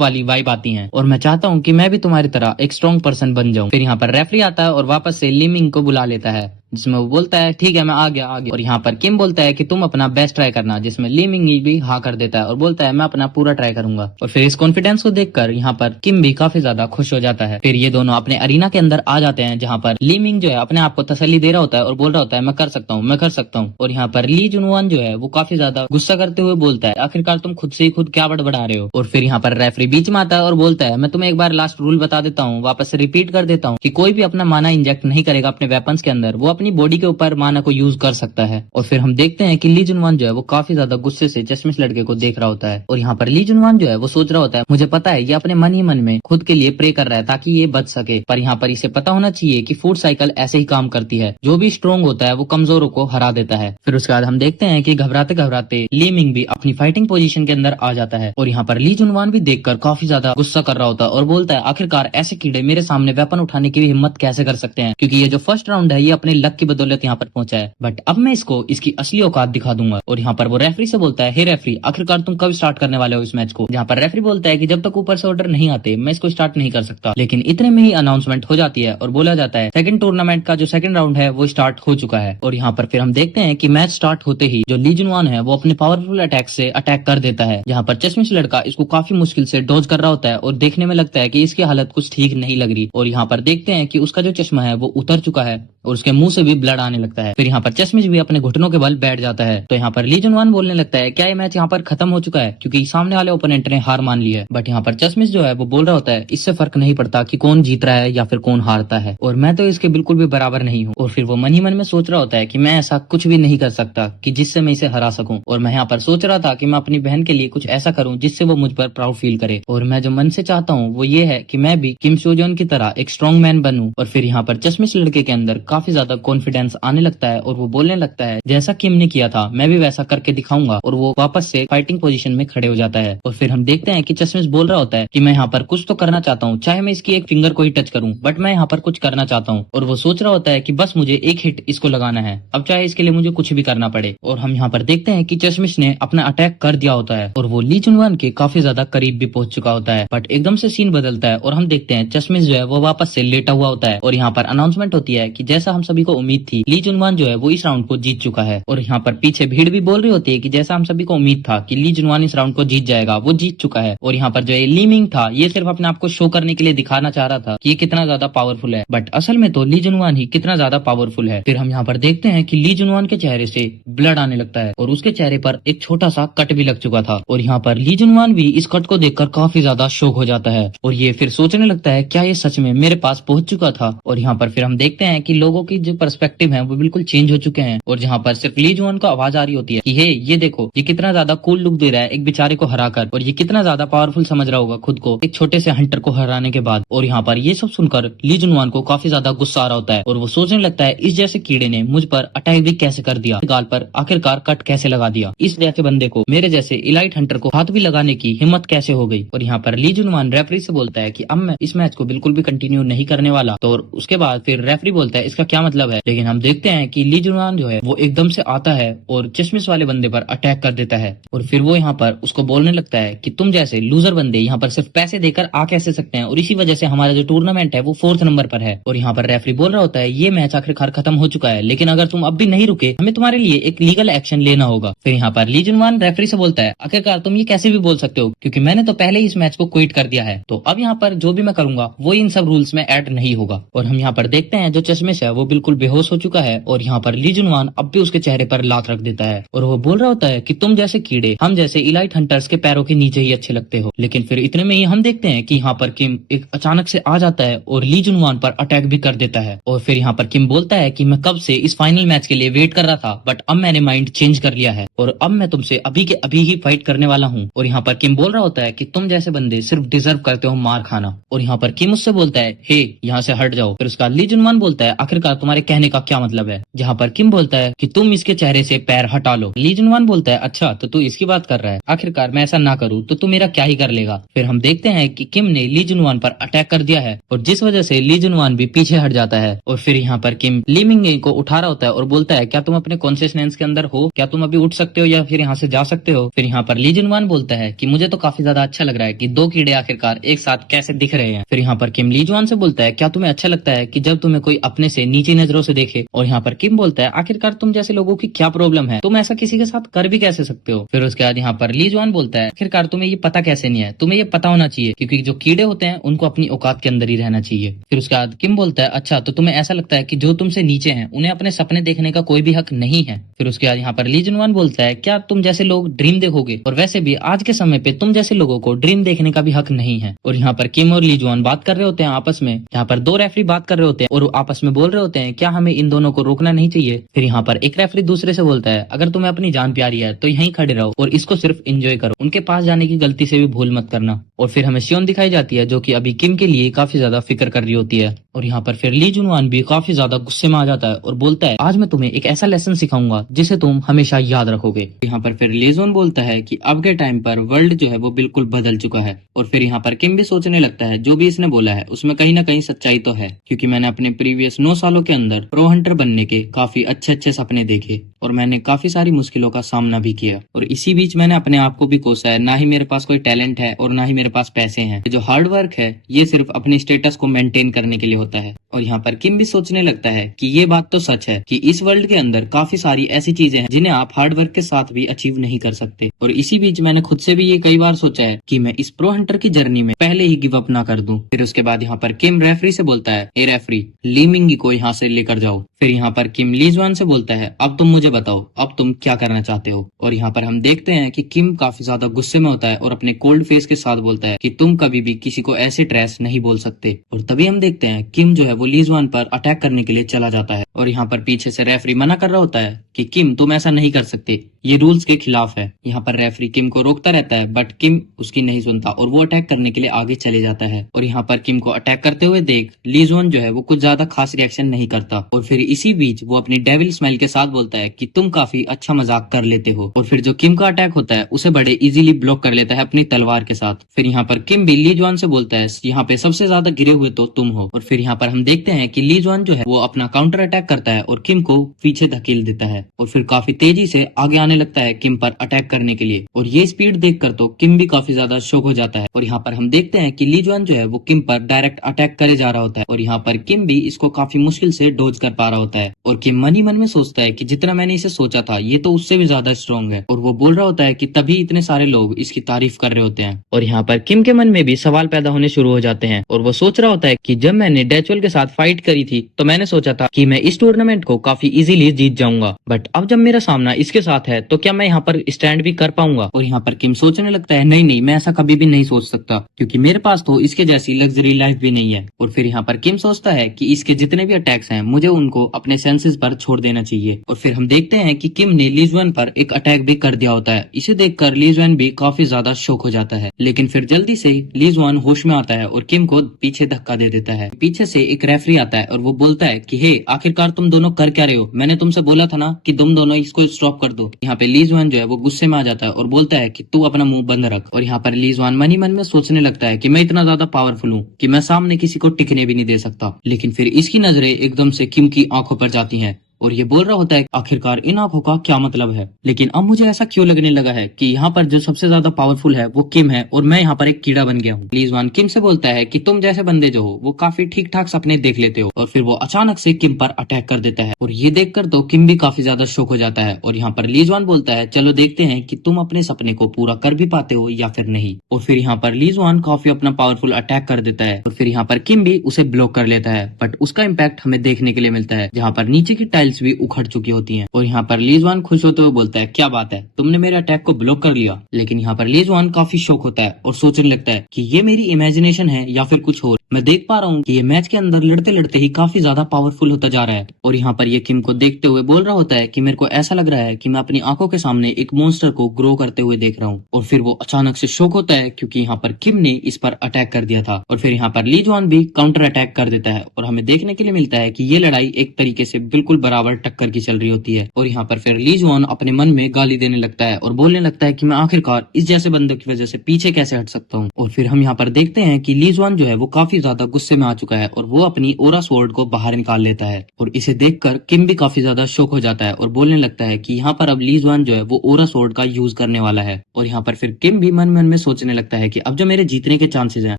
वाली वाइब आती है और मैं चाहता हूँ कि मैं भी तुम्हारी तरह एक स्ट्रॉन्ग पर्सन बन जाऊँ। फिर यहाँ पर रेफरी आता है और वापस से लीमिंग को बुला लेता है जिसमें वो बोलता है ठीक है मैं आ गया। और यहाँ पर किम बोलता है कि तुम अपना बेस्ट ट्राई करना, जिसमें ली मिंगी भी हाँ कर देता है और बोलता है मैं अपना पूरा ट्राई करूंगा। और फिर इस कॉन्फिडेंस को देखकर यहाँ पर किम भी काफी ज्यादा खुश हो जाता है। फिर ये दोनों अपने अरीना के अंदर आ जाते हैं जहाँ पर ली मिंग जो है अपने आप को तसल्ली दे रहा होता है और बोल रहा होता है मैं कर सकता हूँ मैं कर सकता हूँ। और यहाँ पर ली जुनवान जो है वो काफी ज्यादा गुस्सा करते हुए बोलता है आखिरकार तुम खुद से ही खुद क्या बड़बड़ा रहे हो। और फिर यहाँ पर रेफरी बीच में आता है और बोलता है मैं तुम्हें एक बार लास्ट रूल बता देता हूँ, वापस से रिपीट कर देता हूँ कि कोई भी अपना माना इंजेक्ट नहीं करेगा अपने वेपन्स के अंदर, वो अपनी बॉडी के ऊपर माना को यूज कर सकता है। और फिर हम देखते हैं कि ली जुनवान जो है वो काफी ज्यादा गुस्से से चश्मिश लड़के को देख रहा होता है और यहाँ पर ली जुनवान जो है वो सोच रहा होता है मुझे पता है ये अपने मन ही मन में खुद के लिए प्रे कर रहा है ताकि ये बच सके, पर यहाँ पर इसे पता होना चाहिए कि फूड साइकिल ऐसे ही काम करती है, जो भी स्ट्रॉन्ग होता है वो कमजोरों को हरा देता है। फिर उसके बाद हम देखते हैं कि घबराते घबराते ली मिंग भी अपनी फाइटिंग पोजीशन के अंदर आ जाता है और यहाँ पर ली जुनवान भी देखकर काफी ज्यादा गुस्सा कर रहा होता है और बोलता है आखिरकार ऐसे कीड़े मेरे सामने वेपन उठाने की भी हिम्मत कैसे कर सकते हैं, क्योंकि ये जो फर्स्ट राउंड है ये अपने लक की बदौलत यहाँ पर पहुंचा है, बट अब मैं इसको इसकी असली औकात दिखा दूंगा। और यहाँ पर वो रेफरी से बोलता है हे रेफरी आखिरकार तुम कब स्टार्ट करने वाले हो इस मैच को, जहाँ पर रेफरी बोलता है कि जब तक ऊपर से ऑर्डर नहीं आते मैं इसको स्टार्ट नहीं कर सकता। लेकिन इतने में ही अनाउंसमेंट हो जाती है और बोला जाता है सेकंड टूर्नामेंट का जो सेकंड राउंड है वो स्टार्ट हो चुका है। और यहाँ पर फिर हम देखते हैं कि मैच स्टार्ट होते ही जो ली जुनवान है वो अपने पावरफुल अटैक से अटैक कर देता है, जहाँ पर चश्मिश लड़का इसको काफी मुश्किल से डॉज कर रहा होता है और देखने में लगता है कि इसकी हालत कुछ ठीक नहीं लग रही। और यहाँ पर देखते हैं कि उसका जो चश्मा है वो उतर चुका है और उसके मुंह से भी ब्लड आने लगता है। फिर यहाँ पर चश्मिश भी अपने घुटनों के बल बैठ जाता है। तो यहाँ पर ली जुनवान बोलने लगता है क्या ये मैच यहाँ पर खत्म हो चुका है, क्योंकि सामने वाले ओपोनेंट ने हार मान ली है। बट यहाँ पर चश्मिश जो है वो बोल रहा होता है इससे फर्क नहीं पड़ता कि कौन जीत रहा है या फिर कौन हारता है, और मैं तो इसके बिल्कुल भी बराबर नहीं हूँ। और फिर वो मन ही मन में सोच रहा होता है कि मैं ऐसा कुछ भी नहीं कर सकता कि जिससे मैं इसे हरा सकूं। और मैं यहाँ पर सोच रहा था कि मैं अपनी बहन के लिए कुछ ऐसा करूं जिससे वो मुझ पर प्राउड फील करे। और मैं जो मन से चाहता हूँ वो ये है कि मैं भी किम सोजोन की तरह एक स्ट्रॉन्ग मैन बनूं। और फिर यहाँ पर चश्मिश लड़के के अंदर काफी ज्यादा कॉन्फिडेंस आने लगता है और वो बोलने लगता है जैसा किम ने किया था मैं भी वैसा करके दिखाऊंगा, और वो वापस से फाइटिंग पोजीशन में खड़े हो जाता है। और फिर हम देखते हैं कि चश्मिश बोल रहा होता है कि मैं यहाँ पर कुछ तो करना चाहता हूँ, चाहे मैं इसकी एक फिंगर को ही टच करूँ, बट मैं यहाँ पर कुछ करना चाहता हूँ। और वो सोच रहा होता है कि बस मुझे एक हिट इसको लगाना है, अब चाहे इसके लिए मुझे कुछ भी करना पड़े। और हम यहाँ पर देखते हैं कि चश्मिश ने अपना अटैक कर दिया होता है और वो ली जुनवान के काफी ज्यादा करीब भी पहुंच चुका होता है। बट एकदम से सीन बदलता है और हम देखते हैं चश्मिश जो है वो वापस से लेटा हुआ होता है। और यहाँ पर अनाउंसमेंट होती है कि जैसा हम सभी को उम्मीद थी ली जुनवान जो है वो इस राउंड को जीत चुका है। और यहाँ पर पीछे भीड़ भी बोल रही होती है कि जैसा हम सभी को उम्मीद था कि ली जुनवान इस राउंड को जीत जाएगा, वो जीत चुका है। और यहाँ पर जो है ली मिंग था ये सिर्फ अपने आप को शो करने के लिए दिखाना चाह रहा था कि ये कितना ज्यादा पावरफुल है, बट असल में तो ली जुनवान ही कितना ज्यादा पावरफुल है। फिर हम यहाँ पर देखते हैं कि ली जुनवान के चेहरे से ब्लड आने लगता है और उसके चेहरे पर एक छोटा सा कट भी लग चुका था। और यहाँ पर ली जुनवान भी इस कट को देखकर काफी ज्यादा शॉक हो जाता है और ये फिर सोचने लगता है क्या ये सच में मेरे पास पहुंच चुका था। और यहाँ पर फिर हम देखते हैं कि लोगों की जो पर्सपेक्टिव है वो बिल्कुल चेंज हो चुके हैं और जहाँ पर सिर्फ ली जुनवान को आवाज आ रही होती है कि हे ये देखो ये कितना ज्यादा कूल लुक दे रहा है एक बेचारे को हराकर, और ये कितना ज्यादा पावरफुल समझ रहा होगा खुद को एक छोटे से हंटर को हराने के बाद। और यहाँ पर ये सब सुनकर ली जुनवान को काफी ज्यादा गुस्सा आ रहा होता है और वो सोचने लगता है इस जैसे कीड़े ने मुझ पर अटैक भी कैसे कर दिया, गाल पर आखिरकार कट कैसे लगा दिया, इस जैसे बंदे को मेरे जैसे इलाइट हंटर को हाथ भी लगाने की हिम्मत कैसे हो गई। और यहाँ पर ली जुनवान रेफरी से बोलता है कि अब मैं इस मैच को बिल्कुल भी कंटिन्यू नहीं करने वाला। तो उसके बाद फिर रेफरी बोलता है इसका क्या मतलब है, लेकिन हम देखते हैं कि ली जुनवान जो है वो एकदम से आता है और चश्मिश वाले बंदे पर अटैक कर देता है। और फिर वो यहाँ पर उसको बोलने लगता है कि तुम जैसे लूजर बंदे यहाँ पर सिर्फ पैसे देकर आ कैसे सकते हैं, और इसी वजह से हमारा जो टूर्नामेंट है वो 4th नंबर पर है। और यहाँ पर रेफरी बोल रहा होता है ये मैच आखिरकार खत्म हो चुका है, लेकिन अगर तुम अब भी नहीं रुके हमें तुम्हारे लिए एक लीगल एक्शन लेना होगा। फिर यहाँ पर ली जुनवान रेफरी से बोलता है आखिरकार तुम ये कैसे भी बोल सकते हो, क्योंकि मैंने तो पहले ही इस मैच को क्विट कर दिया है, तो अब यहाँ पर जो भी मैं करूंगा वो इन सब रूल्स में ऐड नहीं होगा। और हम यहाँ पर देखते हैं जो चश्मिश है वो बिल्कुल बेहोश हो चुका है और यहाँ पर ली जुनवान अब भी उसके चेहरे पर लात रख देता है और वो बोल रहा होता है कि तुम जैसे कीड़े हम जैसे इलाइट हंटर्स के पैरों के नीचे ही अच्छे लगते हो। लेकिन फिर इतने में ही हम देखते हैं कि यहाँ पर किम एक अचानक से आ जाता है और ली जुनवान पर अटैक भी कर देता है। और फिर यहाँ पर किम बोलता है कि मैं कब से इस फाइनल मैच के लिए वेट कर रहा था, बट अब मैंने माइंड चेंज कर लिया है और अब मैं तुमसे अभी के अभी ही फाइट करने वाला हूँ। और यहाँ पर किम बोल रहा होता है कि तुम जैसे बंदे सिर्फ डिजर्व करते हो मार खाना। और यहाँ पर किम उससे बोलता है हे यहाँ से हट जाओ। फिर उसका ली जुनवान बोलता है आखिरकार तुम्हारे कहने का क्या मतलब है, जहाँ पर किम बोलता है कि तुम इसके चेहरे से पैर हटा लो। ली जुनवान बोलता है अच्छा तो तू इसकी बात कर रहा है, आखिरकार मैं ऐसा ना करूँ तो तू मेरा क्या ही कर लेगा। फिर हम देखते हैं कि किम ने ली जुनवान पर अटैक कर दिया है और जिस वजह से ली जुनवान भी पीछे हट जाता है। और फिर यहाँ पर किम ली मिंग को उठा रहा होता है और बोलता है क्या तुम अपने कॉन्शियसनेस के अंदर हो, क्या तुम अभी उठ सकते हो या फिर यहाँ से जा सकते हो। फिर यहाँ पर ली जुनवान बोलता है कि मुझे तो काफी ज्यादा अच्छा लग रहा है कि दो कीड़े आखिरकार एक साथ कैसे दिख रहे हैं। फिर यहाँ पर किम ली जुनवान से बोलता है क्या तुम्हें अच्छा लगता है कि जब तुम्हें कोई अपने से नीची नजरों से देखे। और यहाँ पर किम बोलता है आखिरकार तुम जैसे लोगों की क्या प्रॉब्लम है, तुम ऐसा किसी के साथ कर भी कैसे सकते हो। फिर उसके बाद यहाँ पर ली जुनवान बोलता है आखिरकार तुम्हें ये पता कैसे नहीं है, तुम्हें ये पता होना चाहिए क्योंकि जो कीड़े होते हैं उनको अपनी औकात के अंदर ही रहना चाहिए। फिर उसके बाद किम बोलता है अच्छा तो तुम्हें ऐसा लगता है कि जो तुमसे नीचे हैं उन्हें अपने सपने देखने का कोई भी हक नहीं है। फिर उसके बाद यहाँ पर ली जुनवान बोलता है क्या तुम जैसे लोग ड्रीम देखोगे, और वैसे भी आज के समय पे तुम जैसे लोगों को ड्रीम देखने का भी हक नहीं है। और यहाँ पर किम और ली जुनवान बात कर रहे होते हैं आपस में, यहाँ पर दो रेफरी बात कर रहे होते हैं और आपस में बोल रहे होते हैं क्या हमें इन दोनों को रोकना नहीं चाहिए। फिर यहाँ पर एक रेफरी दूसरे से बोलता है अगर तुम्हें अपनी जान प्यारी है तो यहीं खड़े रहो और इसको सिर्फ एंजॉय करो, उनके पास जाने की गलती से भी भूल मत करना। और फिर हमें शियोन दिखाई जाती है जो कि अभी किम के लिए काफी ज्यादा फिक्र कर रही होती है। और यहाँ पर फिर ली जुनवान भी काफी ज्यादा गुस्से में आ जाता है और बोलता है आज मैं तुम्हें एक ऐसा लेसन सिखाऊंगा जिसे तुम हमेशा याद रखोगे। यहाँ पर फिर ली जुन बोलता है कि अब के टाइम पर वर्ल्ड जो है वो बिल्कुल बदल चुका है। और फिर यहाँ पर किम भी सोचने लगता है जो भी इसने बोला है उसमें कहीं ना कहीं सच्चाई तो है, क्योंकि मैंने अपने प्रीवियस 9 सालों के अंदर प्रो हंटर बनने के काफी अच्छे अच्छे सपने देखे और मैंने काफी सारी मुश्किलों का सामना भी किया और इसी बीच मैंने अपने आप को भी कोसा है। ना ही मेरे पास कोई टैलेंट है और ना ही मेरे पास पैसे हैं। जो हार्ड वर्क है ये सिर्फ अपने स्टेटस को मेंटेन करने के लिए होता है। और यहाँ पर किम भी सोचने लगता है कि ये बात तो सच है कि इस वर्ल्ड के अंदर काफी सारी ऐसी चीजें हैं जिन्हें आप हार्ड वर्क के साथ भी अचीव नहीं कर सकते। और इसी बीच मैंने खुद से भी ये कई बार सोचा है कि मैं इस प्रो हंटर की जर्नी में पहले ही गिव अप ना कर दूं। फिर उसके बाद यहाँ पर किम रेफरी से बोलता है ए रेफरी, ली मिंग को को यहाँ से लेकर जाओ। फिर यहाँ पर किम ली जुआन से बोलता है अब तुम मुझे बताओ अब तुम क्या करना चाहते हो। और यहाँ पर हम देखते हैं कि किम काफी ज्यादा गुस्से में होता है और अपने कोल्ड फेस के साथ बोलता है कि तुम कभी भी किसी को ऐसे ट्रैश नहीं बोल सकते। और तभी हम देखते हैं किम जो है वो ली जुआन पर अटैक करने के लिए चला जाता है और यहाँ पर पीछे से रेफरी मना कर रहा होता है कि किम तुम ऐसा नहीं कर सकते, ये रूल्स के खिलाफ है। यहाँ पर रेफरी किम को रोकता रहता है बट किम उसकी नहीं सुनता और वो अटैक करने के लिए आगे चले जाता है। और यहाँ पर किम को अटैक करते हुए देख ली जुआन जो है वो कुछ ज्यादा खास रिएक्शन नहीं करता और फिर इसी बीच वो अपनी डेविल स्माइल के साथ बोलता है कि तुम काफी अच्छा मजाक कर लेते हो। और फिर जो किम का अटैक होता है उसे बड़े इजीली ब्लॉक कर लेता है अपनी तलवार के साथ। फिर यहाँ पर किम भी ली जुआन से बोलता है यहाँ पे सबसे ज्यादा गिरे हुए तो तुम हो। और फिर यहाँ पर हम देखते हैं कि ली जुआन जो है वो अपना काउंटर अटैक करता है और किम को पीछे धकेल देता है और फिर काफी तेजी से आगे आने लगता है किम पर अटैक करने के लिए। और ये स्पीड देखकर तो किम भी काफी ज्यादा शॉक हो जाता है। और यहाँ पर हम देखते हैं कि ली जुआन जो है वो किम पर डायरेक्ट अटैक करे जा रहा होता है और यहाँ पर किम भी इसको काफी मुश्किल से डोज कर पा रहा होता है। और किम मन ही मन में सोचता है कि जितना मैंने इसे सोचा था ये तो उससे भी ज्यादा स्ट्रॉन्ग है। और वो बोल रहा होता है कि तभी इतने सारे लोग इसकी तारीफ कर रहे होते हैं। और यहाँ पर किम के मन में भी सवाल पैदा होने शुरू हो जाते हैं और वो सोच रहा होता है कि जब मैंने डैचुअल के साथ फाइट करी थी तो मैंने सोचा था कि मैं इस टूर्नामेंट को काफी इजीली जीत जाऊंगा, बट अब जब मेरा सामना इसके साथ है तो क्या मैं यहाँ पर स्टैंड भी कर पाऊंगा। और यहाँ पर किम सोचने लगता है नहीं मैं ऐसा कभी भी नहीं सोच सकता क्योंकि मेरे पास तो इसके जैसी लग्जरी लाइफ भी नहीं है। और फिर यहाँ पर किम सोचता है कि इसके जितने भी अटैक्स हैं मुझे उनको अपने सेंसेस पर छोड़ देना चाहिए। और फिर हम देखते हैं कि किम ने ली जुआन पर एक अटैक भी कर दिया होता है। इसे देखकर ली जुआन भी काफी ज्यादा शॉक हो जाता है, लेकिन फिर जल्दी से ली जुआन होश में आता है और किम को पीछे धक्का दे देता है। पीछे से एक रेफरी आता है और वो बोलता है कि हे आखिरकार तुम दोनों कर क्या रहे हो, मैंने तुमसे बोला था ना कि तुम दोनों इसको स्टॉप कर दो। यहाँ पे ली जुआन जो है वो गुस्से में आ जाता है और बोलता है कि तू अपना मुंह बंद रख। और यहाँ पर ली जुआन मन ही मन में सोचने लगता है कि मैं इतना ज्यादा पावरफुल हूँ कि मैं सामने किसी को टिकने भी नहीं दे सकता। लेकिन फिर इसकी नजरें एकदम से किम की आंखों पर जाती हैं और ये बोल रहा होता है आखिरकार इन आंखों का क्या मतलब है। लेकिन अब मुझे ऐसा क्यों लगने लगा है कि यहाँ पर जो सबसे ज्यादा पावरफुल है वो किम है और मैं यहाँ पर एक कीड़ा बन गया हूँ। ली जुआन किम से बोलता है कि तुम जैसे बंदे जो हो वो काफी ठीक ठाक सपने देख लेते हो। और फिर वो अचानक से किम पर अटैक कर देता है और ये देखकर तो किम भी काफी ज्यादा शॉक हो जाता है। और यहाँ पर ली जुआन बोलता है चलो देखते हैं कि तुम अपने सपने को पूरा कर भी पाते हो या फिर नहीं। और फिर यहाँ पर ली जुआन काफी अपना पावरफुल अटैक कर देता है और फिर यहाँ पर किम भी उसे ब्लॉक कर लेता है, बट उसका इम्पैक्ट हमें देखने के लिए मिलता है जहाँ पर नीचे की टाइल्स भी उखड़ चुकी होती हैं। और यहाँ पर ली जुआन खुश होते हुए बोलता है क्या बात है तुमने मेरे अटैक को ब्लॉक कर लिया। लेकिन यहाँ पर ली जुआन काफी शॉक होता है और सोचने लगता है कि ये मेरी इमेजिनेशन है या फिर कुछ और। मैं देख पा रहा हूँ कि ये मैच के अंदर लड़ते लड़ते ही काफी ज्यादा पावरफुल होता जा रहा है। और यहाँ पर ये किम को देखते हुए बोल रहा होता है कि मेरे को ऐसा लग रहा है कि मैं अपनी आंखों के सामने एक मॉन्स्टर को ग्रो करते हुए देख रहा हूँ। और फिर वो अचानक से शॉक होता है क्योंकि यहाँ पर किम ने इस पर अटैक कर दिया था। और फिर यहाँ पर ली जुआन भी काउंटर अटैक कर देता है और हमें देखने के लिए मिलता है कि ये लड़ाई एक तरीके से बिल्कुल बराबर टक्कर की चल रही होती है। और यहाँ पर फिर ली जुआन अपने मन में गाली देने लगता है और बोलने लगता है कि मैं आखिरकार इस जैसे बंदे की वजह से पीछे कैसे हट सकता हूँ। और फिर हम यहाँ पर देखते हैं कि ली जुआन जो है वो काफी ज्यादा गुस्से में आ चुका है और वो अपनी ओरा स्वॉर्ड को बाहर निकाल लेता है। और इसे देखकर किम भी काफी ज्यादा शॉक हो जाता है और बोलने लगता है कि यहाँ पर अब ली जुआन जो है वो ओरा स्वॉर्ड का यूज करने वाला है। और यहाँ पर फिर किम भी मन मन में सोचने लगता है कि अब जो मेरे जीतने के चांसेस हैं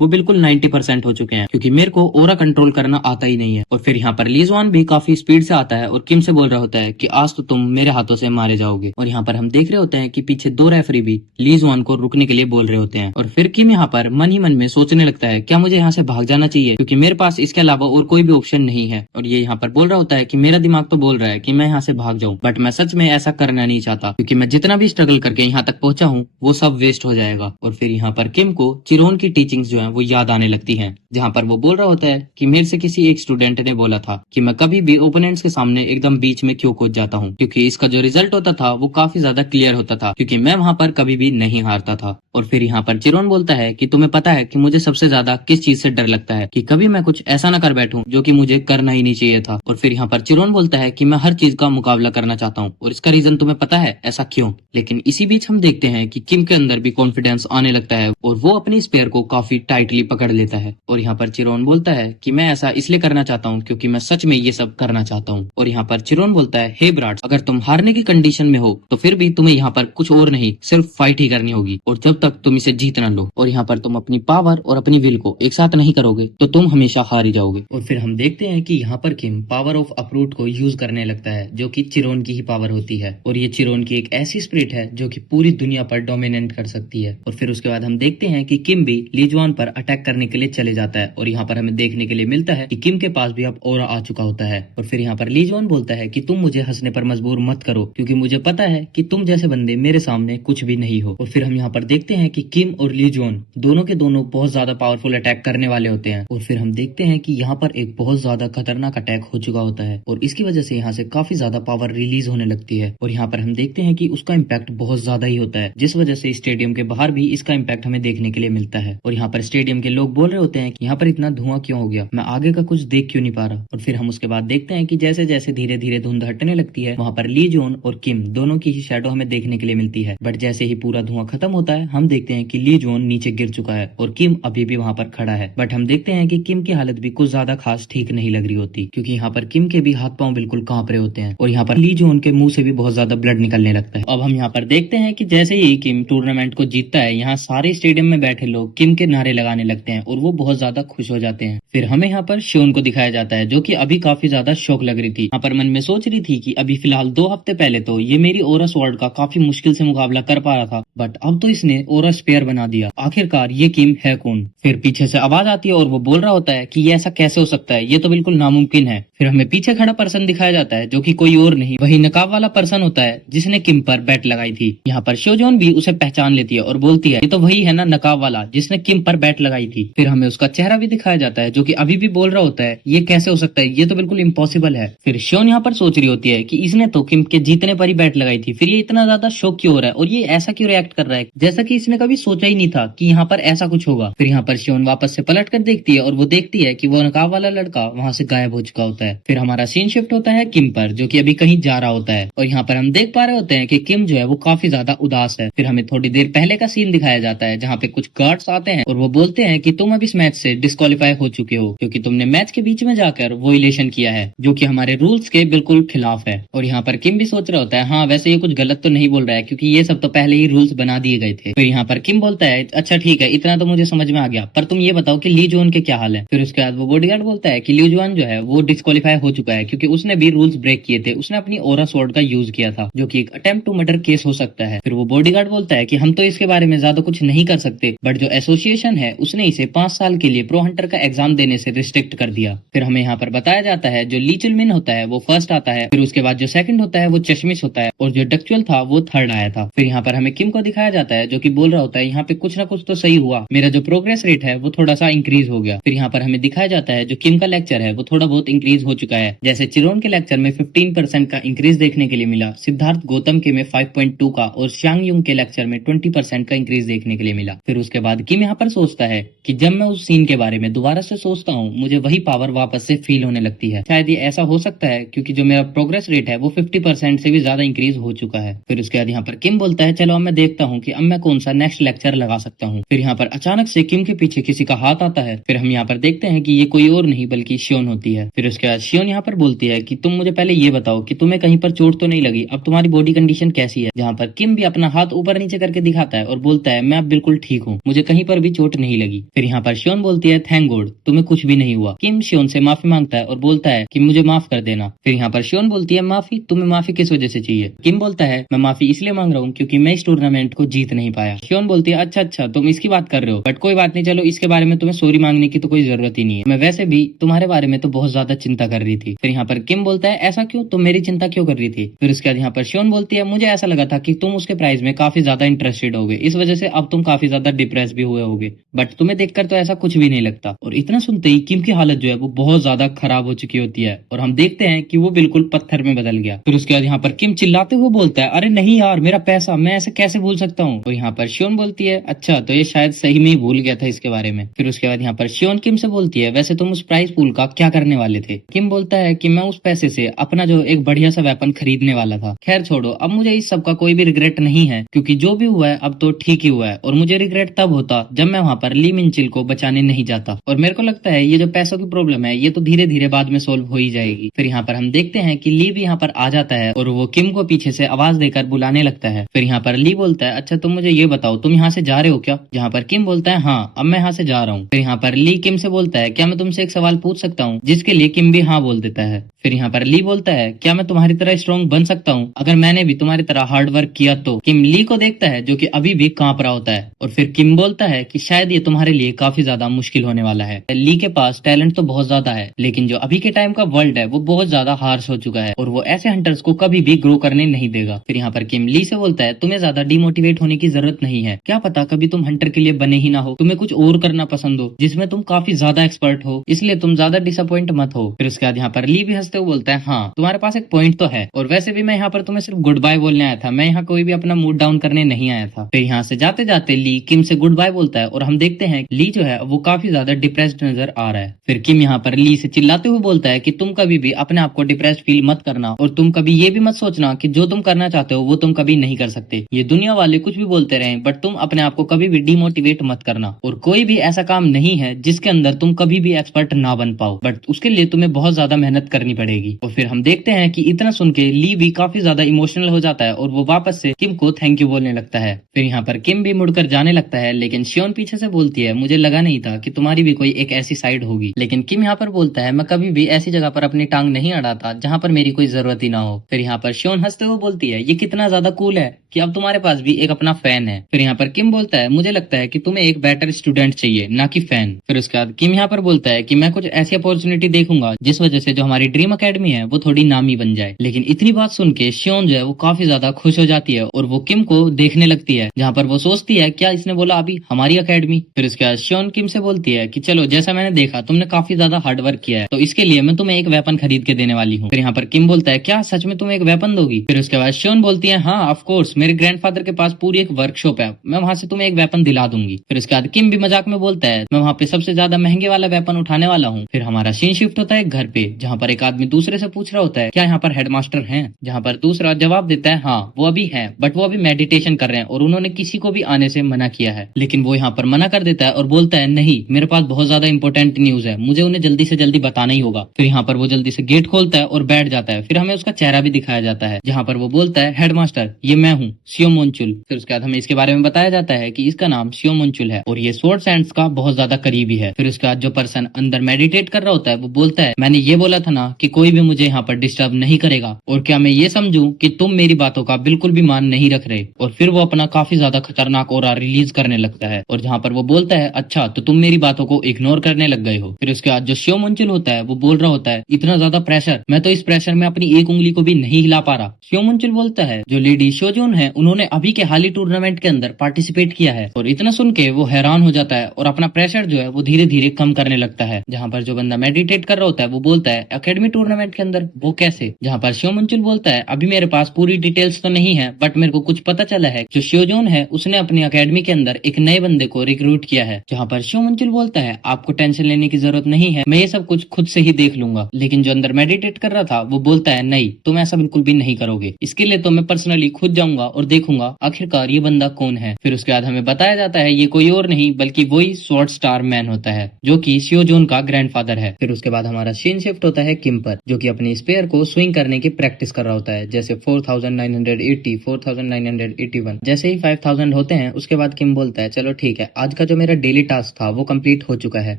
वो बिल्कुल 90% हो चुके हैं क्योंकि मेरे को ओरा कंट्रोल करना आता ही नहीं है। और फिर यहाँ पर ली जुआन भी काफी स्पीड से आता है और किम से बोल रहा होता है कि आज तो तुम मेरे हाथों से मारे जाओगे। और यहाँ पर हम देख रहे होते हैं कि पीछे दो रेफरी भी ली जुआन को रुकने के लिए बोल रहे होते हैं। और फिर किम यहाँ पर मन ही मन में सोचने लगता है क्या मुझे यहाँ से भाग जाना चाहिए क्योंकि मेरे पास इसके अलावा और कोई भी ऑप्शन नहीं है। और ये यहाँ पर बोल रहा होता है कि मेरा दिमाग तो बोल रहा है कि मैं यहाँ से भाग जाऊं, बट मैं सच में ऐसा करना नहीं चाहता क्योंकि मैं जितना भी स्ट्रगल करके यहाँ तक पहुंचा हूँ वो सब वेस्ट हो जाएगा। और फिर यहाँ पर किम को चिरोन की टीचिंग्स जो है वो याद आने लगती है जहाँ पर वो बोल रहा होता है कि मेरे से किसी एक स्टूडेंट ने बोला था कि मैं कभी भी ओपोनेंट्स के सामने एकदम बीच में क्यों कूद जाता हूँ क्योंकि इसका जो रिजल्ट होता था वो काफी ज्यादा क्लियर होता था क्योंकि मैं वहाँ पर कभी भी नहीं हारता था। और फिर यहाँ पर चिरोन बोलता है कि तुम्हें पता है कि मुझे सबसे ज्यादा किस चीज से डर लगता है कि कभी मैं कुछ ऐसा ना कर बैठूं जो कि मुझे करना ही नहीं चाहिए था। और फिर यहाँ पर चिरोन बोलता है कि मैं हर चीज का मुकाबला करना चाहता हूँ और इसका रीजन तुम्हें पता है ऐसा क्यों। लेकिन इसी बीच हम देखते हैं कि किम के अंदर भी कॉन्फिडेंस आने लगता है और वो अपनी स्पेयर को काफी टाइटली पकड़ लेता है। और यहाँ पर चिरोन बोलता है कि मैं ऐसा इसलिए करना चाहता हूँ क्योंकि मैं सच में ये सब करना चाहता हूँ। और यहाँ पर चिरोन बोलता है हे ब्राट्स, अगर तुम हारने की कंडीशन में हो तो फिर भी तुम्हें यहाँ पर कुछ और नहीं सिर्फ फाइट ही करनी होगी और जब तक तुम इसे जीत ना लो, और यहाँ पर तुम अपनी पावर और अपनी विल को एक साथ नहीं करोगे तो तुम हमेशा हार ही जाओगे। और फिर हम देखते हैं कि यहाँ पर किम पावर ऑफ अपरूट को यूज करने लगता है, जो कि चिरोन की ही पावर होती है, और ये चिरोन की एक ऐसी स्पिरिट है जो कि पूरी दुनिया पर डोमिनेट कर सकती है। और फिर उसके बाद हम देखते हैं कि किम भी लीजुआन पर अटैक करने के लिए चले जाता है, और यहाँ पर हमें देखने के लिए मिलता है कि किम के पास भी अब ऑरा आ चुका होता है। और फिर यहाँ पर लीजुआन बोलता है कि तुम मुझे हंसने पर मजबूर मत करो, क्योंकि मुझे पता है कि तुम जैसे बंदे मेरे सामने कुछ भी नहीं हो। और फिर हम यहाँ पर देखते हैं कि किम और लीजुआन दोनों के दोनों बहुत ज्यादा पावरफुल अटैक करने वाले होते हैं। और फिर हम देखते हैं कि यहाँ पर एक बहुत ज्यादा खतरनाक अटैक हो चुका होता है, और इसकी वजह से यहाँ से काफी ज्यादा पावर रिलीज होने लगती है। और यहाँ पर हम देखते हैं कि उसका इम्पैक्ट बहुत ज्यादा ही होता है, जिस वजह से स्टेडियम के बाहर भी इसका इम्पैक्ट हमें देखने के लिए मिलता है। और यहाँ पर स्टेडियम के लोग बोल रहे होते हैं कि यहाँ पर इतना धुआं क्यों हो गया, मैं आगे का कुछ देख क्यों नहीं पा रहा। और फिर हम उसके बाद देखते हैं कि जैसे जैसे धीरे धीरे धुंध हटने लगती है, वहाँ पर ली जोन और किम दोनों की ही शैडो हमें देखने के लिए मिलती है। बट जैसे ही पूरा धुआं खत्म होता है, हम देखते हैं कि ली जोन नीचे गिर चुका है और किम अभी भी वहाँ पर खड़ा है। बट हम देखते हैं कि किम की हालत भी कुछ ज्यादा खास ठीक नहीं लग रही होती, क्योंकि यहाँ पर किम के भी हाथ पांव बिल्कुल कांप रहे होते हैं, और यहाँ पर ली जोन के मुंह से भी बहुत ज्यादा ब्लड निकलने लगता है। अब हम यहाँ पर देखते हैं कि जैसे ही किम टूर्नामेंट को जीतता है, यहाँ सारे स्टेडियम में बैठे लोग किम के नारे लगाने लगते हैं और वो बहुत ज्यादा खुश हो जाते हैं। फिर हमें यहाँ पर शियोन को दिखाया जाता है, जो कि अभी काफी ज्यादा शौक लग रही थी। यहाँ पर मन में सोच रही थी कि अभी फिलहाल 2 हफ्ते पहले तो ये मेरी ओरा स्वॉर्ड का काफी मुश्किल से मुकाबला कर पा रहा था, बट अब तो इसने ओरा स्पेयर बना दिया। आखिरकार ये किम है कौन। फिर पीछे से आवाज आती है और वो बोल रहा होता है कि ये ऐसा कैसे हो सकता है, ये तो बिल्कुल नामुमकिन है। फिर हमें पीछे खड़ा पर्सन दिखाया जाता है, जो कि कोई और नहीं वही नकाब वाला पर्सन होता है जिसने किम पर बैट लगाई थी। यहाँ पर शोजोन भी उसे पहचान लेती है और बोलती है, ये तो वही है ना नकाब वाला जिसने किम पर बैट लगाई थी। फिर हमें उसका चेहरा भी दिखाया जाता है, जो कि अभी भी बोल रहा होता है ये कैसे हो सकता है, ये तो बिल्कुल इम्पॉसिबल है। फिर शियोन यहाँ पर सोच रही होती है कि इसने तो किम के जीतने पर ही बैट लगाई थी, फिर ये इतना ज्यादा शौक क्यों हो रहा है और ये ऐसा क्यों रिएक्ट कर रहा है, जैसा कि इसने कभी सोचा ही नहीं था कि यहाँ पर ऐसा कुछ होगा। फिर यहाँ पर शियोन वापस से पलट कर देखती है और वो देखती है कि वो नकाब वाला लड़का वहाँ से गायब हो चुका होता है। फिर हमारा सीन शिफ्ट होता है किम पर, जो कि अभी कहीं जा रहा होता है, और यहाँ पर हम देख पा रहे होते हैं कि किम जो है वो काफी ज्यादा उदास है। फिर हमें थोड़ी देर पहले का सीन दिखाया जाता है, जहाँ पे कुछ गार्ड्स आते हैं और वो बोलते हैं कि तुम अब इस मैच से डिस्क्वालीफाई हो चुके हो, क्योंकि तुमने मैच के बीच में जाकर वोलेशन किया है, जो कि हमारे रूल्स के बिल्कुल खिलाफ है। और यहाँ पर किम भी सोच रहा होता है, हाँ वैसे ये कुछ गलत तो नहीं बोल रहा है, क्योंकि ये सब तो पहले ही रूल्स बना दिए गए थे। फिर यहाँ पर किम बोलता है, अच्छा ठीक है, इतना तो मुझे समझ में आ गया, पर तुम ये बताओ कि ली जोन के क्या हाल है। फिर उसके बाद वो बॉडीगार्ड बोलता है कि ली जोन जो है वो डिस्क्वालीफाई हो चुका है, क्योंकि उसने भी रूल्स ब्रेक किए थे, उसने अपनी ओरा स्वॉर्ड का यूज किया था, जो कि एक अटेम्प्ट टू मर्डर केस हो सकता है। फिर वो बॉडीगार्ड बोलता है कि हम तो इसके बारे में ज्यादा कुछ नहीं कर सकते, बट जो एसोसिएशन है उसने इसे 5 साल के लिए प्रो हंटर का एग्जाम देने से रिस्ट्रिक्ट कर दिया। फिर हमें यहाँ पर बताया जाता है जो ली चिलमिन होता है वो फर्स्ट आता है, फिर उसके बाद जो सेकंड होता है वो चश्मिश होता है, और जो डक्चुअल था वो थर्ड आया था। फिर यहाँ पर हमें किम को दिखाया जाता है, जो कि बोल रहा होता है यहाँ पे कुछ ना कुछ तो सही हुआ, मेरा जो प्रोग्रेस रेट है वो थोड़ा सा इंक्रीज हो गया। फिर यहाँ पर हमें दिखाया जाता है जो किम का लेक्चर है वो थोड़ा बहुत इंक्रीज हो चुका है, जैसे चिरोन के लेक्चर में 15% का इंक्रीज देखने के लिए मिला, सिद्धार्थ गौतम के में 5.2 का, और शांग युंग के लेक्चर में 20% का इंक्रीज देखने के लिए मिला। फिर उसके बाद किम यहाँ पर सोचता है कि जब मैं उस सीन के बारे में दोबारा से सोचता हूँ, मुझे वही पावर वापस से फील होने लगती है। शायद ये ऐसा हो सकता है क्योंकि जो मेरा प्रोग्रेस रेट है वो 50% से भी ज्यादा इंक्रीज हो चुका है। फिर उसके बाद यहाँ पर किम बोलता है, चलो अब मैं देखता हूँ कि अब मैं कौन सा नेक्स्ट लेक्चर लगा सकता हूँ। फिर यहाँ पर अचानक से किम के पीछे किसी का हाथ आता है। फिर हम यहाँ पर देखते हैं कि ये कोई और नहीं बल्कि शियोन होती है। फिर उसके बाद शियोन यहाँ पर बोलती है कि तुम मुझे पहले ये बताओ कि तुम्हें कहीं पर चोट तो नहीं लगी, अब तुम्हारी बॉडी कंडीशन कैसी है। जहाँ पर किम भी अपना हाथ ऊपर नीचे करके दिखाता है और बोलता है, मैं अब बिल्कुल ठीक हूँ, मुझे कहीं पर भी चोट नहीं लगी। फिर यहाँ पर शियोन बोलती है, थैंक गॉड तुम्हें कुछ भी नहीं हुआ। किम शियोन से माफी मांगता है और बोलता है कि मुझे माफ कर देना। फिर यहाँ पर शियोन बोलती है, माफी? तुम्हें माफी किस वजह से चाहिए? किम बोलता है, मैं माफी इसलिए मांग रहा हूँ क्योंकि मैं इस टूर्नामेंट को जीत नहीं पाया। शियोन बोलती है, अच्छा तुम इसकी बात कर रहे हो, बट कोई बात नहीं, चलो इसके बारे में तुम्हें सॉरी मांगने की तो कोई जरूरत ही नहीं है, मैं वैसे भी तुम्हारे बारे में तो बहुत ज्यादा चिंता कर रही थी। फिर यहाँ पर किम बोलता है, ऐसा क्यों, तुम मेरी चिंता क्यों कर रही थी? फिर उसके बाद यहाँ पर शियोन बोलती है, मुझे ऐसा लगा था कि तुम उसके प्राइज में काफी ज्यादा इंटरेस्टेड होगे, इस वजह से अब तुम काफी ज्यादा डिप्रेस भी हुए होगे, बट तुम्हें देखकर तो ऐसा कुछ भी नहीं लगता। और इतना सुनते ही किम की हालत जो है वो बहुत ज्यादा खराब हो चुकी होती है, और हम देखते हैं कि वो बिल्कुल पत्थर में बदल गया। फिर उसके बाद यहाँ पर किम चिल्लाते हुए बोलता है, अरे नहीं यार, मेरा पैसा, मैं ऐसे कैसे भूल सकता हूँ। और यहाँ पर शियोन बोलती है, अच्छा तो ये शायद सही में ही भूल गया था इसके बारे में। फिर उसके बाद यहाँ पर शियोन किम से बोलती है, वैसे तुम उस प्राइस पूल का क्या करने वाले थे? किम बोलता है कि मैं उस पैसे से अपना जो एक बढ़िया सा वेपन खरीदने वाला था। खैर छोड़ो, अब मुझे इस सब का कोई भी रिग्रेट नहीं है, क्योंकि जो भी हुआ है अब तो ठीक ही हुआ है, और मुझे रिग्रेट तब होता जब मैं वहाँ पर ली मिनचिल को बचाने नहीं जाता। और मेरे को लगता है ये जो पैसों की प्रॉब्लम है ये तो धीरे धीरे बाद में सोल्व हो ही जाएगी। फिर यहाँ पर हम देखते हैं कि ली भी यहाँ पर आ जाता है और वो किम को पीछे से आवाज देकर बुलाने लगता है। फिर यहाँ पर ली बोलता है, अच्छा तुम मुझे ये बताओ तुम यहाँ से जा रहे हो क्या? जहाँ पर किम बोलता है हाँ अब मैं यहाँ से जा रहा हूँ। फिर यहाँ पर ली किम से बोलता है क्या मैं तुमसे एक सवाल पूछ सकता हूँ, जिसके लिए किम भी हाँ बोल देता है। फिर यहाँ पर ली बोलता है क्या मैं तुम्हारी तरह स्ट्रॉन्ग बन सकता हूँ अगर मैंने भी तुम्हारी तरह हार्ड वर्क किया तो? किम ली को देखता है जो कि अभी भी कांप रहा होता है और फिर किम बोलता है कि शायद ये तुम्हारे लिए काफी ज्यादा मुश्किल होने वाला है। ली के पास टैलेंट तो बहुत ज्यादा है लेकिन जो अभी के टाइम का वर्ल्ड है वो बहुत ज्यादा हार्श हो चुका है और वो ऐसे हंटर्स को कभी भी ग्रो करने नहीं देगा। फिर यहाँ पर किम ली से बोलता है तुम्हें ज्यादा डिमोटिवेट होने की जरूरत नहीं है, क्या पता कभी तुम हंटर के लिए बने ही ना हो, तुम्हें कुछ और करना पसंद हो जिसमें तुम काफी ज्यादा एक्सपर्ट हो, इसलिए तुम ज्यादा डिसअपॉइंट मत हो। फिर उसके बाद यहाँ पर ली भी हंसते हुए बोलता है हाँ तुम्हारे पास एक पॉइंट तो है और वैसे भी मैं यहाँ पर तुम्हें सिर्फ गुड बाय बोलने आया था, मैं यहाँ कोई भी अपना मूड डाउन करने नहीं आया था। फिर यहाँ से जाते जाते ली किम से गुड बाय बोलता है और हम देखते हैं ली जो है वो काफी ज्यादा डिप्रेस्ड नजर आ रहा है। फिर किम यहाँ पर ली से चिल्लाते हुए बोलता है कि तुम कभी भी अपने आप को डिप्रेस्ड फील मत करना और तुम कभी ये भी मत सोचना कि जो तुम करना चाहते हो वो तुम कभी नहीं कर सकते। ये दुनिया वाले कुछ भी बोलते रहे बट तुम अपने आप को कभी भी डिमोटिवेट मत करना और कोई भी ऐसा काम नहीं है जिसके अंदर तुम कभी भी एक्सपर्ट ना बन पाओ, बट उसके लिए तुम्हें बहुत ज्यादा मेहनत करनी पड़ेगी। और फिर हम देखते हैं कि इतना सुन के ली भी काफी ज्यादा इमोशनल हो जाता है और वो वापस से किम को थैंक यू बोलने लगता है। फिर यहाँ पर किम भी मुड़कर जाने लगता है लेकिन शियोन पीछे से बोलती है मुझे लगा नहीं था कि तुम्हारी भी कोई एक ऐसी साइड होगी। लेकिन किम यहाँ पर बोलता है मैं कभी भी ऐसी जगह पर अपनी टांग नहीं अड़ाता जहाँ पर मेरी कोई जरूरत ही ना हो। फिर यहाँ पर शियोन हंसते हुए बोलती है ये कितना ज्यादा कूल है कि अब तुम्हारे पास भी एक अपना फैन है। फिर यहाँ पर किम बोलता है मुझे लगता है कि तुम्हें एक बेटर स्टूडेंट चाहिए ना कि फैन। फिर उसके बाद किम यहाँ पर बोलता है कि मैं कुछ ऐसी अपॉर्चुनिटी देखूंगा जिस वजह से जो हमारी ड्रीम अकेडमी है वो थोड़ी नामी बन जाए। लेकिन इतनी बात सुन के शियोन जो है वो काफी ज्यादा खुश हो जाती है और वो किम को देखने लगती है, जहाँ पर वो सोचती है क्या इसने बोला अभी हमारी अकेडमी। फिर उसके बाद शियोन किम से बोलती है कि चलो जैसा मैंने देखा तुमने काफी ज्यादा हार्ड वर्क किया है तो इसके लिए मैं तुम्हें एक वेपन खरीद के देने वाली हूँ। फिर यहाँ पर किम बोलता है क्या सच में तुम्हें एक वेपन दोगी? फिर उसके बाद शियोन बोलती है हाँ ऑफ कोर्स, मेरे ग्रैंडफादर के पास पूरी एक वर्कशॉप है, मैं वहाँ से तुम्हें एक वेपन दिला दूंगी। फिर उसके बाद किम भी मजाक में बोलता है मैं वहाँ पे सबसे ज्यादा महंगे वाला वेपन उठाने वाला हूँ। फिर हमारा सीन शिफ्ट होता है घर पे, जहाँ पर एक आदमी दूसरे से पूछ रहा होता है क्या यहाँ पर हेडमास्टर हैं, जहाँ पर दूसरा जवाब देता है हाँ वो अभी है बट वो अभी मेडिटेशन कर रहे हैं और उन्होंने किसी को भी आने से मना किया है। लेकिन वो यहाँ पर मना कर देता है और बोलता है नहीं मेरे पास बहुत ज्यादा इंपॉर्टेंट न्यूज है, मुझे उन्हें जल्दी से जल्दी बताना ही होगा। फिर यहाँ पर वो जल्दी से गेट खोलता है और बैठ जाता है। फिर हमें उसका चेहरा भी दिखाया जाता है जहाँ पर वो बोलता है हेडमास्टर ये मैं हूँ सियो मुनचुल। फिर उसके बाद हमें इसके बारे में बताया जाता है कि इसका नाम सियो मुनचुल है और ये स्वॉर्ड सैंड्स का बहुत ज्यादा करीबी है। फिर उसके बाद जो पर्सन अंदर मेडिटेट कर रहा होता है वो बोलता है मैंने ये बोला था ना कि कोई भी मुझे यहाँ पर डिस्टर्ब नहीं करेगा और क्या मैं ये समझूं कि तुम मेरी बातों का बिल्कुल भी मान नहीं रख रहे। और फिर वो अपना काफी ज्यादा खतरनाक ऑरा रिलीज करने लगता है और जहाँ पर वो बोलता है अच्छा तो तुम मेरी बातों को इग्नोर करने लग गए हो। फिर उसके बाद जो शियो मुनचुल होता है वो बोल रहा होता है इतना ज्यादा प्रेशर, मैं तो इस प्रेशर में अपनी एक उंगली को भी नहीं हिला पा रहा। शियो मुनचुल बोलता है जो लेडी शोजोन है उन्होंने अभी के हाल ही टूर्नामेंट के अंदर पार्टिसिपेट किया है। और इतना सुन के वो हैरान हो जाता है और अपना प्रेशर जो है वो धीरे धीरे कम करने लगता है। जहाँ पर जो बंदा मेडिटेट कर रहा होता है वो बोलता है एकेडमी टूर्नामेंट के अंदर वो कैसे? जहाँ पर शियो मुनचुल बोलता है अभी मेरे पास पूरी डिटेल्स तो नहीं है बट मेरे को कुछ पता चला है जो शियोजोन है उसने अपनी अकेडमी के अंदर एक नए बंदे को रिक्रूट किया है। जहाँ पर शियो मुनचुल बोलता है आपको टेंशन लेने की जरूरत नहीं है, मैं ये सब कुछ खुद से ही देख लूंगा। लेकिन जो अंदर मेडिटेट कर रहा था वो बोलता है नहीं तुम ऐसा बिल्कुल भी नहीं करोगे, इसके लिए तो मैं पर्सनली खुद जाऊंगा और देखूंगा आखिरकार ये बंदा कौन है। फिर उसके बाद हमें बताया जाता है ये कोई और नहीं बल्कि वही स्वॉर्ड स्टार मैन होता है जो कि शियोजोन का ग्रैंडफादर है। फिर उसके बाद हमारा सीन शिफ्ट होता है किम पर, जो कि अपनी स्पेयर को स्विंग करने की प्रैक्टिस कर रहा होता है, जैसे 4980, 4981। जैसे ही 5000 होते हैं उसके बाद किम बोलता है चलो ठीक है आज का जो मेरा डेली टास्क था वो कंप्लीट हो चुका है।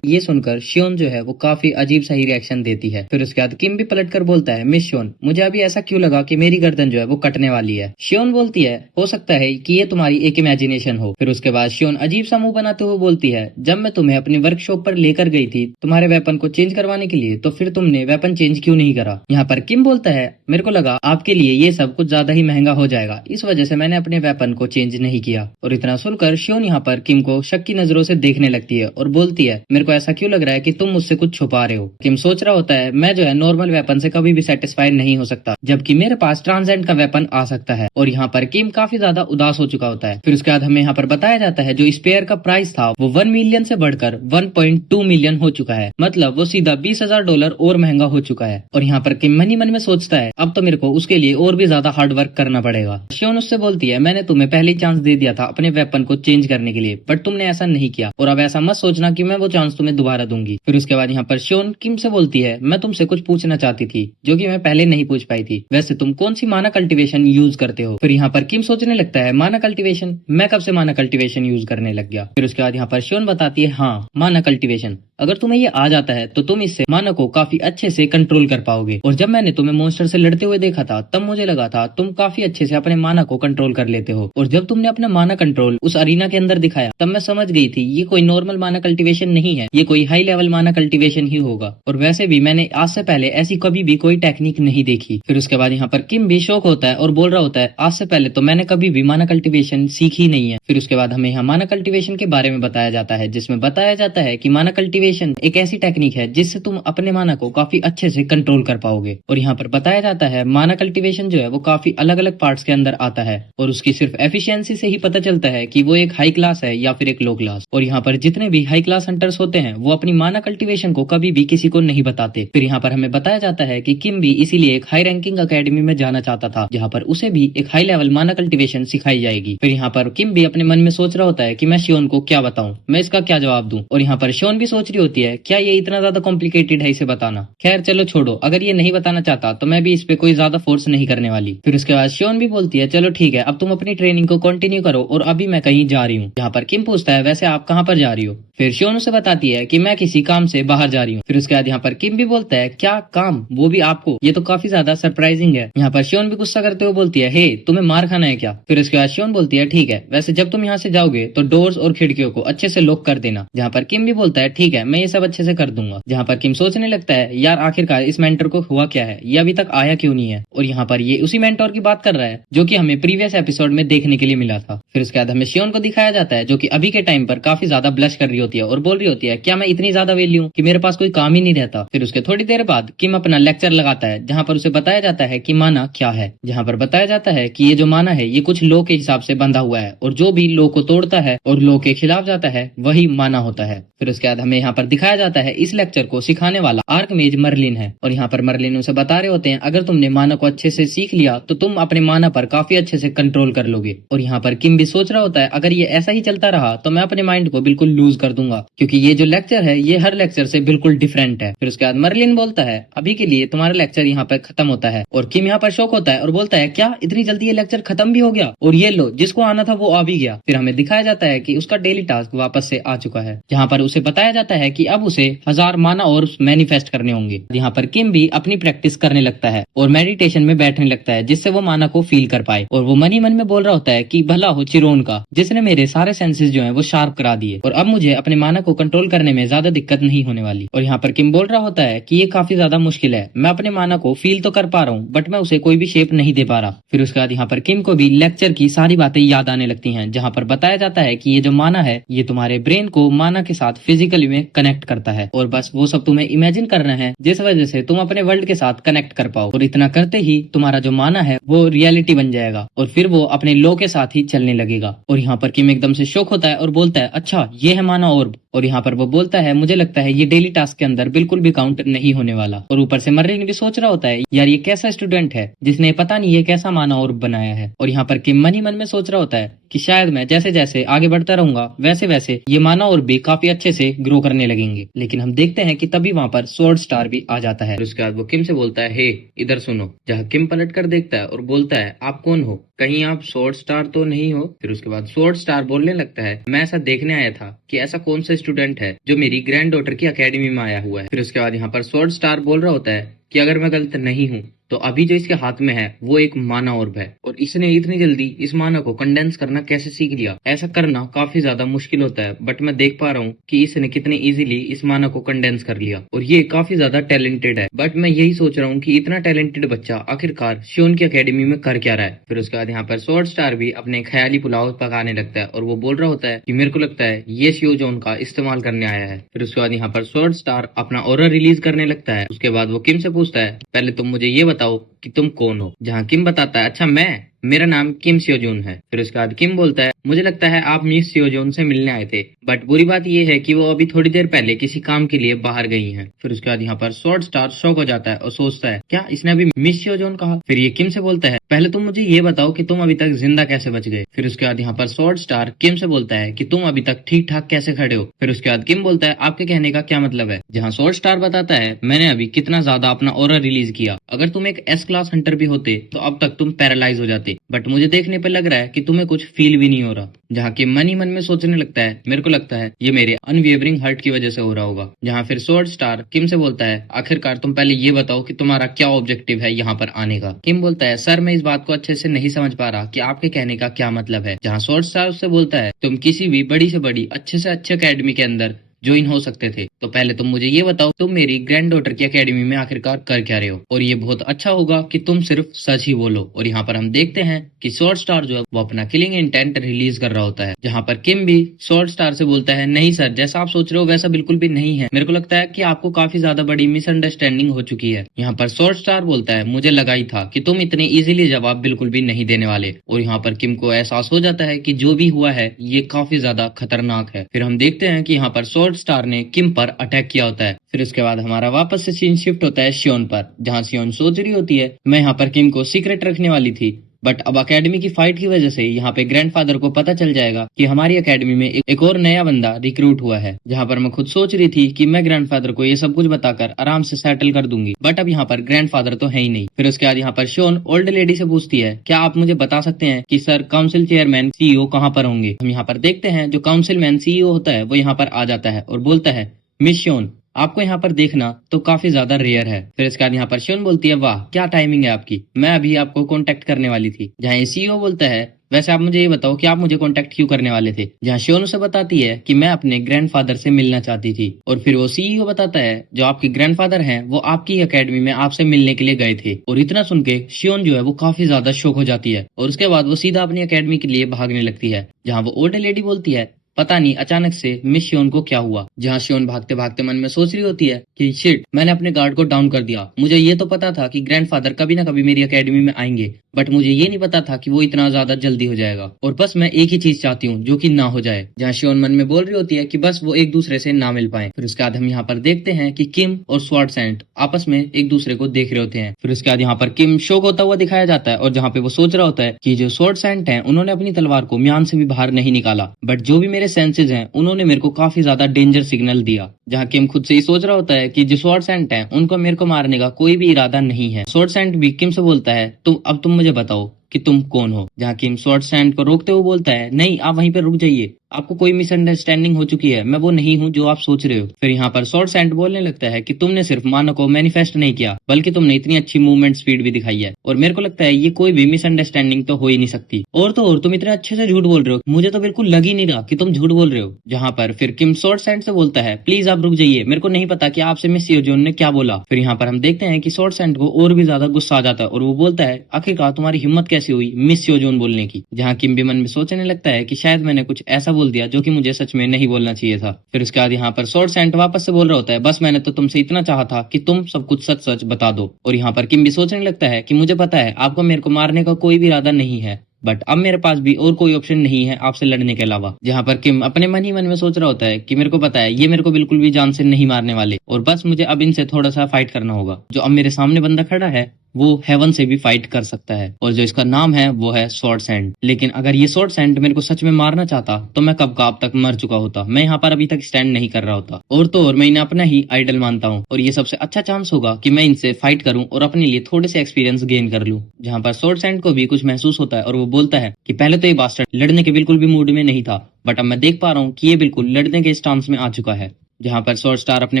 ये सुनकर शियोन जो है वो काफी अजीब सा ही रिएक्शन देती है। फिर उसके बाद किम भी पलट कर बोलता है मिस शियोन मुझे अभी ऐसा क्यों लगा कि मेरी गर्दन जो है वो कटने वाली है। शियोन बोलती है हो सकता है कि ये तुम्हारी एक इमेजिनेशन हो। फिर उसके बाद शियोन अजीब सा मुंह बनाते हुए बोलती है जब मैं तुम्हें अपनी वर्कशॉप पर लेकर गई थी तुम्हारे वेपन को चेंज करवाने के लिए तो फिर तुमने वेपन चेंज क्यों नहीं करा। यहाँ पर किम बोलता है मेरे को लगा आपके लिए ये सब कुछ ज्यादा ही महंगा हो जाएगा, इस वजह से मैंने अपने वेपन को चेंज नहीं किया। और इतना सुनकर शियोन यहाँ पर किम को शक की नजरों से देखने लगती है और बोलती है मेरे को ऐसा क्यों लग रहा है कि तुम मुझसे कुछ छुपा रहे हो। किम सोच रहा होता है मैं जो है नॉर्मल वेपन से कभी भी सेटिस्फाइड नहीं हो सकता जबकि मेरे पास ट्रांसेंड का वेपन आ सकता है। और यहाँ पर किम काफी ज्यादा उदास हो चुका होता है। फिर उसके बाद हमें यहाँ पर बताया जाता है जो स्पेयर का प्राइस था वो 1 मिलियन से बढ़कर 1.2 मिलियन हो चुका है, मतलब वो सीधा $20,000 और महंगा हो चुका चुका है। और यहाँ पर किम मन ही मन में सोचता है अब तो मेरे को उसके लिए और भी ज्यादा हार्ड वर्क करना पड़ेगा। शियोन उससे बोलती है मैंने तुम्हें पहले ही चांस दे दिया था अपने वेपन को चेंज करने के लिए, बट तुमने ऐसा नहीं किया और अब ऐसा मत सोचना कि मैं वो चांस तुम्हें दोबारा दूंगी। फिर उसके बाद यहाँ पर शियोन किम से बोलती है मैं तुमसे कुछ पूछना चाहती थी जो कि मैं पहले नहीं पूछ पाई थी, वैसे तुम कौन सी माना कल्टीवेशन यूज करते हो। फिर यहाँ पर किम सोचने लगता है माना कल्टीवेशन, मैं कब से माना कल्टीवेशन यूज करने लग गया। फिर उसके बाद यहाँ पर शियोन बताती है हाँ माना कल्टीवेशन, अगर तुम्हें ये आ जाता है तो तुम इससे माना को काफी अच्छे से कंट्रोल कर पाओगे। और जब मैंने तुम्हें मॉन्स्टर से लड़ते हुए देखा था तब मुझे लगा था तुम काफी अच्छे से अपने माना को कंट्रोल कर लेते हो, और जब तुमने अपना माना कंट्रोल उस अरीना के अंदर दिखाया तब मैं समझ गई थी ये कोई नॉर्मल माना कल्टीवेशन नहीं है, ये कोई हाई लेवल माना कल्टीवेशन ही होगा। और वैसे भी मैंने आज से पहले ऐसी कभी भी कोई टेक्निक नहीं देखी। फिर उसके बाद यहाँ पर किम भी शौक होता है और बोल रहा होता है आज से पहले तो मैंने कभी भी माना कल्टीवेशन सीखी नहीं है। फिर उसके बाद हमें यहाँ माना कल्टीवेशन के बारे में बताया जाता है, जिसमें बताया जाता है कि माना कल्टीवेशन एक ऐसी टेक्निक है जिससे तुम अपने माना को काफी अच्छे से कंट्रोल कर पाओगे। और यहाँ पर बताया जाता है माना कल्टीवेशन जो है वो काफी अलग अलग पार्ट्स के अंदर आता है और उसकी सिर्फ एफिशिएंसी से ही पता चलता है कि वो एक हाई क्लास है या फिर एक लो क्लास। और यहाँ पर जितने भी हाई क्लास हंटर्स होते हैं वो अपनी माना कल्टीवेशन को कभी भी किसी को नहीं बताते। फिर यहाँ पर हमें बताया जाता है कि किम भी इसीलिए एक हाई रैंकिंग अकेडमी में जाना चाहता था जहाँ पर उसे भी एक हाई लेवल माना कल्टीवेशन सिखाई जाएगी। फिर यहाँ पर किम भी अपने मन में सोच रहा होता है कि मैं शियोन को क्या बताऊं, मैं इसका क्या जवाब दूं। और यहाँ पर शियोन भी सोच रही होती है क्या ये इतना ज्यादा कॉम्प्लिकेटेड है इसे बताना। खैर चलो छोड़ो, अगर ये नहीं बताना चाहता तो मैं भी इस पे कोई ज्यादा फोर्स नहीं करने वाली। फिर उसके बाद शियोन भी बोलती है चलो ठीक है अब तुम अपनी ट्रेनिंग को कंटिन्यू करो और अभी मैं कहीं जा रही हूँ। यहाँ पर किम पूछता है वैसे आप कहाँ पर जा रही हो। फिर शियोन उसे बताती है कि मैं किसी काम से बाहर जा रही हूँ। फिर उसके बाद यहाँ पर किम भी बोलता है क्या काम, वो भी आपको, ये तो काफी ज्यादा सरप्राइजिंग है। यहाँ पर शियोन भी गुस्सा करते हुए बोलती है हे तुम्हें मार खाना है क्या। फिर उसके बाद शियोन बोलती है ठीक है वैसे जब तुम यहाँ से जाओगे तो डोर्स और खिड़कियों को अच्छे से लॉक कर देना। जहाँ पर किम भी बोलता है ठीक है मैं ये सब अच्छे से कर दूंगा। जहाँ पर किम सोचने लगता है यार आखिरकार इस मेंटर को हुआ क्या है, ये अभी तक आया क्यों नहीं है। और यहाँ पर ये उसी मेंटर की बात कर रहा है जो कि हमें प्रीवियस एपिसोड में देखने के लिए मिला था। फिर उसके बाद हमें शियोन को दिखाया जाता है जो कि अभी के टाइम पर काफी ज्यादा ब्लश कर रही होती है और बोल रही होती है क्या मैं इतनी ज्यादा वेली हूँ कि मेरे पास कोई काम ही नहीं रहता। फिर उसके थोड़ी देर बाद किम अपना लेक्चर लगाता है जहाँ पर उसे बताया जाता है कि माना क्या है। जहाँ पर बताया जाता है कि ये जो माना है ये कुछ लॉ के हिसाब से बंधा हुआ है और जो भी लॉ को तोड़ता है और लॉ के खिलाफ जाता है वही माना होता है। फिर उसके बाद हमें यहाँ पर दिखाया जाता है इस लेक्चर को सिखाने वाला आर्कमेज मर्लिन है। और यहाँ पर मर्लिन उसे बता रहे होते हैं अगर तुमने माना को अच्छे से सीख लिया तो तुम अपने माना पर काफी अच्छे से कंट्रोल कर लोगे। और यहाँ पर किम भी सोच रहा होता है अगर ये ऐसा ही चलता रहा तो मैं अपने माइंड को बिल्कुल लूज कर दूंगा क्योंकि ये जो लेक्चर है ये हर लेक्चर से बिल्कुल डिफरेंट है। फिर उसके बाद मर्लिन बोलता है अभी के लिए तुम्हारा लेक्चर यहाँ पर खत्म होता है। और किम यहाँ पर शौक होता है और बोलता है क्या इतनी जल्दी ये लेक्चर खत्म भी हो गया, और ये लो जिसको आना था वो आ भी गया। फिर हमें दिखाया जाता है कि उसका डेली टास्क वापस से आ चुका है जहाँ पर उसे बताया जाता है कि अब उसे 1000 माना और मैनिफेस्ट करने होंगे। यहाँ पर किम भी अपनी प्रैक्टिस करने लगता है और मेडिटेशन में बैठने लगता है जिससे वो माना को फील कर पाए। और वो मन ही मन में बोल रहा होता है कि भला हो चिरोन का जिसने मेरे सारे सेंसेस जो है वो शार्प करा दिए और अब मुझे अपने माना को कंट्रोल करने में ज्यादा दिक्कत नहीं होने वाली। और यहाँ पर किम बोल रहा होता है कि ये काफी ज्यादा मुश्किल है, मैं अपने माना को फील तो कर पा रहा हूँ बट मैं उसे कोई भी शेप नहीं दे पा रहा। फिर उसके बाद यहाँ पर किम को भी लेक्चर की सारी बातें याद आने लगती हैं जहाँ पर बताया जाता है कि ये जो माना है ये तुम्हारे ब्रेन को माना के साथ फिजिकली में कनेक्ट करता है और बस वो सब तुम्हें इमेजिन करना है जिस वजह से तुम अपने वर्ल्ड के साथ कनेक्ट कर पाओ। और इतना करते ही तुम्हारा जो माना है वो रियलिटी बन जाएगा और फिर वो अपने लो के साथ ही चलने लगेगा। और यहाँ पर किम एकदम से शॉक होता है और बोलता है अच्छा ये है माना ऑर्ब। और यहाँ पर वो बोलता है मुझे लगता है ये डेली टास्क के अंदर बिल्कुल भी काउंट नहीं होने वाला। और ऊपर से मर्लिन भी सोच रहा होता है यार ये कैसा स्टूडेंट है जिसने पता नहीं ये कैसा माना ऑर्ब बनाया है। और यहाँ पर किम मन ही मन में सोच रहा होता है कि शायद मैं जैसे जैसे आगे बढ़ता रहूंगा वैसे वैसे ये माना और भी काफी अच्छे से ग्रो करने लगेंगे। लेकिन हम देखते हैं कि तभी वहाँ पर स्वॉर्ड स्टार भी आ जाता है। उसके बाद वो किम से बोलता है हे इधर सुनो। जहाँ किम पलट कर देखता है और बोलता है आप कौन हो, कहीं आप स्वॉर्ड स्टार तो नहीं हो। फिर उसके बाद स्वॉर्ड स्टार बोलने लगता है मैं ऐसा देखने आया था कि ऐसा कौन सा स्टूडेंट है जो मेरी ग्रैंड डॉटर की अकेडमी में आया हुआ है। फिर उसके बाद यहाँ पर स्वॉर्ड स्टार बोल रहा होता है कि अगर मैं गलत नहीं हूँ तो अभी जो इसके हाथ में है वो एक माना ऑर्ब है और इसने इतनी जल्दी इस माना को कंडेंस करना कैसे सीख लिया। ऐसा करना काफी ज्यादा मुश्किल होता है बट मैं देख पा रहा हूँ कि इसने कितने इजीली इस माना को कंडेंस कर लिया और ये काफी ज्यादा टैलेंटेड है। बट मैं यही सोच रहा हूँ कि इतना टैलेंटेड बच्चा आखिरकार शियोन की अकेडमी में कर क्या रहा है। फिर उसके बाद यहाँ पर स्वॉर्ड स्टार भी अपने ख्याली पुलाव पकाने लगता है और वो बोल रहा होता है कि मेरे को लगता है ये शियो जोन का इस्तेमाल करने आया है। फिर उसके बाद यहाँ पर स्वॉर्ड स्टार अपना ऑरा रिलीज करने लगता है। उसके बाद वो किम से पूछता है पहले तुम मुझे ये बताओ कि तुम कौन हो। जहाँ किम बताता है अच्छा मैं मेरा नाम किम सियोजून है। फिर उसके बाद किम बोलता है, मुझे लगता है आप मिस सियोजून से मिलने आए थे, बट बुरी बात ये है कि वो अभी थोड़ी देर पहले किसी काम के लिए बाहर गई हैं। फिर उसके बाद यहाँ पर स्वॉर्ड स्टार शॉक हो जाता है और सोचता है, क्या इसने अभी मिस सियोजून कहा? फिर ये किम से बोलता है, पहले तुम मुझे ये बताओ कि तुम अभी तक जिंदा कैसे बच गए। फिर उसके बाद यहाँ पर स्वॉर्ड स्टार किम से बोलता है कि तुम अभी तक ठीक ठाक कैसे खड़े हो। फिर उसके बाद किम बोलता है, आपके कहने का क्या मतलब है? जहाँ स्वॉर्ड स्टार बताता है, मैंने अभी कितना ज्यादा अपना ऑरा रिलीज किया, अगर तुम एक एस क्लास हंटर भी होते तो अब तक तुम पैरालाइज हो जाते, बट मुझे देखने पर लग रहा है कि तुम्हें कुछ फील भी नहीं हो रहा। जहाँ की मन ही मन में सोचने लगता है, मेरे को लगता है ये मेरे अनवेवरिंग हार्ट की वजह से हो रहा होगा। जहाँ फिर स्वॉर्ड स्टार किम से बोलता है, आखिरकार तुम पहले ये बताओ कि तुम्हारा क्या ऑब्जेक्टिव है यहाँ पर आने का। किम बोलता है, सर मैं इस बात को अच्छे से नहीं समझ पा रहा कि आपके कहने का क्या मतलब है। जहाँ स्वॉर्ड स्टार उससे बोलता है, तुम किसी भी बड़ी से बड़ी अच्छे से अच्छे अकेडमी के अंदर ज्वाइन हो सकते थे, तो पहले तुम मुझे ये बताओ, तुम मेरी ग्रैंड डॉटर की एकेडमी में आखिरकार कर क्या रहे हो? और ये बहुत अच्छा होगा कि तुम सिर्फ सच ही बोलो। और यहाँ पर हम देखते हैं कि स्वॉर्ड स्टार जो है वो अपना किलिंग इंटेंट रिलीज कर रहा होता है। जहाँ पर किम भी स्वॉर्ड स्टार से बोलता है, नहीं सर, जैसा आप सोच रहे हो वैसा बिल्कुल भी नहीं है, मेरे को लगता है कि आपको काफी ज्यादा बड़ी मिसअंडरस्टैंडिंग हो चुकी है। यहाँ पर स्वॉर्ड स्टार बोलता है, मुझे लगा ही था कि तुम इतने इजीली जवाब बिल्कुल भी नहीं देने वाले। और यहाँ पर किम को एहसास हो जाता है कि जो भी हुआ है ये काफी ज्यादा खतरनाक है। फिर हम देखते हैं कि यहाँ पर स्वॉर्ड स्टार ने किम पर अटैक किया होता है। फिर उसके बाद हमारा वापस से सीन शिफ्ट होता है शियोन पर, जहाँ शियोन सोच रही होती है, मैं यहाँ पर किम को सीक्रेट रखने वाली थी, बट अब एकेडमी की फाइट की वजह से यहाँ पे ग्रैंडफादर को पता चल जाएगा कि हमारी एकेडमी में एक और नया बंदा रिक्रूट हुआ है। जहाँ पर मैं खुद सोच रही थी कि मैं ग्रैंडफादर को ये सब कुछ बताकर आराम से सेटल कर दूंगी, बट अब यहाँ पर ग्रैंडफादर तो है ही नहीं। फिर उसके बाद यहाँ पर शोन ओल्ड लेडी से पूछती है, क्या आप मुझे बता सकते हैं कि सर काउंसिल चेयरमैन सीईओ कहाँ पर होंगे? हम यहाँ पर देखते हैं जो काउंसिल मैन सीईओ होता है वो यहाँ पर आ जाता है और बोलता है, मिस शोन, आपको यहाँ पर देखना तो काफी ज्यादा रेयर है। फिर इसके बाद यहाँ पर शियोन बोलती है, वाह क्या टाइमिंग है आपकी, मैं अभी आपको कांटेक्ट करने वाली थी। जहाँ सीईओ बोलता है, वैसे आप मुझे ये बताओ कि आप मुझे कांटेक्ट क्यों करने वाले थे? जहाँ शियोन उसे बताती है कि मैं अपने ग्रैंडफादर से मिलना चाहती थी। और फिर वो सीईओ बताता है, जो आपके ग्रैंडफादर हैं वो आपकी एकेडमी में आपसे मिलने के लिए गए थे। और इतना सुन के शियोन जो है वो काफी ज्यादा शॉक हो जाती है और उसके बाद वो सीधा अपनी एकेडमी के लिए भागने लगती है। जहाँ वो ओल्ड लेडी बोलती है, पता नहीं अचानक से मिस शियोन को क्या हुआ। जहाँ शियोन भागते भागते मन में सोच रही होती है कि शिट, मैंने अपने गार्ड को डाउन कर दिया, मुझे ये तो पता था कि ग्रैंडफादर कभी ना कभी मेरी एकेडमी में आएंगे, बट मुझे ये नहीं पता था कि वो इतना ज्यादा जल्दी हो जाएगा। और बस मैं एक ही चीज चाहती हूँ जो कि ना हो जाए। जहाँ शियोन मन में बोल रही होती है कि बस वो एक दूसरे से ना मिल पाए। फिर उसके बाद हम यहाँ पर देखते हैं कि किम और स्वॉर्ड सैंड आपस में एक दूसरे को देख रहे होते हैं। फिर उसके बाद यहाँ पर किम शोक होता हुआ दिखाया जाता है और जहाँ पे वो सोच रहा होता है कि जो स्वॉर्ड सैंड है उन्होंने अपनी तलवार को म्यान से भी बाहर नहीं निकाला, बट जो भी मेरे सेंसेज हैं उन्होंने मेरे को काफी ज्यादा डेंजर सिग्नल दिया। जहाँ किम खुद से ही सोच रहा होता है कि जो स्वॉर्ड सैंड है उनको मेरे को मारने का कोई भी इरादा नहीं है। स्वॉर्ड सैंड भी किम से बोलता है, तुम मुझे बताओ कि तुम कौन हो? जहाँ किम स्वॉर्ड सैंड को रोकते हुए बोलता है, नहीं आप वहीं पर रुक जाइए, आपको कोई मिसअंडरस्टैंडिंग हो चुकी है, मैं वो नहीं हूँ जो आप सोच रहे हो। फिर यहाँ पर स्वॉर्ड सैंड बोलने लगता है कि तुमने सिर्फ मानो को मैनिफेस्ट नहीं किया, बल्कि तुमने इतनी अच्छी मूवमेंट स्पीड भी दिखाई है, और मेरे को लगता है ये कोई भी मिसअंडरस्टैंडिंग तो हो ही नहीं सकती। और तो और तुम इतने अच्छे से झूठ बोल रहे हो, मुझे तो बिल्कुल लग ही नहीं रहा कि तुम झूठ बोल रहे हो। जहाँ पर फिर किम स्वॉर्ड सैंड से बोलता है, प्लीज आप रुक जाइए, मेरे को नहीं पता कि आपसे मिस सियोजून ने क्या बोला। फिर यहाँ पर हम देखते हैं कि स्वॉर्ड सैंड को और भी ज्यादा गुस्सा आ जाता है और वो बोलता है, आखिरकार तुम्हारी हिम्मत कैसी हुई मिस सियोजून बोलने की? जहाँ किम भी मन में सोचने लगता है कि शायद मैंने कुछ ऐसा बोल दिया जो कि मुझे सच में नहीं बोलना चाहिए था। फिर उसके बाद यहाँ पर स्वॉर्ड सैंड वापस से बोल रहा होता है, बस मैंने तो तुमसे इतना चाहा था कि तुम सब कुछ सच सच बता दो। और यहाँ पर किम भी सोचने लगता है कि मुझे पता है आपको मेरे को मारने का कोई भी इरादा नहीं है, बट अब मेरे पास भी और कोई ऑप्शन नहीं है आपसे लड़ने के अलावा। जहाँ पर किम अपने मन ही मन में सोच रहा होता है कि मेरे को पता है ये मेरे को बिल्कुल भी जान से नहीं मारने वाले, और बस मुझे अब इनसे थोड़ा सा फाइट करना होगा। जो अब मेरे सामने बंदा खड़ा है वो हेवन से भी फाइट कर सकता है, और जो इसका नाम है वो है स्वॉर्ड सैंड। लेकिन अगर ये स्वॉर्ड सैंड मेरे को सच में मारना चाहता तो मैं कब का अब तक मर चुका होता, मैं यहाँ पर अभी तक स्टैंड नहीं कर रहा होता। और तो और मैं इन्हें अपना ही आइडल मानता हूँ, और ये सबसे अच्छा चांस होगा कि मैं इनसे फाइट करूँ और अपने लिए थोड़े से एक्सपीरियंस गेन कर लूँ। जहाँ पर स्वॉर्ड सैंड को भी कुछ महसूस होता है और वो बोलता है कि पहले तो ये बास्टर्ड लड़ने के बिल्कुल भी मूड में नहीं था, बट अब मैं देख पा रहा हूँ कि ये बिल्कुल लड़ने के स्टांस में आ चुका है। जहाँ पर स्वॉर्ड स्टार अपने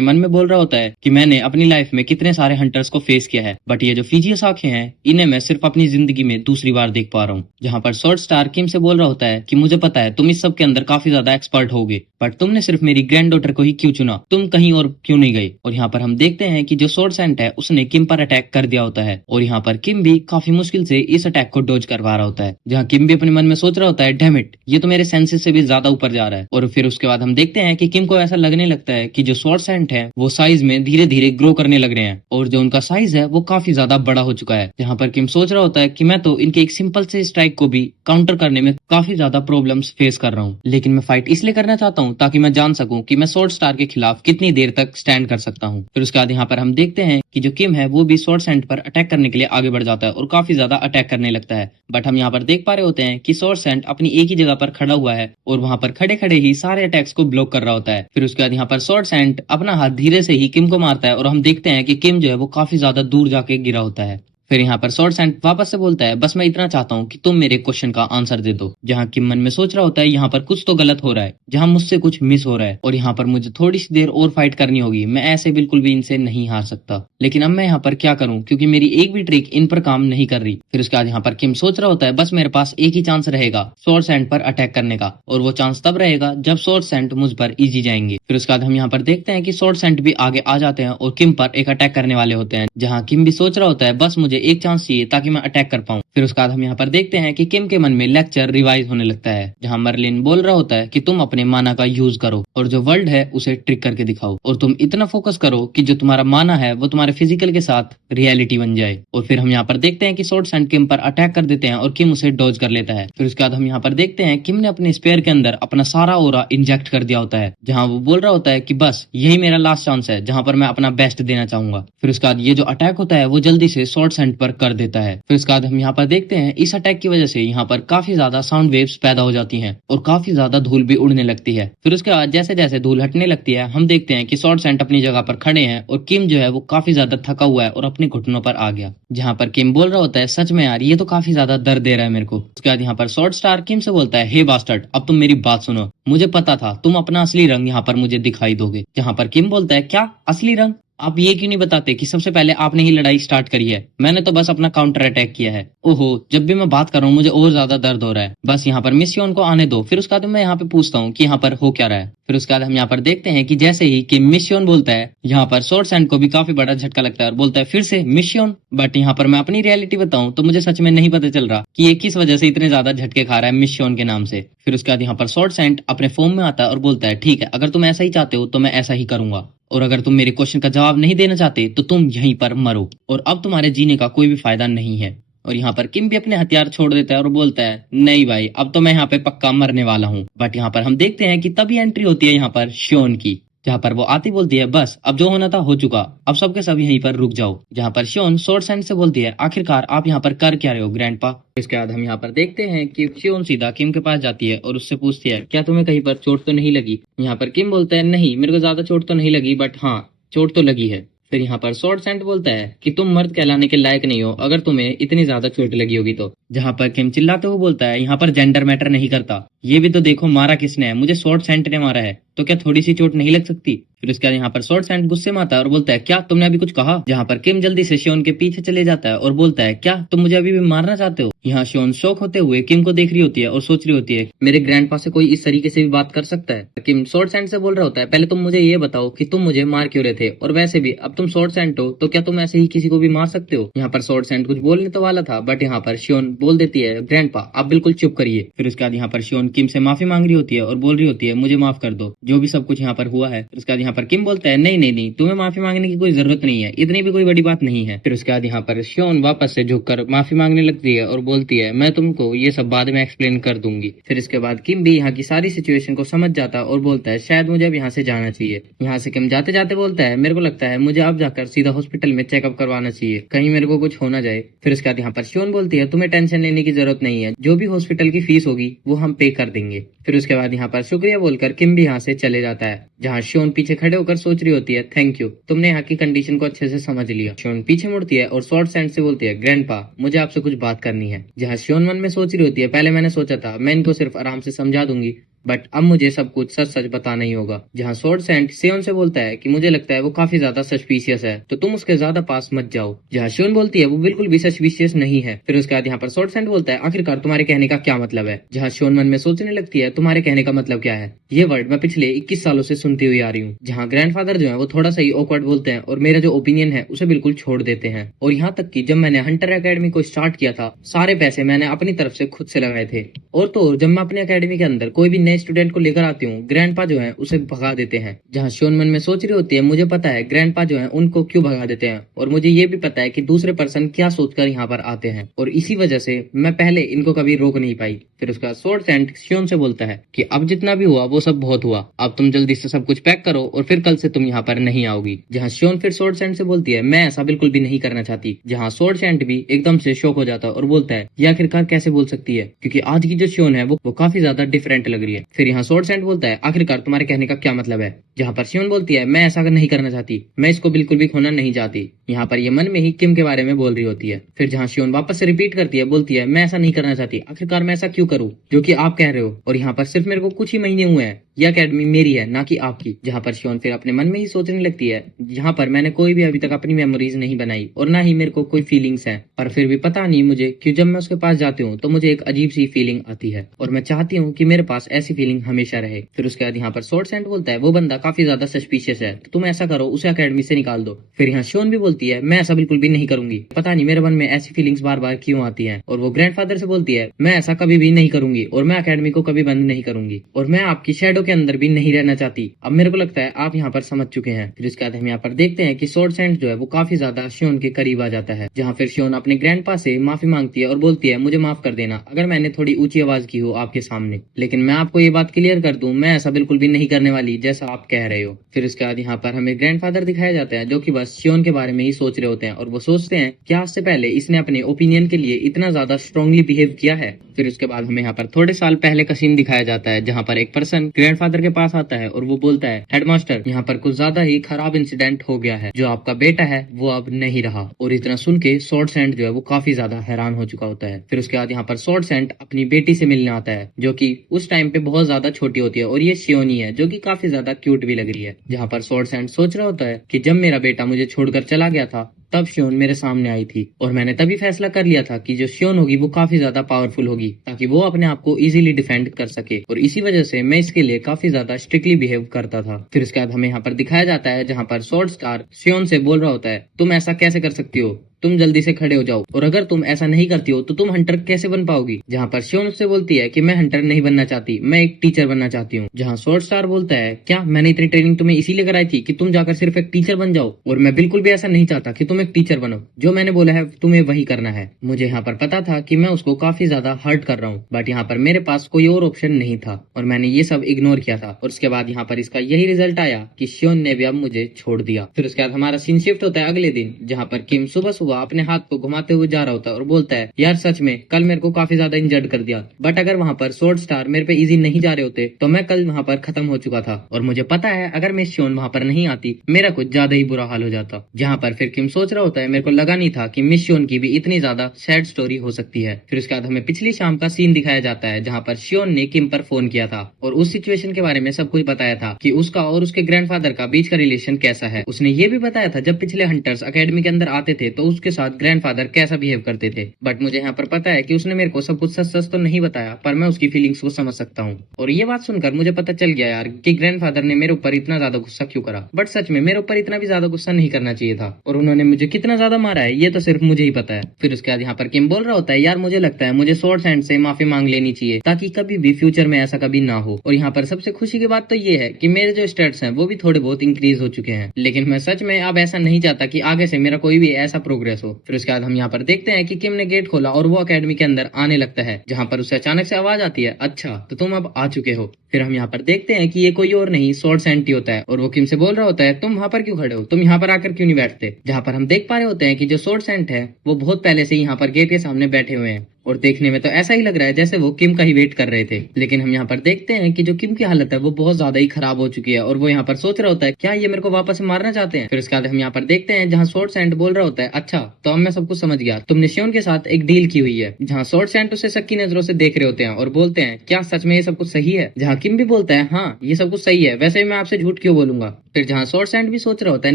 मन में बोल रहा होता है कि मैंने अपनी लाइफ में कितने सारे हंटर्स को फेस किया है, बट ये जो फिजियस आंखें हैं इन्हें मैं सिर्फ अपनी जिंदगी में दूसरी बार देख पा रहा हूँ। जहाँ पर स्वॉर्ड स्टार किम से बोल रहा होता है कि मुझे पता है तुम इस सब के अंदर काफी ज्यादा एक्सपर्ट होगे, बट तुमने सिर्फ मेरी ग्रैंड डॉटर को ही क्यों चुना, तुम कहीं और क्यों नहीं गए? और यहाँ पर हम देखते हैं कि जो स्वॉर्ड सैंड है उसने किम पर अटैक कर दिया होता है, और यहाँ पर किम भी काफी मुश्किल से इस अटैक को डॉज करवा रहा होता है। जहाँ किम भी अपने मन में सोच रहा होता है, डैम इट, ये तो मेरे सेंसेस से भी ज्यादा ऊपर जा रहा है। और फिर उसके बाद हम देखते हैं कि किम को ऐसा लगने लगता लगता है कि जो स्वॉर्ड सेंट है वो साइज में धीरे धीरे ग्रो करने लग रहे हैं और जो उनका साइज है वो काफी ज्यादा बड़ा हो चुका है। जहाँ पर किम सोच रहा होता है कि मैं तो इनके एक सिंपल से स्ट्राइक को भी काउंटर करने में काफी ज्यादा प्रॉब्लम्स फेस कर रहा हूँ, लेकिन मैं फाइट इसलिए करना चाहता हूँ ताकि मैं जान सकूं कि मैं स्वॉर्ड स्टार के खिलाफ कितनी देर तक स्टैंड कर सकता हूँ। फिर उसके बाद यहाँ पर हम देखते हैं कि जो किम है वो भी स्वॉर्ड सेंट पर अटैक करने के लिए आगे बढ़ जाता है और काफी ज्यादा अटैक करने लगता है। बट हम यहाँ पर देख पा रहे होते हैं कि स्वॉर्ड सेंट अपनी एक ही जगह पर खड़ा हुआ है और वहां पर खड़े खड़े ही सारे अटैक्स को ब्लॉक कर रहा होता है। फिर उसके बाद यहाँ पर स्वॉर्ड सेंट अपना हाथ धीरे से ही किम को मारता है और हम देखते हैं कि किम जो है वो काफी ज्यादा दूर जाके गिरा होता है। फिर यहाँ पर स्वॉर्ड सेंट वापस से बोलता है बस मैं इतना चाहता हूँ कि तुम मेरे क्वेश्चन का आंसर दे दो। जहाँ किम मन में सोच रहा होता है यहाँ पर कुछ तो गलत हो रहा है, जहाँ मुझसे कुछ मिस हो रहा है और यहाँ पर मुझे थोड़ी सी देर और फाइट करनी होगी, मैं ऐसे बिल्कुल भी इनसे नहीं हार सकता। लेकिन अब मैं यहाँ पर क्या करूँ क्योंकि मेरी एक भी ट्रिक इन पर काम नहीं कर रही। फिर उसके बाद यहाँ पर किम सोच रहा होता है बस मेरे पास एक ही चांस रहेगा स्वॉर्ड सेंट पर अटैक करने का और वो चांस तब रहेगा जब स्वॉर्ड सेंट मुझ पर इजी जाएंगे। फिर उसके बाद हम यहाँ पर देखते हैं कि स्वॉर्ड सेंट भी आगे आ जाते हैं और किम पर एक अटैक करने वाले होते हैं, जहाँ किम भी सोच रहा होता है बस मुझे एक चांस चाहिए ताकि मैं अटैक कर पाऊं। फिर उसके बाद हम यहाँ पर देखते हैं कि किम के मन में लेक्चर रिवाइज होने लगता है, जहाँ मर्लिन बोल रहा होता है कि तुम अपने माना का यूज करो और जो वर्ल्ड है उसे ट्रिक करके दिखाओ और तुम इतना फोकस करो कि जो तुम्हारा माना है वो तुम्हारे फिजिकल के साथ रियलिटी बन जाए। और फिर हम यहाँ पर देखते हैं कि स्वॉर्ड सेंट किम पर अटैक कर देते हैं और किम उसे डॉज कर लेता है। फिर उसके बाद हम यहाँ पर देखते हैं किम ने अपने स्पेयर के अंदर अपना सारा ऑरा इंजेक्ट कर दिया होता है, जहाँ वो बोल रहा होता है कि बस यही मेरा लास्ट चांस है जहाँ पर मैं अपना बेस्ट देना चाहूंगा। फिर उसके बाद ये जो अटैक होता है वो जल्दी से स्वॉर्ड सेंट पर कर देता है। फिर उसके बाद हम यहाँ पर देखते हैं इस अटैक की वजह से यहाँ पर काफी ज्यादा साउंड वेव्स पैदा हो जाती हैं और काफी ज्यादा धूल भी उड़ने लगती है। फिर उसके बाद जैसे जैसे धूल हटने लगती है हम देखते हैं कि स्वॉर्ड सेंट अपनी जगह पर खड़े हैं और किम जो है वो काफी ज्यादा थका हुआ है और अपने घुटनों पर आ गया, जहाँ पर किम बोल रहा होता है सच में यार ये तो काफी ज्यादा दर्द दे रहा है मेरे को। उसके बाद यहाँ पर स्वॉर्ड स्टार किम से बोलता है हे बास्टर्ड अब तुम मेरी बात सुनो, मुझे पता था तुम अपना असली रंग यहाँ पर मुझे दिखाई दोगे। जहाँ पर किम बोलता है क्या असली रंग, आप ये क्यों नहीं बताते कि सबसे पहले आपने ही लड़ाई स्टार्ट करी है, मैंने तो बस अपना काउंटर अटैक किया है। ओहो जब भी मैं बात कर रहा हूँ मुझे और ज्यादा दर्द हो रहा है, बस यहाँ पर मिस योन को आने दो। फिर उसके बाद मैं यहाँ पे पूछता हूँ कि यहाँ पर हो क्या रहा है। फिर उसके बाद हम यहाँ पर देखते हैं कि जैसे ही कि मिस योन बोलता है यहाँ पर स्वॉर्ड सेंट को भी काफी बड़ा झटका लगता है और बोलता है फिर से मिस योन। बट यहाँ पर मैं अपनी रियलिटी बताऊं तो मुझे सच में नहीं पता चल रहा कि ये किस वजह से इतने ज्यादा झटके खा रहा है मिस योन के नाम से। फिर उसके बाद यहाँ पर स्वॉर्ड सेंट अपने फॉर्म में आता है और बोलता है ठीक है अगर तुम ऐसा ही चाहते हो तो मैं ऐसा ही करूंगा और अगर तुम मेरे क्वेश्चन का जवाब नहीं देना चाहते तो तुम यहीं पर मरो और अब तुम्हारे जीने का कोई भी फायदा नहीं है। और यहाँ पर किम भी अपने हथियार छोड़ देता है और बोलता है नहीं भाई अब तो मैं यहाँ पे पक्का मरने वाला हूँ। बट यहाँ पर हम देखते हैं कि तभी एंट्री होती है यहाँ पर श्योन की, जहाँ पर वो आती बोलती है बस अब जो होना था हो चुका, अब सबके सब यहीं पर रुक जाओ। जहाँ पर श्योन स्वॉर्ड सेंट से बोलती है आखिरकार आप यहाँ पर कर क्या रहे हो ग्रैंडपा। इसके बाद हम यहाँ पर देखते हैं कि श्योन सीधा किम के पास जाती है और उससे पूछती है क्या तुम्हें कहीं पर चोट तो नहीं लगी। यहाँ पर किम बोलता है नहीं मेरे को ज्यादा चोट तो नहीं लगी बट हाँ चोट तो लगी है। फिर यहाँ पर स्वॉर्ड सेंट बोलता है कि तुम मर्द कहलाने के लायक नहीं हो अगर तुम्हें इतनी ज्यादा चोट लगी होगी तो। जहाँ पर किम चिल्लाते हुए बोलता है यहाँ पर जेंडर मैटर नहीं करता, ये भी तो देखो मारा किसने है, मुझे स्वॉर्ड सेंट ने मारा है तो क्या थोड़ी सी चोट नहीं लग सकती। फिर उसके बाद यहाँ पर स्वॉर्ड सेंट गुस्से में आता है और बोलता है क्या तुमने अभी कुछ कहा। जहाँ पर किम जल्दी से श्योन के पीछे चले जाता है और बोलता है क्या तुम मुझे अभी भी मारना चाहते हो। यहाँ श्योन शौक होते हुए किम को देख रही होती है और सोच रही होती है मेरे ग्रैंडपा से कोई इस तरीके से भी बात कर सकता है। किम स्वॉर्ड सेंट से बोल रहा होता है पहले तुम मुझे ये बताओ कि तुम मुझे मार क्यों रहे थे और वैसे भी अब तुम स्वॉर्ड सेंट हो तो क्या तुम ऐसे ही किसी को भी मार सकते हो। यहाँ पर स्वॉर्ड सेंट कुछ बोलने तो वाला था बट यहाँ पर श्योन बोल देती है ग्रैंडपा आप बिल्कुल चुप करिए। फिर उसके बाद यहाँ पर श्योन किम से माफी मांग रही होती है और बोल रही होती है मुझे माफ कर दो जो भी सब कुछ यहाँ पर हुआ है। फिर उसके बाद यहाँ पर किम बोलता है नहीं नहीं नहीं तुम्हें माफी मांगने की कोई जरूरत नहीं है, इतनी भी कोई बड़ी बात नहीं है। फिर उसके बाद यहाँ पर श्योन वापस से झुककर माफी मांगने लगती है और बोलती है मैं तुमको ये सब बाद में एक्सप्लेन कर दूंगी। फिर इसके बाद किम भी यहाँ की सारी सिचुएशन को समझ जाता है और बोलता है शायद मुझे अब यहाँ से जाना चाहिए। यहाँ से किम जाते जाते बोलता है मेरे को लगता है मुझे अब जाकर सीधा हॉस्पिटल में चेकअप करवाना चाहिए, कहीं मेरे को कुछ हो ना जाए। फिर उसके बाद यहाँ पर श्योन बोलती है तुम्हें टेंशन लेने की जरूरत नहीं है, जो भी हॉस्पिटल की फीस होगी वो हम पे कर देंगे। फिर उसके बाद यहाँ पर शुक्रिया बोलकर किम भी यहाँ से चले जाता है, जहाँ श्योन पीछे खड़े होकर सोच रही होती है थैंक यू तुमने यहाँ की कंडीशन को अच्छे से समझ लिया। श्योन पीछे मुड़ती है और स्वॉर्ड सेंट से बोलती है ग्रैंडपा मुझे आपसे कुछ बात करनी है। जहाँ श्योन मन में सोच रही होती है पहले मैंने सोचा था मैं इनको सिर्फ आराम से समझा दूंगी बट अब मुझे सब कुछ सच सच बताना ही होगा। जहाँ स्वॉर्ड सेंट श्योन से बोलता है कि मुझे लगता है वो काफी ज्यादा सस्पिशियस है तो तुम उसके ज्यादा पास मत जाओ। जहाँ श्योन बोलती है वो बिल्कुल भी सस्पिशियस नहीं है। फिर उसके बाद यहाँ पर स्वॉर्ड सेंट बोलता है आखिरकार तुम्हारे कहने का क्या मतलब है। जहाँ श्योन मन में सोचने लगती है तुम्हारे कहने का मतलब क्या है, ये वर्ड मैं पिछले 21 सालों से सुनती हुई आ रही हूँ। जहाँ ग्रैंडफादर जो है वो थोड़ा सा ही ऑकवर्ड बोलते हैं और मेरा जो ओपिनियन है उसे बिल्कुल छोड़ देते हैं। और यहाँ तक कि जब मैंने हंटर एकेडमी को स्टार्ट किया था सारे पैसे मैंने अपनी तरफ से खुद से लगाए थे और तो और जब मैं अपनी एकेडमी के अंदर कोई भी नए स्टूडेंट को लेकर आती हूँ, ग्रैंडपा जो है उसे भगा देते हैं। जहाँ शियोन मन में सोच रही होती है मुझे पता है ग्रैंडपा जो है उनको क्यों भगा देते हैं, और मुझे ये भी पता है कि दूसरे पर्सन क्या सोचकर यहाँ पर आते हैं, और इसी वजह से मैं पहले इनको कभी रोक नहीं पाई। फिर उसका स्वॉर्ड सेंट शियोन से बोलता है कि अब जितना भी हुआ वो सब बहुत हुआ, अब तुम जल्दी से सब कुछ पैक करो और फिर कल से तुम यहाँ पर नहीं आओगी। जहाँ शियोन फिर स्वॉर्ड सेंट से बोलती है मैं ऐसा बिल्कुल भी नहीं करना चाहती। जहाँ स्वॉर्ड सेंट भी एकदम से शॉक हो जाता है और बोलता है ये आखिरकार कैसे बोल सकती है, क्योंकि आज की जो शियोन है वो काफी ज्यादा डिफरेंट लग रही है। फिर यहाँ स्वॉर्ड सेंट बोलता है आखिरकार तुम्हारे कहने का क्या मतलब है। जहाँ पर शियोन बोलती है मैं ऐसा नहीं करना चाहती, मैं इसको बिल्कुल भी खोना नहीं चाहती। यहाँ पर ये मन में ही किम के बारे में बोल रही होती है। फिर जहाँ शियोन वापस से रिपीट करती है, बोलती है मैं ऐसा नहीं करना चाहती, आखिरकार मैं ऐसा क्यों करूँ जो कि आप कह रहे हो, और यहाँ पर सिर्फ मेरे को कुछ ही महीने हुए हैं, ये अकेडमी मेरी है ना कि आपकी। जहाँ पर शियोन फिर अपने मन में ही सोचने लगती है यहाँ पर मैंने कोई भी अभी तक अपनी मेमोरीज नहीं बनाई और ना ही मेरे को कोई फीलिंग्स है, पर फिर भी पता नहीं मुझे क्यों जब मैं उसके पास जाती हूँ तो मुझे एक अजीब सी फीलिंग आती है और मैं चाहती हूँ कि मेरे पास ऐसी फीलिंग हमेशा रहे। फिर उसके बाद यहाँ पर स्वॉर्ड सेंट बोलता है वो बंदा काफी ज्यादा सस्पिशियस है, तो तुम ऐसा करो उसे अकेडमी से निकाल दो। फिर यहाँ शियोन भी बोलती है मैं ऐसा बिल्कुल भी नहीं करूंगी, पता नहीं मेरे मन में ऐसी फीलिंग्स बार बार क्यों आती है। और वो ग्रैंडफादर से बोलती है मैं ऐसा कभी भी नहीं करूंगी और मैं अकेडमी को कभी बंद नहीं करूंगी और मैं आपकी शेडो के अंदर भी नहीं रहना चाहती। अब मेरे को लगता है आप यहाँ पर समझ चुके हैं। फिर उसके बाद हम यहाँ पर देखते हैं कि स्वॉर्ड सेंट जो है वो काफी ज्यादा शियोन के करीब आ जाता है। जहाँ फिर शियोन अपने ग्रैंडपा से माफी मांगती है और बोलती है मुझे माफ कर देना अगर मैंने थोड़ी ऊंची आवाज की हो आपके सामने, लेकिन मैं आपको ये बात क्लियर कर दूं मैं ऐसा बिल्कुल भी नहीं करने वाली जैसा आप कह रहे हो। फिर उसके बाद यहाँ पर हमें ग्रैंडफादर दिखाया जाता है जो कि बस शियोन के बारे में ही सोच रहे होते हैं और वो सोचते हैं कि आज से पहले इसने अपने ओपिनियन के लिए इतना ज्यादा स्ट्रांगली बिहेव किया है। फिर उसके बाद हमें यहाँ पर थोड़े साल पहले का सीन दिखाया जाता है जहाँ पर एक पर्सन ग्रैंडफादर के पास आता है और वो बोलता है हेडमास्टर यहाँ पर कुछ ज्यादा ही खराब इंसिडेंट हो गया है, जो आपका बेटा है वो अब नहीं रहा। और इतना सुन के स्वॉर्ड सेंट जो है वो काफी ज्यादा हैरान हो चुका होता है। फिर उसके बाद यहाँ पर स्वॉर्ड सेंट अपनी बेटी से मिलने आता है जो कि उस टाइम पे बहुत ज्यादा छोटी होती है और ये शियोनी है जो कि काफी ज्यादा क्यूट भी लग रही है। जहाँ पर स्वॉर्ड सेंट सोच रहा होता है कि जब मेरा बेटा मुझे छोड़कर चला गया था तब शियोन मेरे सामने आई थी और मैंने तभी फैसला कर लिया था कि जो शियोन होगी वो काफी ज्यादा पावरफुल होगी ताकि वो अपने आप को इजीली डिफेंड कर सके, और इसी वजह से मैं इसके लिए काफी ज्यादा स्ट्रिक्टली बिहेव करता था। फिर उसके बाद हमें यहाँ पर दिखाया जाता है जहाँ पर स्वॉर्ड स्टार शियोन से बोल रहा होता है तुम ऐसा कैसे कर सकती हो, तुम जल्दी से खड़े हो जाओ, और अगर तुम ऐसा नहीं करती हो तो तुम हंटर कैसे बन पाओगी। जहाँ पर शियोन उससे बोलती है कि मैं हंटर नहीं बनना चाहती, मैं एक टीचर बनना चाहती हूँ। जहाँ स्वॉर्ड स्टार बोलता है क्या मैंने इतनी ट्रेनिंग तुम्हें इसीलिए कराई थी कि तुम जाकर सिर्फ एक टीचर बन जाओ, और मैं बिल्कुल भी ऐसा नहीं चाहता कि तुम एक टीचर बनो, जो मैंने बोला है तुम्हें वही करना है। मुझे यहाँ पर पता था कि मैं उसको काफी ज्यादा हर्ट कर रहा हूँ, बट यहाँ पर मेरे पास कोई और ऑप्शन नहीं था और मैंने ये सब इग्नोर किया था, और उसके बाद यहाँ पर इसका यही रिजल्ट आया कि शियोन ने भी अब मुझे छोड़ दिया। फिर उसके बाद हमारा सीन शिफ्ट होता है अगले दिन, जहाँ पर किम सुबह सुबह अपने हाथ को घुमाते हुए जा रहा होता है और बोलता है यार सच में कल मेरे को काफी ज्यादा इंजर्ड कर दिया, बट अगर वहाँ पर स्वॉर्ड स्टार मेरे पे इजी नहीं जा रहे होते तो मैं कल वहाँ पर खत्म हो चुका था, और मुझे पता है अगर मैं शियोन वहाँ पर नहीं आती मेरा कुछ ज्यादा ही बुरा हाल हो जाता। जहाँ पर फिर किम सोच रहा होता है मेरे को लगा नहीं था कि मिस शियोन की भी इतनी ज्यादा सैड स्टोरी हो सकती है। फिर उसके बाद हमें पिछली शाम का सीन दिखाया जाता है जहाँ पर शियोन ने किम पर फोन किया था और उस सिचुएशन के बारे में सब कुछ बताया था कि उसका और उसके ग्रैंडफादर का बीच का रिलेशन कैसा है। उसने ये भी बताया था जब पिछले हंटर्स अकेडमी के अंदर आते थे तो उसके साथ ग्रैंडफादर कैसा बिहेव करते थे, बट मुझे यहाँ पर पता है कि उसने मेरे को सब कुछ सच सच तो नहीं बताया, पर मैं उसकी फीलिंग्स को समझ सकता हूँ। और ये बात सुनकर मुझे पता चल गया यार कि ग्रैंडफादर ने मेरे ऊपर इतना ज्यादा गुस्सा क्यों करा, बट सच में मेरे ऊपर इतना भी ज्यादा गुस्सा नहीं करना चाहिए था, और उन्होंने मुझे कितना ज्यादा मारा है ये तो सिर्फ मुझे ही पता है। फिर उसके बाद यहाँ पर किम बोल रहा होता है यार मुझे लगता है मुझे स्वॉर्ड सेंट से माफी मांग लेनी चाहिए ताकि कभी भी फ्यूचर में ऐसा कभी ना हो। और यहाँ पर सबसे खुशी की बात तो ये है कि मेरे जो स्टैट्स हैं वो भी थोड़े बहुत इंक्रीज हो चुके हैं, लेकिन मैं सच में अब ऐसा नहीं चाहता कि आगे से मेरा कोई भी ऐसा प्रोग्रेस हो। फिर उसके बाद हम यहाँ पर देखते हैं कि किम ने गेट खोला और वो अकेडमी के अंदर आने लगता है, जहाँ पर उसे अचानक से आवाज आती है अच्छा तो तुम अब आ चुके हो। फिर हम यहाँ पर देखते हैं कि ये कोई और नहीं स्वॉर्ड सेंट ही होता है, और वो किम से बोल रहा होता है तुम वहाँ पर क्यों खड़े हो, तुम यहाँ पर आकर क्यों नहीं बैठते। जहाँ पर हम देख पा रहे होते हैं कि जो स्वॉर्ड सेंट है वो बहुत पहले से यहाँ पर गेट के सामने बैठे हुए हैं, और देखने में तो ऐसा ही लग रहा है जैसे वो किम का ही वेट कर रहे थे। लेकिन हम यहाँ पर देखते हैं कि जो किम की हालत है वो बहुत ज्यादा ही खराब हो चुकी है, और वो यहाँ पर सोच रहा होता है क्या ये मेरे को वापस मारना चाहते हैं। फिर उसके बाद हम यहाँ पर देखते हैं जहाँ स्वॉर्ड सेंट बोल रहा होता है अच्छा तो अब मैं सब कुछ समझ गया, तुमने शियोन के साथ एक डील की हुई है। जहाँ स्वॉर्ड सेंट उसे शक की नजरों से देख रहे होते हैं और बोलते हैं क्या सच में ये सब कुछ सही है। जहाँ किम भी बोलता है हाँ ये सब कुछ सही है, वैसे मैं आपसे झूठ क्यों बोलूंगा। फिर जहाँ स्वॉर्ड सेंट भी सोच रहा होता है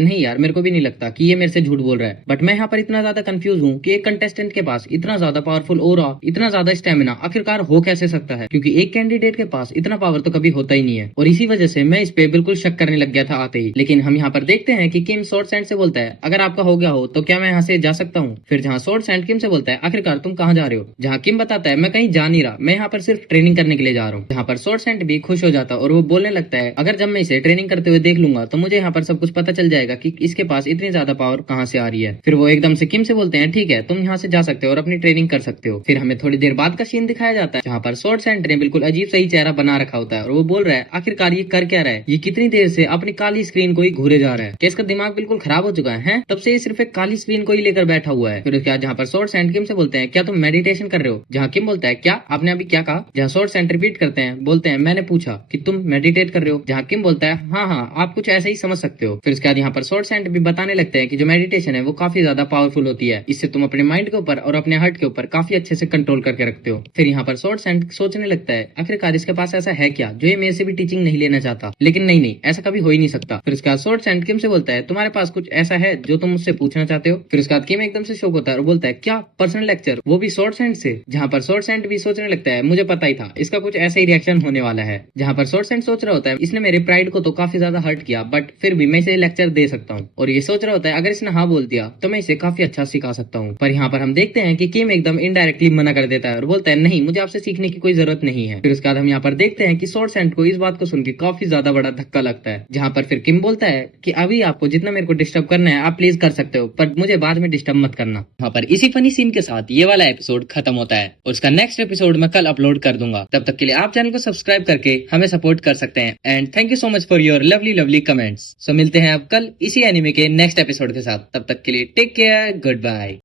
नहीं यार मेरे को भी नहीं लगता कि ये मेरे से झूठ बोल रहा है, बट मैं यहाँ पर इतना ज्यादा कंफ्यूज हूँ कि एक कंटेस्टेंट के पास इतना ज्यादा पावरफुल ऑरा, इतना ज्यादा स्टेमिना आखिरकार हो कैसे सकता है, क्योंकि एक कैंडिडेट के पास इतना पावर तो कभी होता ही नहीं है। और इसी वजह से मैं इस पे बिल्कुल शक करने लग गया था आते ही। लेकिन हम यहाँ पर देखते हैं कि किम स्वॉर्ड सैंड से बोलता है, अगर आपका हो गया हो तो क्या मैं यहाँ से जा सकता हूँ। फिर जहाँ स्वॉर्ड सैंड किम से बोलता है, आखिरकार तुम कहाँ जा रहे हो। जहाँ किम बताता है, मैं कहीं जा नहीं रहा, मैं यहाँ पर सिर्फ ट्रेनिंग करने के लिए जा रहा हूँ। जहाँ पर स्वॉर्ड सैंड भी खुश हो जाता और वो बोलने लगता है, अगर जब मैं इसे ट्रेनिंग करते हुए देख लूंगा तो मुझे यहाँ पर सब कुछ पता चल जाएगा कि इसके पास इतनी ज्यादा पावर कहाँ से आ रही है। फिर वो एकदम से किम से बोलते हैं, ठीक है तुम यहाँ से जा सकते हो और अपनी ट्रेनिंग कर सकते हो। फिर हमें थोड़ी देर बाद का सीन दिखाया जाता है जहाँ पर स्वॉर्ड सैंड ने बिल्कुल अजीब सही चेहरा बना रखा होता है और वो बोल रहा है, आखिरकार ये कर क्या रहा है, ये कितनी देर से अपनी काली स्क्रीन को ही घूरे जा रहा है, क्या इसका दिमाग बिल्कुल खराब हो चुका है। तब से ये सिर्फ एक काली स्क्रीन को ही लेकर बैठा हुआ है। फिर क्या जहाँ पर स्वॉर्ड सैंड किम से बोलते हैं, क्या तुम मेडिटेशन कर रहे हो। जहाँ किम बोलता है, क्या आपने अभी क्या कहा। जहाँ स्वॉर्ड सैंड रिपीट करते हैं, बोलते हैं, मैंने पूछा कि तुम मेडिटेट कर रहे हो। जहाँ किम बोलता है, हाँ हाँ आप कुछ ऐसा ही समझ सकते हो। फिर उसके बाद यहाँ पर स्वॉर्ड सैंड भी बताने लगते हैं कि जो मेडिटेशन है वो काफी ज्यादा पावरफुल होती है, इससे तुम अपने माइंड के ऊपर और अपने हार्ट के ऊपर काफी अच्छे से कंट्रोल करके रखते हो। फिर यहाँ पर स्वॉर्ड सैंड सोचने लगता है, आखिरकार इसके पास ऐसा है क्या जो ये मेरे से भी टीचिंग नहीं लेना चाहता। लेकिन नहीं, ऐसा कभी हो ही नहीं सकता। फिर उसके बाद स्वॉर्ड सैंड किम से बोलता है, तुम्हारे पास कुछ ऐसा है जो तुम मुझसे पूछना चाहते हो। फिर उसके बाद किम एकदम से शॉक होता है और बोलता है, क्या पर्सनल लेक्चर, वो भी स्वॉर्ड सैंड से। जहाँ पर स्वॉर्ड सैंड भी सोचने लगता है, मुझे पता ही था इसका कुछ ऐसा ही रिएक्शन होने वाला है। जहाँ पर स्वॉर्ड सैंड सोच रहा होता है, इसने मेरे प्राइड को तो काफी ज्यादा हर्ट किया, बट फिर भी मैं इसे लेक्चर दे सकता हूँ। और ये सोच रहा होता है, अगर इसने हाँ बोल दिया तो मैं इसे काफी अच्छा सिखा सकता हूँ। पर यहाँ पर हम देखते हैं कि किम एकदम इनडायरेक्टली मना कर देता है और बोलता है, नहीं मुझे आपसे सीखने की कोई जरूरत नहीं है। फिर उसके बाद हम यहाँ पर देखते हैं कि स्वॉर्ड सैंड को इस बात को सुन के काफी ज्यादा बड़ा धक्का लगता है। जहाँ पर फिर किम बोलता है कि अभी आपको जितना मेरे को डिस्टर्ब करना है आप प्लीज कर सकते हो, पर मुझे बाद में डिस्टर्ब मत करना। वहाँ पर इसी फनी सीन के साथ ये वाला एपिसोड खत्म होता है और उसका नेक्स्ट एपिसोड मैं कल अपलोड कर दूंगा। तब तक के लिए आप चैनल को सब्सक्राइब करके हमें सपोर्ट कर सकते हैं। And thank you so much for your lovely comments. So मिलते हैं अब कल इसी एनिमे के नेक्स्ट एपिसोड के साथ। तब तक के लिए टेक केयर, गुड बाय।